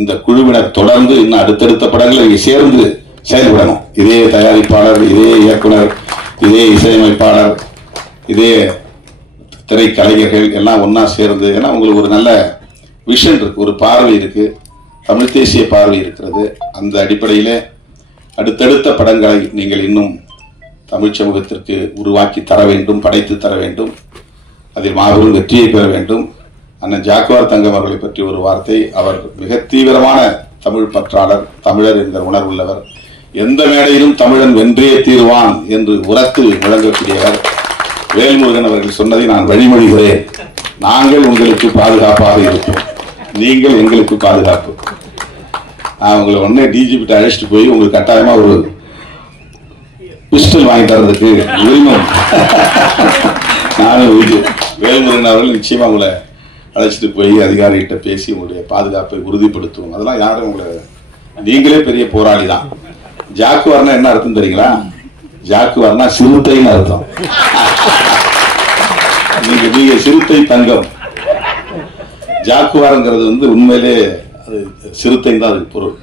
இந்த குழுவினர் தொடர்ந்து இன்னும் அடுத்தடுத்த படங்களை சேர்ந்து செயல்படணும். இதே தயாரிப்பாளர், இதே இயக்குனர், இதே இசையமைப்பாளர், இதே திரைக்கலைஞர்கள் எல்லாம் ஒன்னா சேர்ந்து, ஏன்னா உங்களுக்கு ஒரு நல்ல விஷன் இருக்கு, ஒரு பார்வை இருக்கு, தமிழ் தேசிய பார்வை இருக்கிறது. அந்த அடிப்படையிலே அடுத்தடுத்த படங்களை நீங்கள் இன்னும் தமிழ் சமூகத்திற்கு உருவாக்கி தர வேண்டும், படைத்து தர வேண்டும். அதில் மாபெரும் வெற்றியை பெற வேண்டும். அண்ணன் ஜாக்குவார் தங்கம் அவர்களை பற்றி ஒரு வார்த்தை. அவர் மிக தீவிரமான தமிழ் பற்றாளர், தமிழர் என்கிற உணர்வுள்ளவர். எந்த மேடையிலும் தமிழன் வென்றே தீர்வான் என்று உரத்து முழங்கக்கூடியவர். வேல்முருகன் அவர்கள் சொன்னதை நான் வழிமொழிகிறேன். நாங்கள் உங்களுக்கு பாதுகாப்பாக இருப்போம், நீங்கள் எங்களுக்கு பாதுகாப்பு. நான் உங்களை உடனே டிஜிபிட்ட அழைச்சிட்டு போய் உங்களுக்கு கட்டாயமா ஒரு பிஸ்டல் வாங்கி தரதுக்கு உரிமம் நானும் வேல்முருகன் அவர்கள் நிச்சயமா உங்களை அழைச்சிட்டு போய் அதிகாரிகிட்ட பேசி உங்களுடைய பாதுகாப்பை உறுதிப்படுத்துவோம். அதெல்லாம் யாரும் உங்களை, நீங்களே பெரிய போராளி தான். ஜாக்குவார்னா என்ன அர்த்தம் தெரியுங்களா? ஜாக்குவார்னா சிறுத்தைன்னு அர்த்தம். நீங்க சிறுத்தை தங்கம். ஜாக்குவார்ங்கிறது வந்து உண்மையிலே அது சிறுத்தை தான் அதுக்கு பொருள்.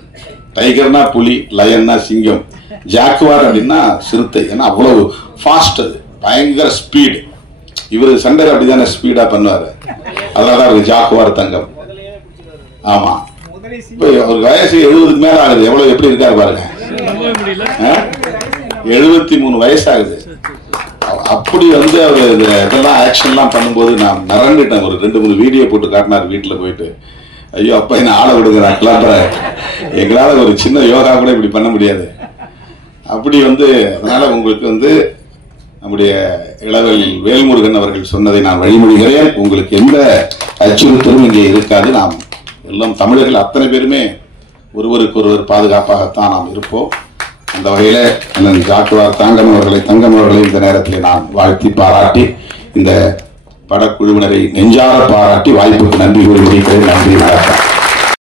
டைகர்னா புலி, லயன்னா சிங்கம், ஜாக்குவார் அப்படின்னா சிறுத்தை. ஏன்னா அவ்வளவு ஃபாஸ்ட், அது பயங்கர ஸ்பீடு. இவரு சண்டை அப்படிதானே ஸ்பீடா பண்ணுவாரு. அதனாலதான் அவருக்கு ஜாக்குவார் தங்கம். ஆமா, இப்ப ஒரு வயசு 70க்கு மேல ஆகுது. எவ்வளவு எப்படி இருக்காரு பாருங்க. 73 வயசு ஆகுது. அப்படி வந்து அவர் இதெல்லாம் ஆக்ஷன்லாம் பண்ணும்போது நான் மிரண்டுட்டேன். ஒரு 2-3 வீடியோ போட்டு காட்டினார் வீட்டுல போயிட்டு. ஐயோ அப்பா என்ன ஆளை விடுங்க, நான் கிளம்புறேன், எங்களால ஒரு சின்ன யோகா கூட இப்படி பண்ண முடியாது. அப்படி வந்து அதனால உங்களுக்கு வந்து நம்முடைய இளவல் வேல்முருகன் அவர்கள் சொன்னதை நான் வழிமொழிகிறேன். உங்களுக்கு எந்த அச்சுறுத்தலும் இங்கே இருக்காது. நாம் எல்லாம் தமிழர்கள் அத்தனை பேருமே ஒருவருக்கு ஒருவர் பாதுகாப்பாகத்தான் நாம் இருப்போம். அந்த வகையில அண்ணன் ஜாக்குவார் தங்கம் அவர்களை இந்த நேரத்தில் நான் வாழ்த்தி பாராட்டி இந்த படக்குழுவினரை நெஞ்சார பாராட்டி வாய்ப்புக்கு நன்றி கூறி முடிக்கிறேன். நன்றி, வணக்கம்.